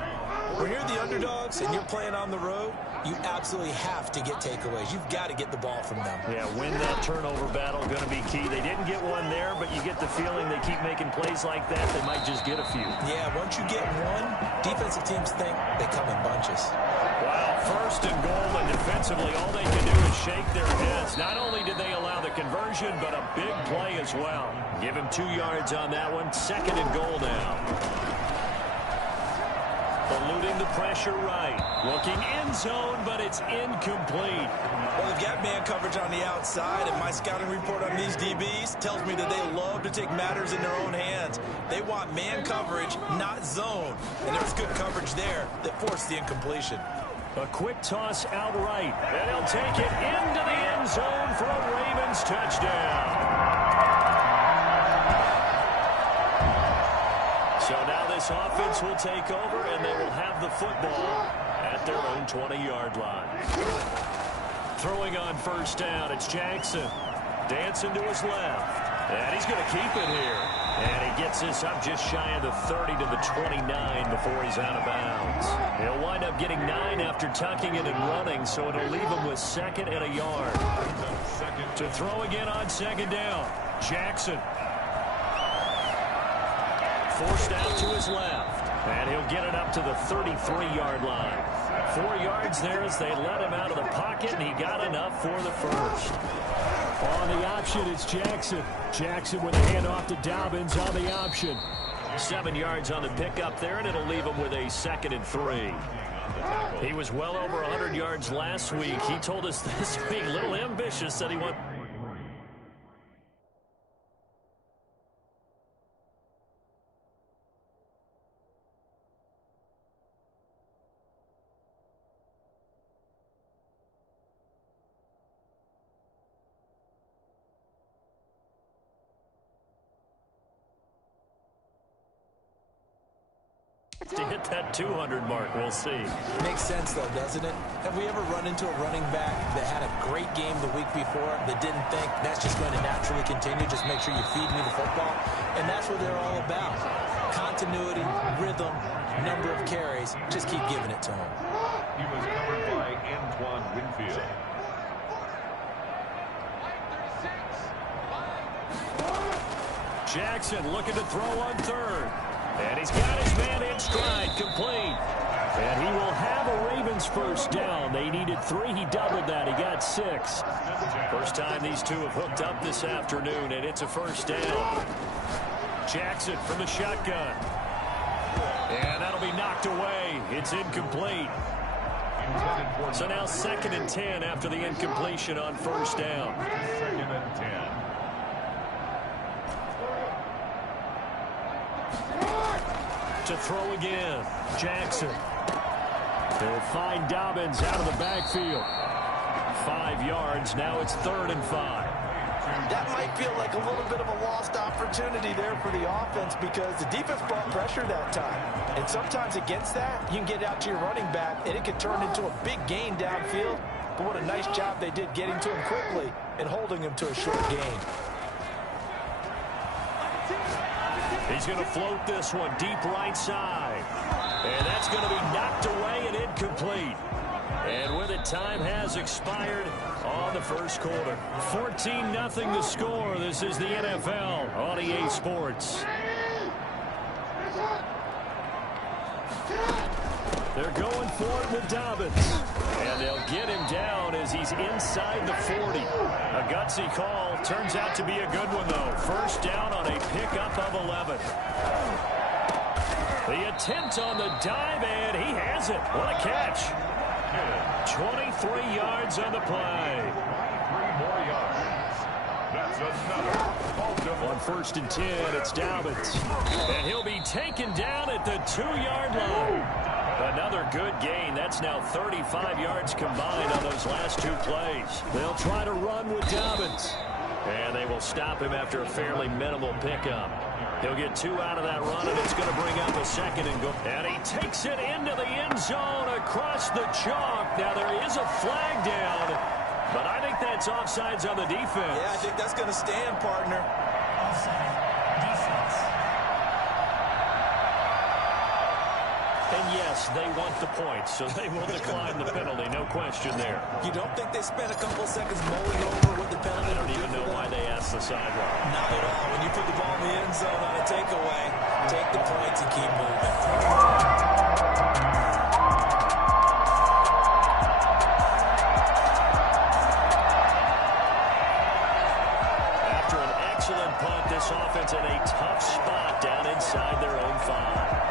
When you're the underdogs and you're playing on the road, you absolutely have to get takeaways. You've got to get the ball from them. Yeah, win that turnover battle, going to be key. They didn't get one there, but you get the feeling they keep making plays like that, they might just get a few. Yeah, once you get one, defensive teams think they come in bunches. Wow, 1st and goal, and defensively, all they can do is shake their heads. Not only did they allow the conversion, but a big play as well. Give him 2 yards on that one. 2nd and goal now. Eluding the pressure right. Looking end zone, but it's incomplete. Well, they've got man coverage on the outside, and my scouting report on these DBs tells me that they love to take matters in their own hands. They want man coverage, not zone. And there was good coverage there that forced the incompletion. A quick toss outright, and he'll take it into the end zone for a Ravens touchdown. So now this offense will take over, and they will have the football at their own 20-yard line. Throwing on 1st down, it's Jackson. Dancing to his left. And he's going to keep it here. And he gets this up just shy of the 30 to the 29 before he's out of bounds. He'll wind up getting 9 after tucking it and running, so it'll leave him with 2nd and a yard. To throw again on 2nd down, Jackson. Forced out to his left, and he'll get it up to the 33-yard line. 4 yards there as they let him out of the pocket, and he got enough for the first. On the option, it's Jackson. Jackson with a handoff to Dobbins on the option. 7 yards on the pickup there, and it'll leave him with a 2nd and 3. He was well over 100 yards last week. He told us this week, a little ambitious, that he went. To hit that 200 mark, we'll see. Makes sense, though, doesn't it? Have we ever run into a running back that had a great game the week before that didn't think that's just going to naturally continue? Just make sure you feed me the football. And that's what they're all about. Continuity, rhythm, number of carries. Just keep giving it to him. He was covered by Antoine Winfield. Jackson looking to throw on 3rd. And he's got his man in stride, complete. And he will have a Ravens 1st down. They needed 3. He doubled that. He got 6. First time these two have hooked up this afternoon, and it's a 1st down. Jackson from the shotgun. And that'll be knocked away. It's incomplete. So now 2nd and 10 after the incompletion on 1st down. 2nd and 10. To throw again, Jackson. They'll find Dobbins out of the backfield. 5 yards, now it's 3rd and 5. That might feel like a little bit of a lost opportunity there for the offense because the defense brought pressure that time. And sometimes against that, you can get out to your running back, and it could turn into a big gain downfield. But what a nice job they did getting to him quickly and holding him to a short gain. He's going to float this one deep right side. And that's going to be knocked away and incomplete. And with it, time has expired on the first quarter. 14-0 the score. This is the NFL on EA Sports. They're going for it with Dobbins. And they'll get him down as he's inside the 40. A gutsy call. Turns out to be a good one, though. First down on a pickup of 11. The attempt on the dive, and he has it. What a catch. 23 yards on the play. 3 more yards. That's another. On 1st and 10, it's Dobbins. And he'll be taken down at the 2-yard line. Another good gain. That's now 35 yards combined on those last 2 plays. They'll try to run with Dobbins. And they will stop him after a fairly minimal pickup. He'll get 2 out of that run, and it's going to bring up a 2nd and goal. And he takes it into the end zone across the chalk. Now, there is a flag down, but I think that's offsides on the defense. Yeah, I think that's going to stand, partner. Offside. Defense. And yes, they want the points, so they will decline the penalty. No question there. You don't think they spent a couple seconds mulling over what the penalty? I don't even know why they asked the sideline. Not at all. When you put the ball in the end zone on a takeaway, take the points and keep moving. After an excellent punt, this offense in a tough spot down inside their own 5.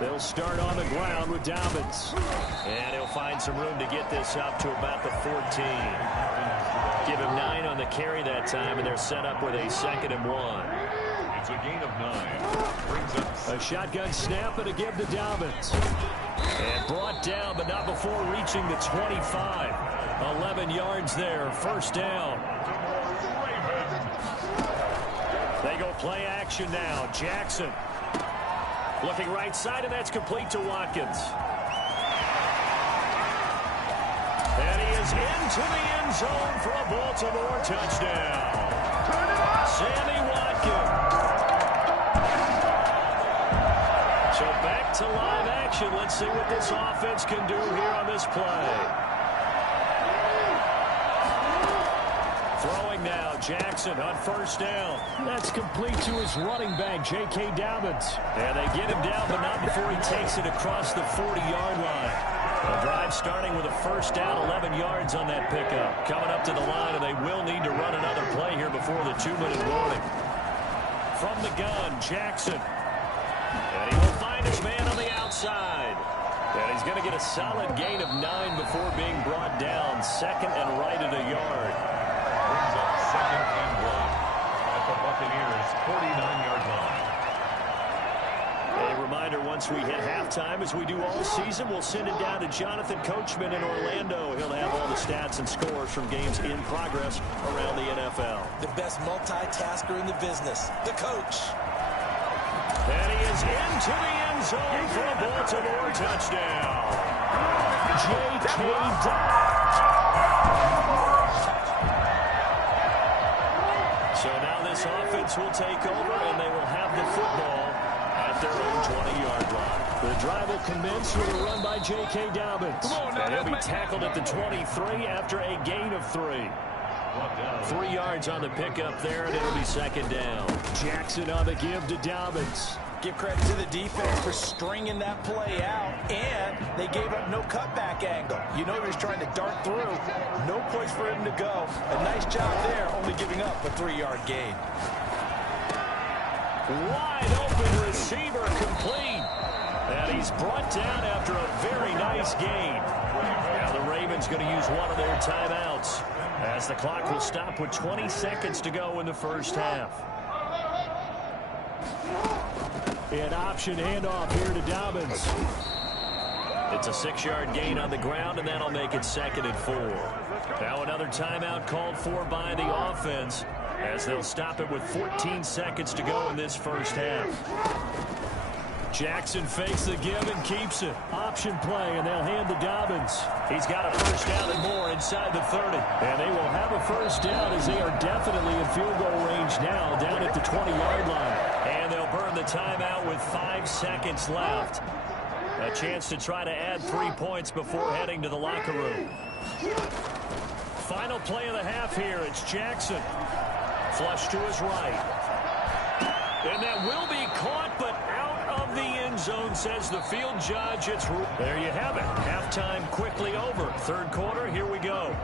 They'll start on the ground with Dobbins. And he'll find some room to get this up to about the 14. Give him 9 on the carry that time, and they're set up with a 2nd and 1. It's a gain of 9. Brings up a shotgun snap and a give to Dobbins. And brought down, but not before reaching the 25. 11 yards there, 1st down. They go play action now. Jackson. Looking right side, and that's complete to Watkins. And he is into the end zone for a Baltimore touchdown. Sammy Watkins. So back to live action. Let's see what this offense can do here on this play. Throwing now, Jackson on 1st down. That's complete to his running back, J.K. Dobbins. And they get him down, but not before he takes it across the 40-yard line. The drive starting with a 1st down, 11 yards on that pickup. Coming up to the line, and they will need to run another play here before the 2-minute warning. From the gun, Jackson. And he will find his man on the outside. And he's going to get a solid gain of 9 before being brought down. 2nd and right at a yard. Brings up 2nd and 1 at the Buccaneers' 49-yard line. A reminder, once we hit halftime, as we do all season, we'll send it down to Jonathan Coachman in Orlando. He'll have all the stats and scores from games in progress around the NFL. The best multitasker in the business, the coach. And he is into the end zone for a Baltimore touchdown. J.K. So now this offense will take over, and they will have the football at their own 20-yard line. The drive will commence with a run by J.K. Dobbins. And he'll be tackled at the 23 after a gain of 3. 3 yards on the pickup there, and it'll be 2nd down. Jackson on the give to Dobbins. Give credit to the defense for stringing that play out, and they gave up no cutback angle. You know he was trying to dart through. No place for him to go. A nice job there, only giving up a 3-yard gain. Wide open receiver complete. And he's brought down after a very nice gain. Now the Ravens going to use one of their timeouts as the clock will stop with 20 seconds to go in the 1st half. An option handoff here to Dobbins. It's a 6-yard gain on the ground, and that'll make it 2nd and 4. Now another timeout called for by the offense as they'll stop it with 14 seconds to go in this 1st half. Jackson fakes the give and keeps it. Option play, and they'll hand to Dobbins. He's got a 1st down and more inside the 30. And they will have a 1st down as they are definitely in field goal range now down at the 20-yard line. And they'll burn the timeout with 5 seconds left. A chance to try to add 3 points before heading to the locker room. Final play of the half here. It's Jackson. Flush to his right. And that will be caught, but out of the end zone, says the field judge. There you have it. Halftime quickly over. Third quarter, here we go.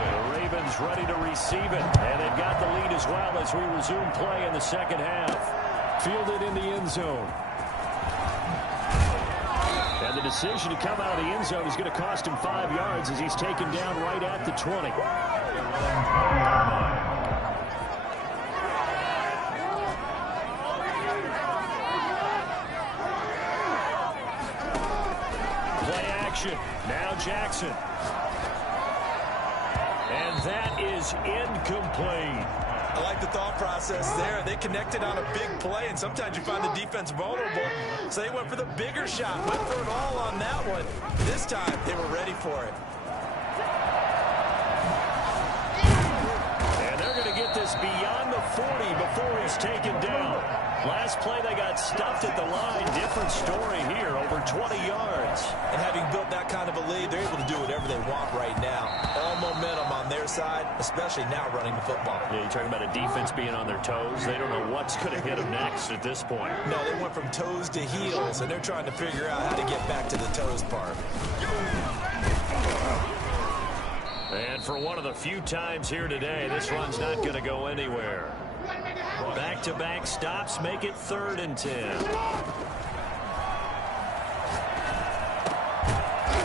The Ravens ready to receive it. And they've got the lead as well as we resume play in the second half. Fielded in the end zone. And the decision to come out of the end zone is going to cost him 5 yards as he's taken down right at the 20. Play action. Now Jackson. And that is incomplete. I like the thought process there. They connected on a big play, and sometimes you find the defense vulnerable. So they went for the bigger shot, went for it all on that one. This time, they were ready for it. And they're going to get this beyond the 40 before he's taken down. Last play, they got stuffed at the line. Different story here, over 20 yards. And having built that kind of a lead, they're able to do whatever they want right now. All momentum on their side, especially now running the football. Yeah, you're talking about a defense being on their toes. They don't know what's going to hit them next at this point. No, they went from toes to heels, and they're trying to figure out how to get back to the toes part. And for one of the few times here today, this run's not going to go anywhere. Back-to-back stops make it 3rd and 10.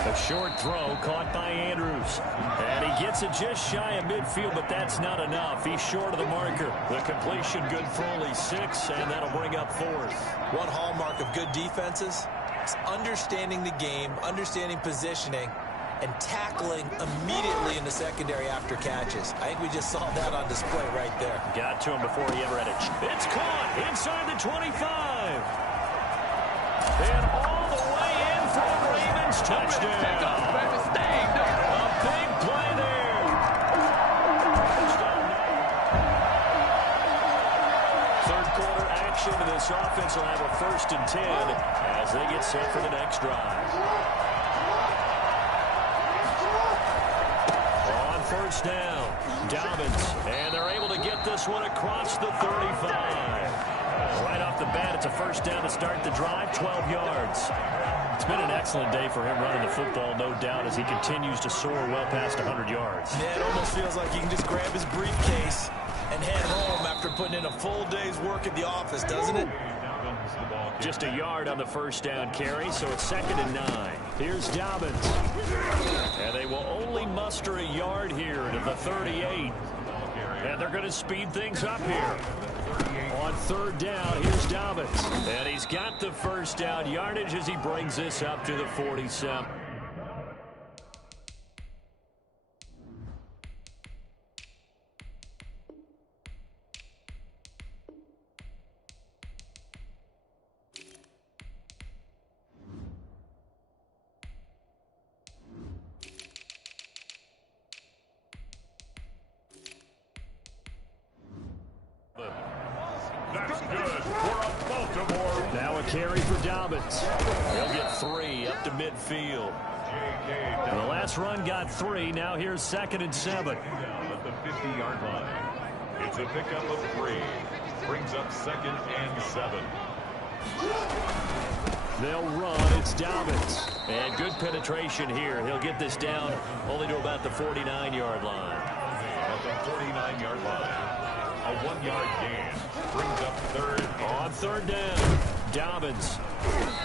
A short throw caught by Andrews. And he gets it just shy of midfield, but that's not enough. He's short of the marker. The completion good for only 6, and that'll bring up 4th. One hallmark of good defenses is understanding the game, understanding positioning, and tackling immediately in the secondary after catches. I think we just saw that on display right there. Got to him before he ever had it. It's caught inside the 25. And all the way in for a Ravens touchdown. A big play there. Third quarter action, and this offense will have a 1st and 10 as they get set for the next drive. First down, Dobbins, and they're able to get this one across the 35. Right off the bat, it's a first down to start the drive, 12 yards. It's been an excellent day for him running the football, no doubt, as he continues to soar well past 100 yards. Yeah, it almost feels like he can just grab his briefcase and head home after putting in a full day's work at the office, doesn't it? Just a yard on the first down carry, so it's 2nd and 9. Here's Dobbins. And they will only muster a yard here to the 38. And they're going to speed things up here. On 3rd down, here's Dobbins. And he's got the first down yardage as he brings this up to the 47. Now a carry for Dobbins. He'll get 3 up to midfield. The last run got 3. Now here's 2nd and 7. At the 50-yard line. It's a pickup of 3. Brings up 2nd and 7. They'll run. It's Dobbins. And good penetration here. He'll get this down only to about the 49-yard line. At the 49-yard line. A 1-yard gain. Brings up 3rd. On 3rd down, Dobbins.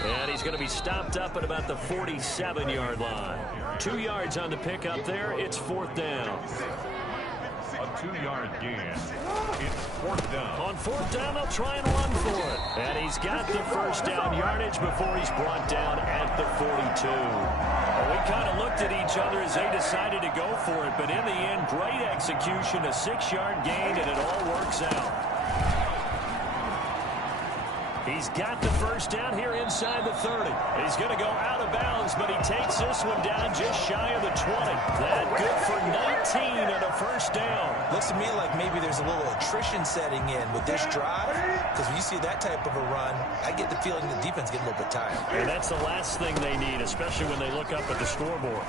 And he's going to be stopped up at about the 47-yard line. 2 yards on the pickup there. It's 4th down. A 2-yard gain. It's 4th down. On 4th down, they'll try and run for it. And he's got the first down yardage before he's brought down at the 42. Well, we kind of looked at each other as they decided to go for it, but in the end, great execution, a 6-yard gain, and it all works out. He he's got the first down here inside the 30. He's going to go out of bounds, but he takes this one down just shy of the 20. That good for 19 and a first down. Looks to me like maybe there's a little attrition setting in with this drive, because when you see that type of a run, I get the feeling the defense getting a little bit tired. And that's the last thing they need, especially when they look up at the scoreboard.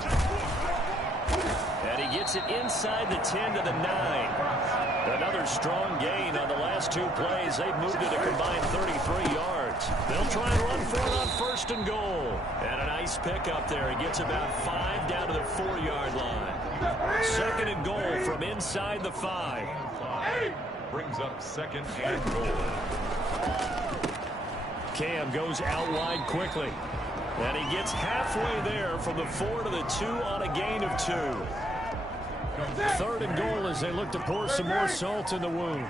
And he gets it inside the 10 to the 9. Another strong gain on the last two plays. They've moved it a combined 33 yards. They'll try and run for it on first and goal. And a nice pickup there. He gets about 5 down to the 4-yard line. Second and goal from inside the 5. Brings up second and goal. Cam goes out wide quickly. And he gets halfway there from the 4 to the 2 on a gain of 2. Third and goal as they look to pour some more salt in the wound.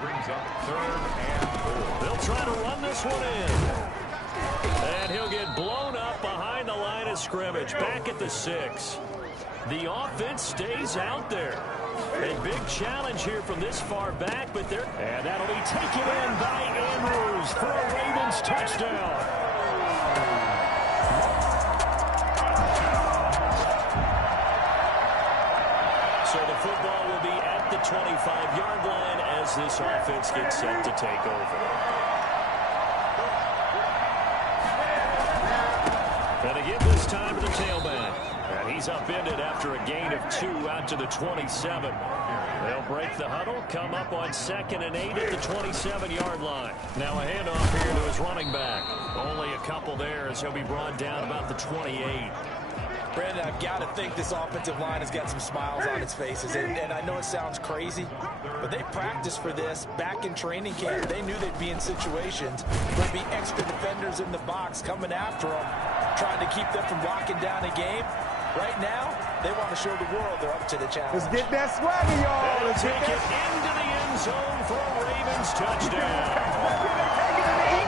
Brings up third and goal. They'll try to run this one in. And he'll get blown up behind the line of scrimmage. Back at the 6. The offense stays out there. A big challenge here from this far back, but they're... And that'll be taken in by Andrews for a Ravens touchdown. So the football will be at the 25-yard line as this offense gets set to take over. And again this time to the tailback. And he's upended after a gain of 2 out to the 27. They'll break the huddle, come up on 2nd and 8 at the 27-yard line. Now a handoff here to his running back. Only a couple there as he'll be brought down about the 28. Brandon, I've got to think this offensive line has got some smiles on its faces. And I know it sounds crazy, but they practiced for this back in training camp. They knew they'd be in situations where there'd be extra defenders in the box coming after them, trying to keep them from locking down a game. Right now, they want to show the world they're up to the challenge. Let's get that swagger, y'all. Let's take it into the end zone for a Ravens touchdown.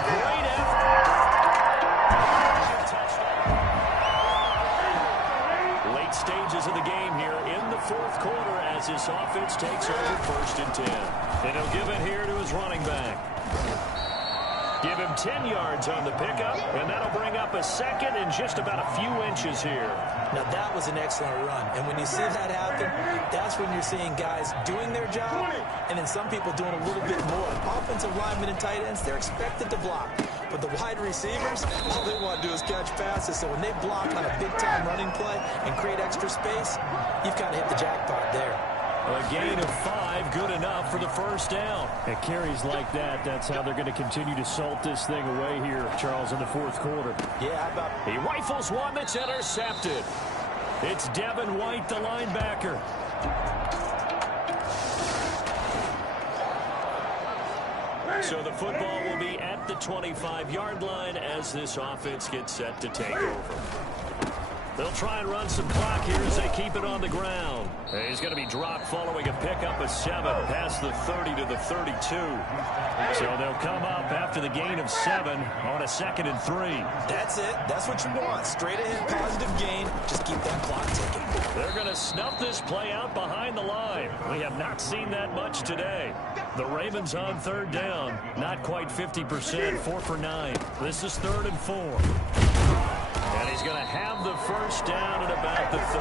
Great effort. Late stages of the game here in the fourth quarter as this offense takes over 1st and 10. And he'll give it here to his running back. Give him 10 yards on the pickup, and that'll bring up a second and just about a few inches here. Now, that was an excellent run. And when you see that happen, that's when you're seeing guys doing their job, and then some people doing a little bit more. Offensive linemen and tight ends, they're expected to block. But the wide receivers, all they want to do is catch passes. So when they block on a big-time running play and create extra space, you've kind of hit the jackpot there. A gain of 5, good enough for the first down. And carries like that, that's how they're going to continue to salt this thing away here, Charles, in the fourth quarter. Yeah, how about... He rifles one that's intercepted. It's Devin White, the linebacker. So the football will be at the 25-yard line as this offense gets set to take over. They'll try and run some clock here as they keep it on the ground. He's going to be dropped following a pickup of 7 past the 30 to the 32. So they'll come up after the gain of 7 on a 2nd and 3. That's it. That's what you want. Straight ahead positive gain. Just keep that clock ticking. They're going to snuff this play out behind the line. We have not seen that much today. The Ravens on 3rd down. Not quite 50%, 4 for 9. This is 3rd and 4. And he's going to have the first down at about the 38.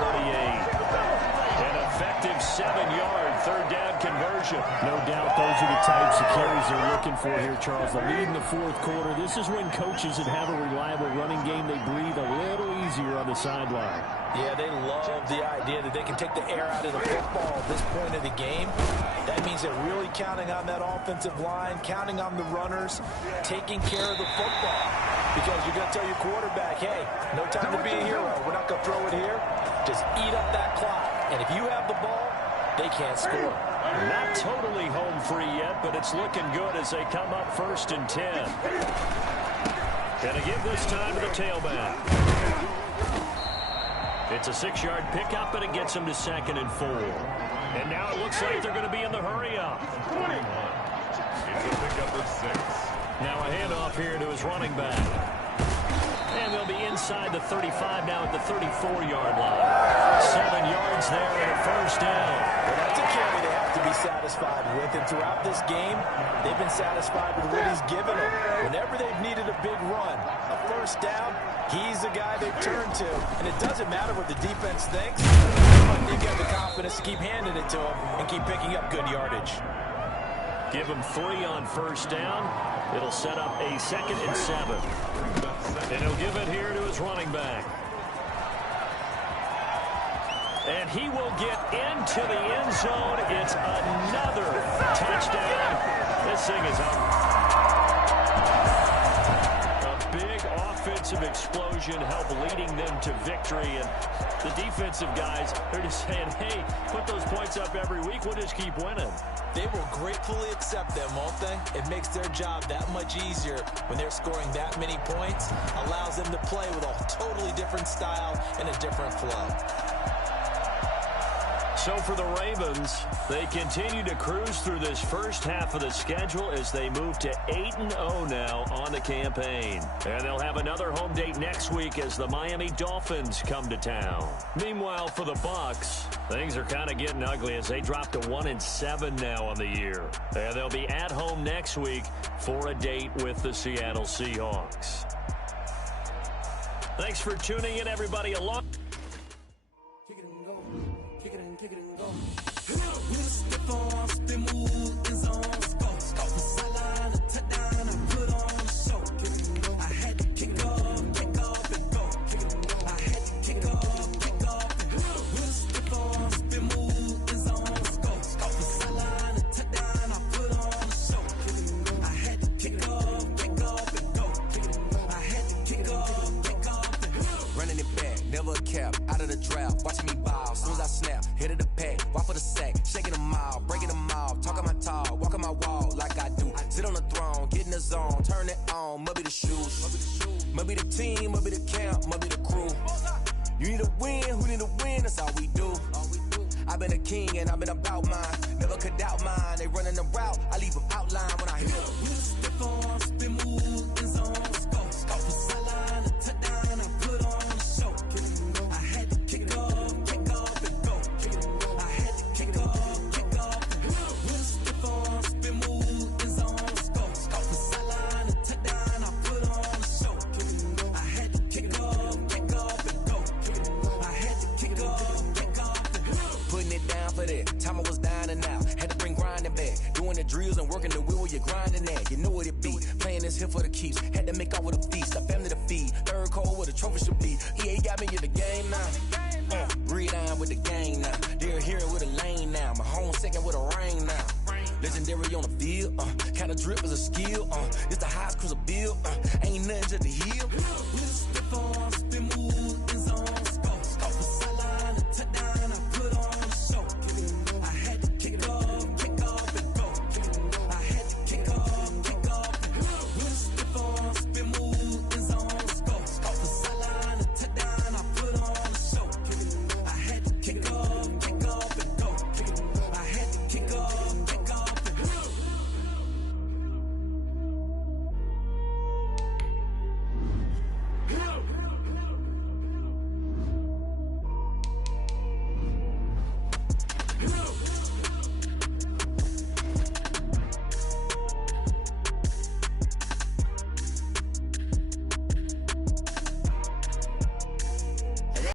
An effective 7-yard 3rd down conversion. No doubt those are the types of carries they're looking for here, Charles. The lead in the fourth quarter. This is when coaches that have a reliable running game, they breathe a little easier on the sideline. Yeah, they love the idea that they can take the air out of the football at this point of the game. That means they're really counting on that offensive line, counting on the runners, taking care of the football. Because you're going to tell your quarterback, hey, no time to be a hero. We're not going to throw it here. Just eat up that clock. And if you have the ball, they can't score. Not totally home free yet, but it's looking good as they come up 1st and 10. Gonna give this time to the tailback. It's a 6-yard pickup, and it gets them to 2nd and 4. And now it looks like they're going to be in the hurry-up. It's a pickup of 6. Now a handoff here to his running back. And they'll be inside the 35 now at the 34-yard line. 7 yards there and a first down. Well, that's a carry they have to to be satisfied with. And throughout this game, they've been satisfied with what he's given them. Whenever they've needed a big run, a first down, he's the guy they've turned to. And it doesn't matter what the defense thinks. They've got the confidence to keep handing it to him and keep picking up good yardage. Give him 3 on first down. It'll set up a 2nd and 7. And he'll give it here to his running back. And he will get into the end zone. It's another touchdown. This thing is up. A big offensive explosion helped leading them to victory. And the defensive guys, they're just saying, hey, put those points up every week. We'll just keep winning. They will gratefully accept them, won't they? It makes their job that much easier when they're scoring that many points. Allows them to play with a totally different style and a different flow. So for the Ravens, they continue to cruise through this first half of the schedule as they move to 8-0 now on the campaign. And they'll have another home date next week as the Miami Dolphins come to town. Meanwhile, for the Bucs, things are kind of getting ugly as they drop to 1-7 now on the year. And they'll be at home next week for a date with the Seattle Seahawks. Thanks for tuning in, everybody. Along. Out of the draft, watching me ball. Soon as I snap, hit of the pack, walk for the sack, shaking them all, breaking them all, talking my tall, walking my wall like I do. Sit on the throne, get in the zone, turn it on, must be the shoes, must be the team, must be the camp, must be the crew. You need a win, who need a win? That's all we do. I've been a king and I've been about mine, never could doubt mine. They running the route, I leave them outline when I hit them. Step on, spin move, in zone, scope for sideline, a touchdown, I put on the show. Time I was down and out, had to bring grinding back. Doing the drills and working the wheel where you're grinding at. You know what it be, playing this here for the keeps. Had to make out with a feast, a family to feed. Third cold where the trophy should be. EA got me in the game now. Read on with the game now. They're here with a lane now. My home second with a rain now. Legendary on the field, kinda drip is a skill. It's the highest cruiser bill, ain't nothing to the hill.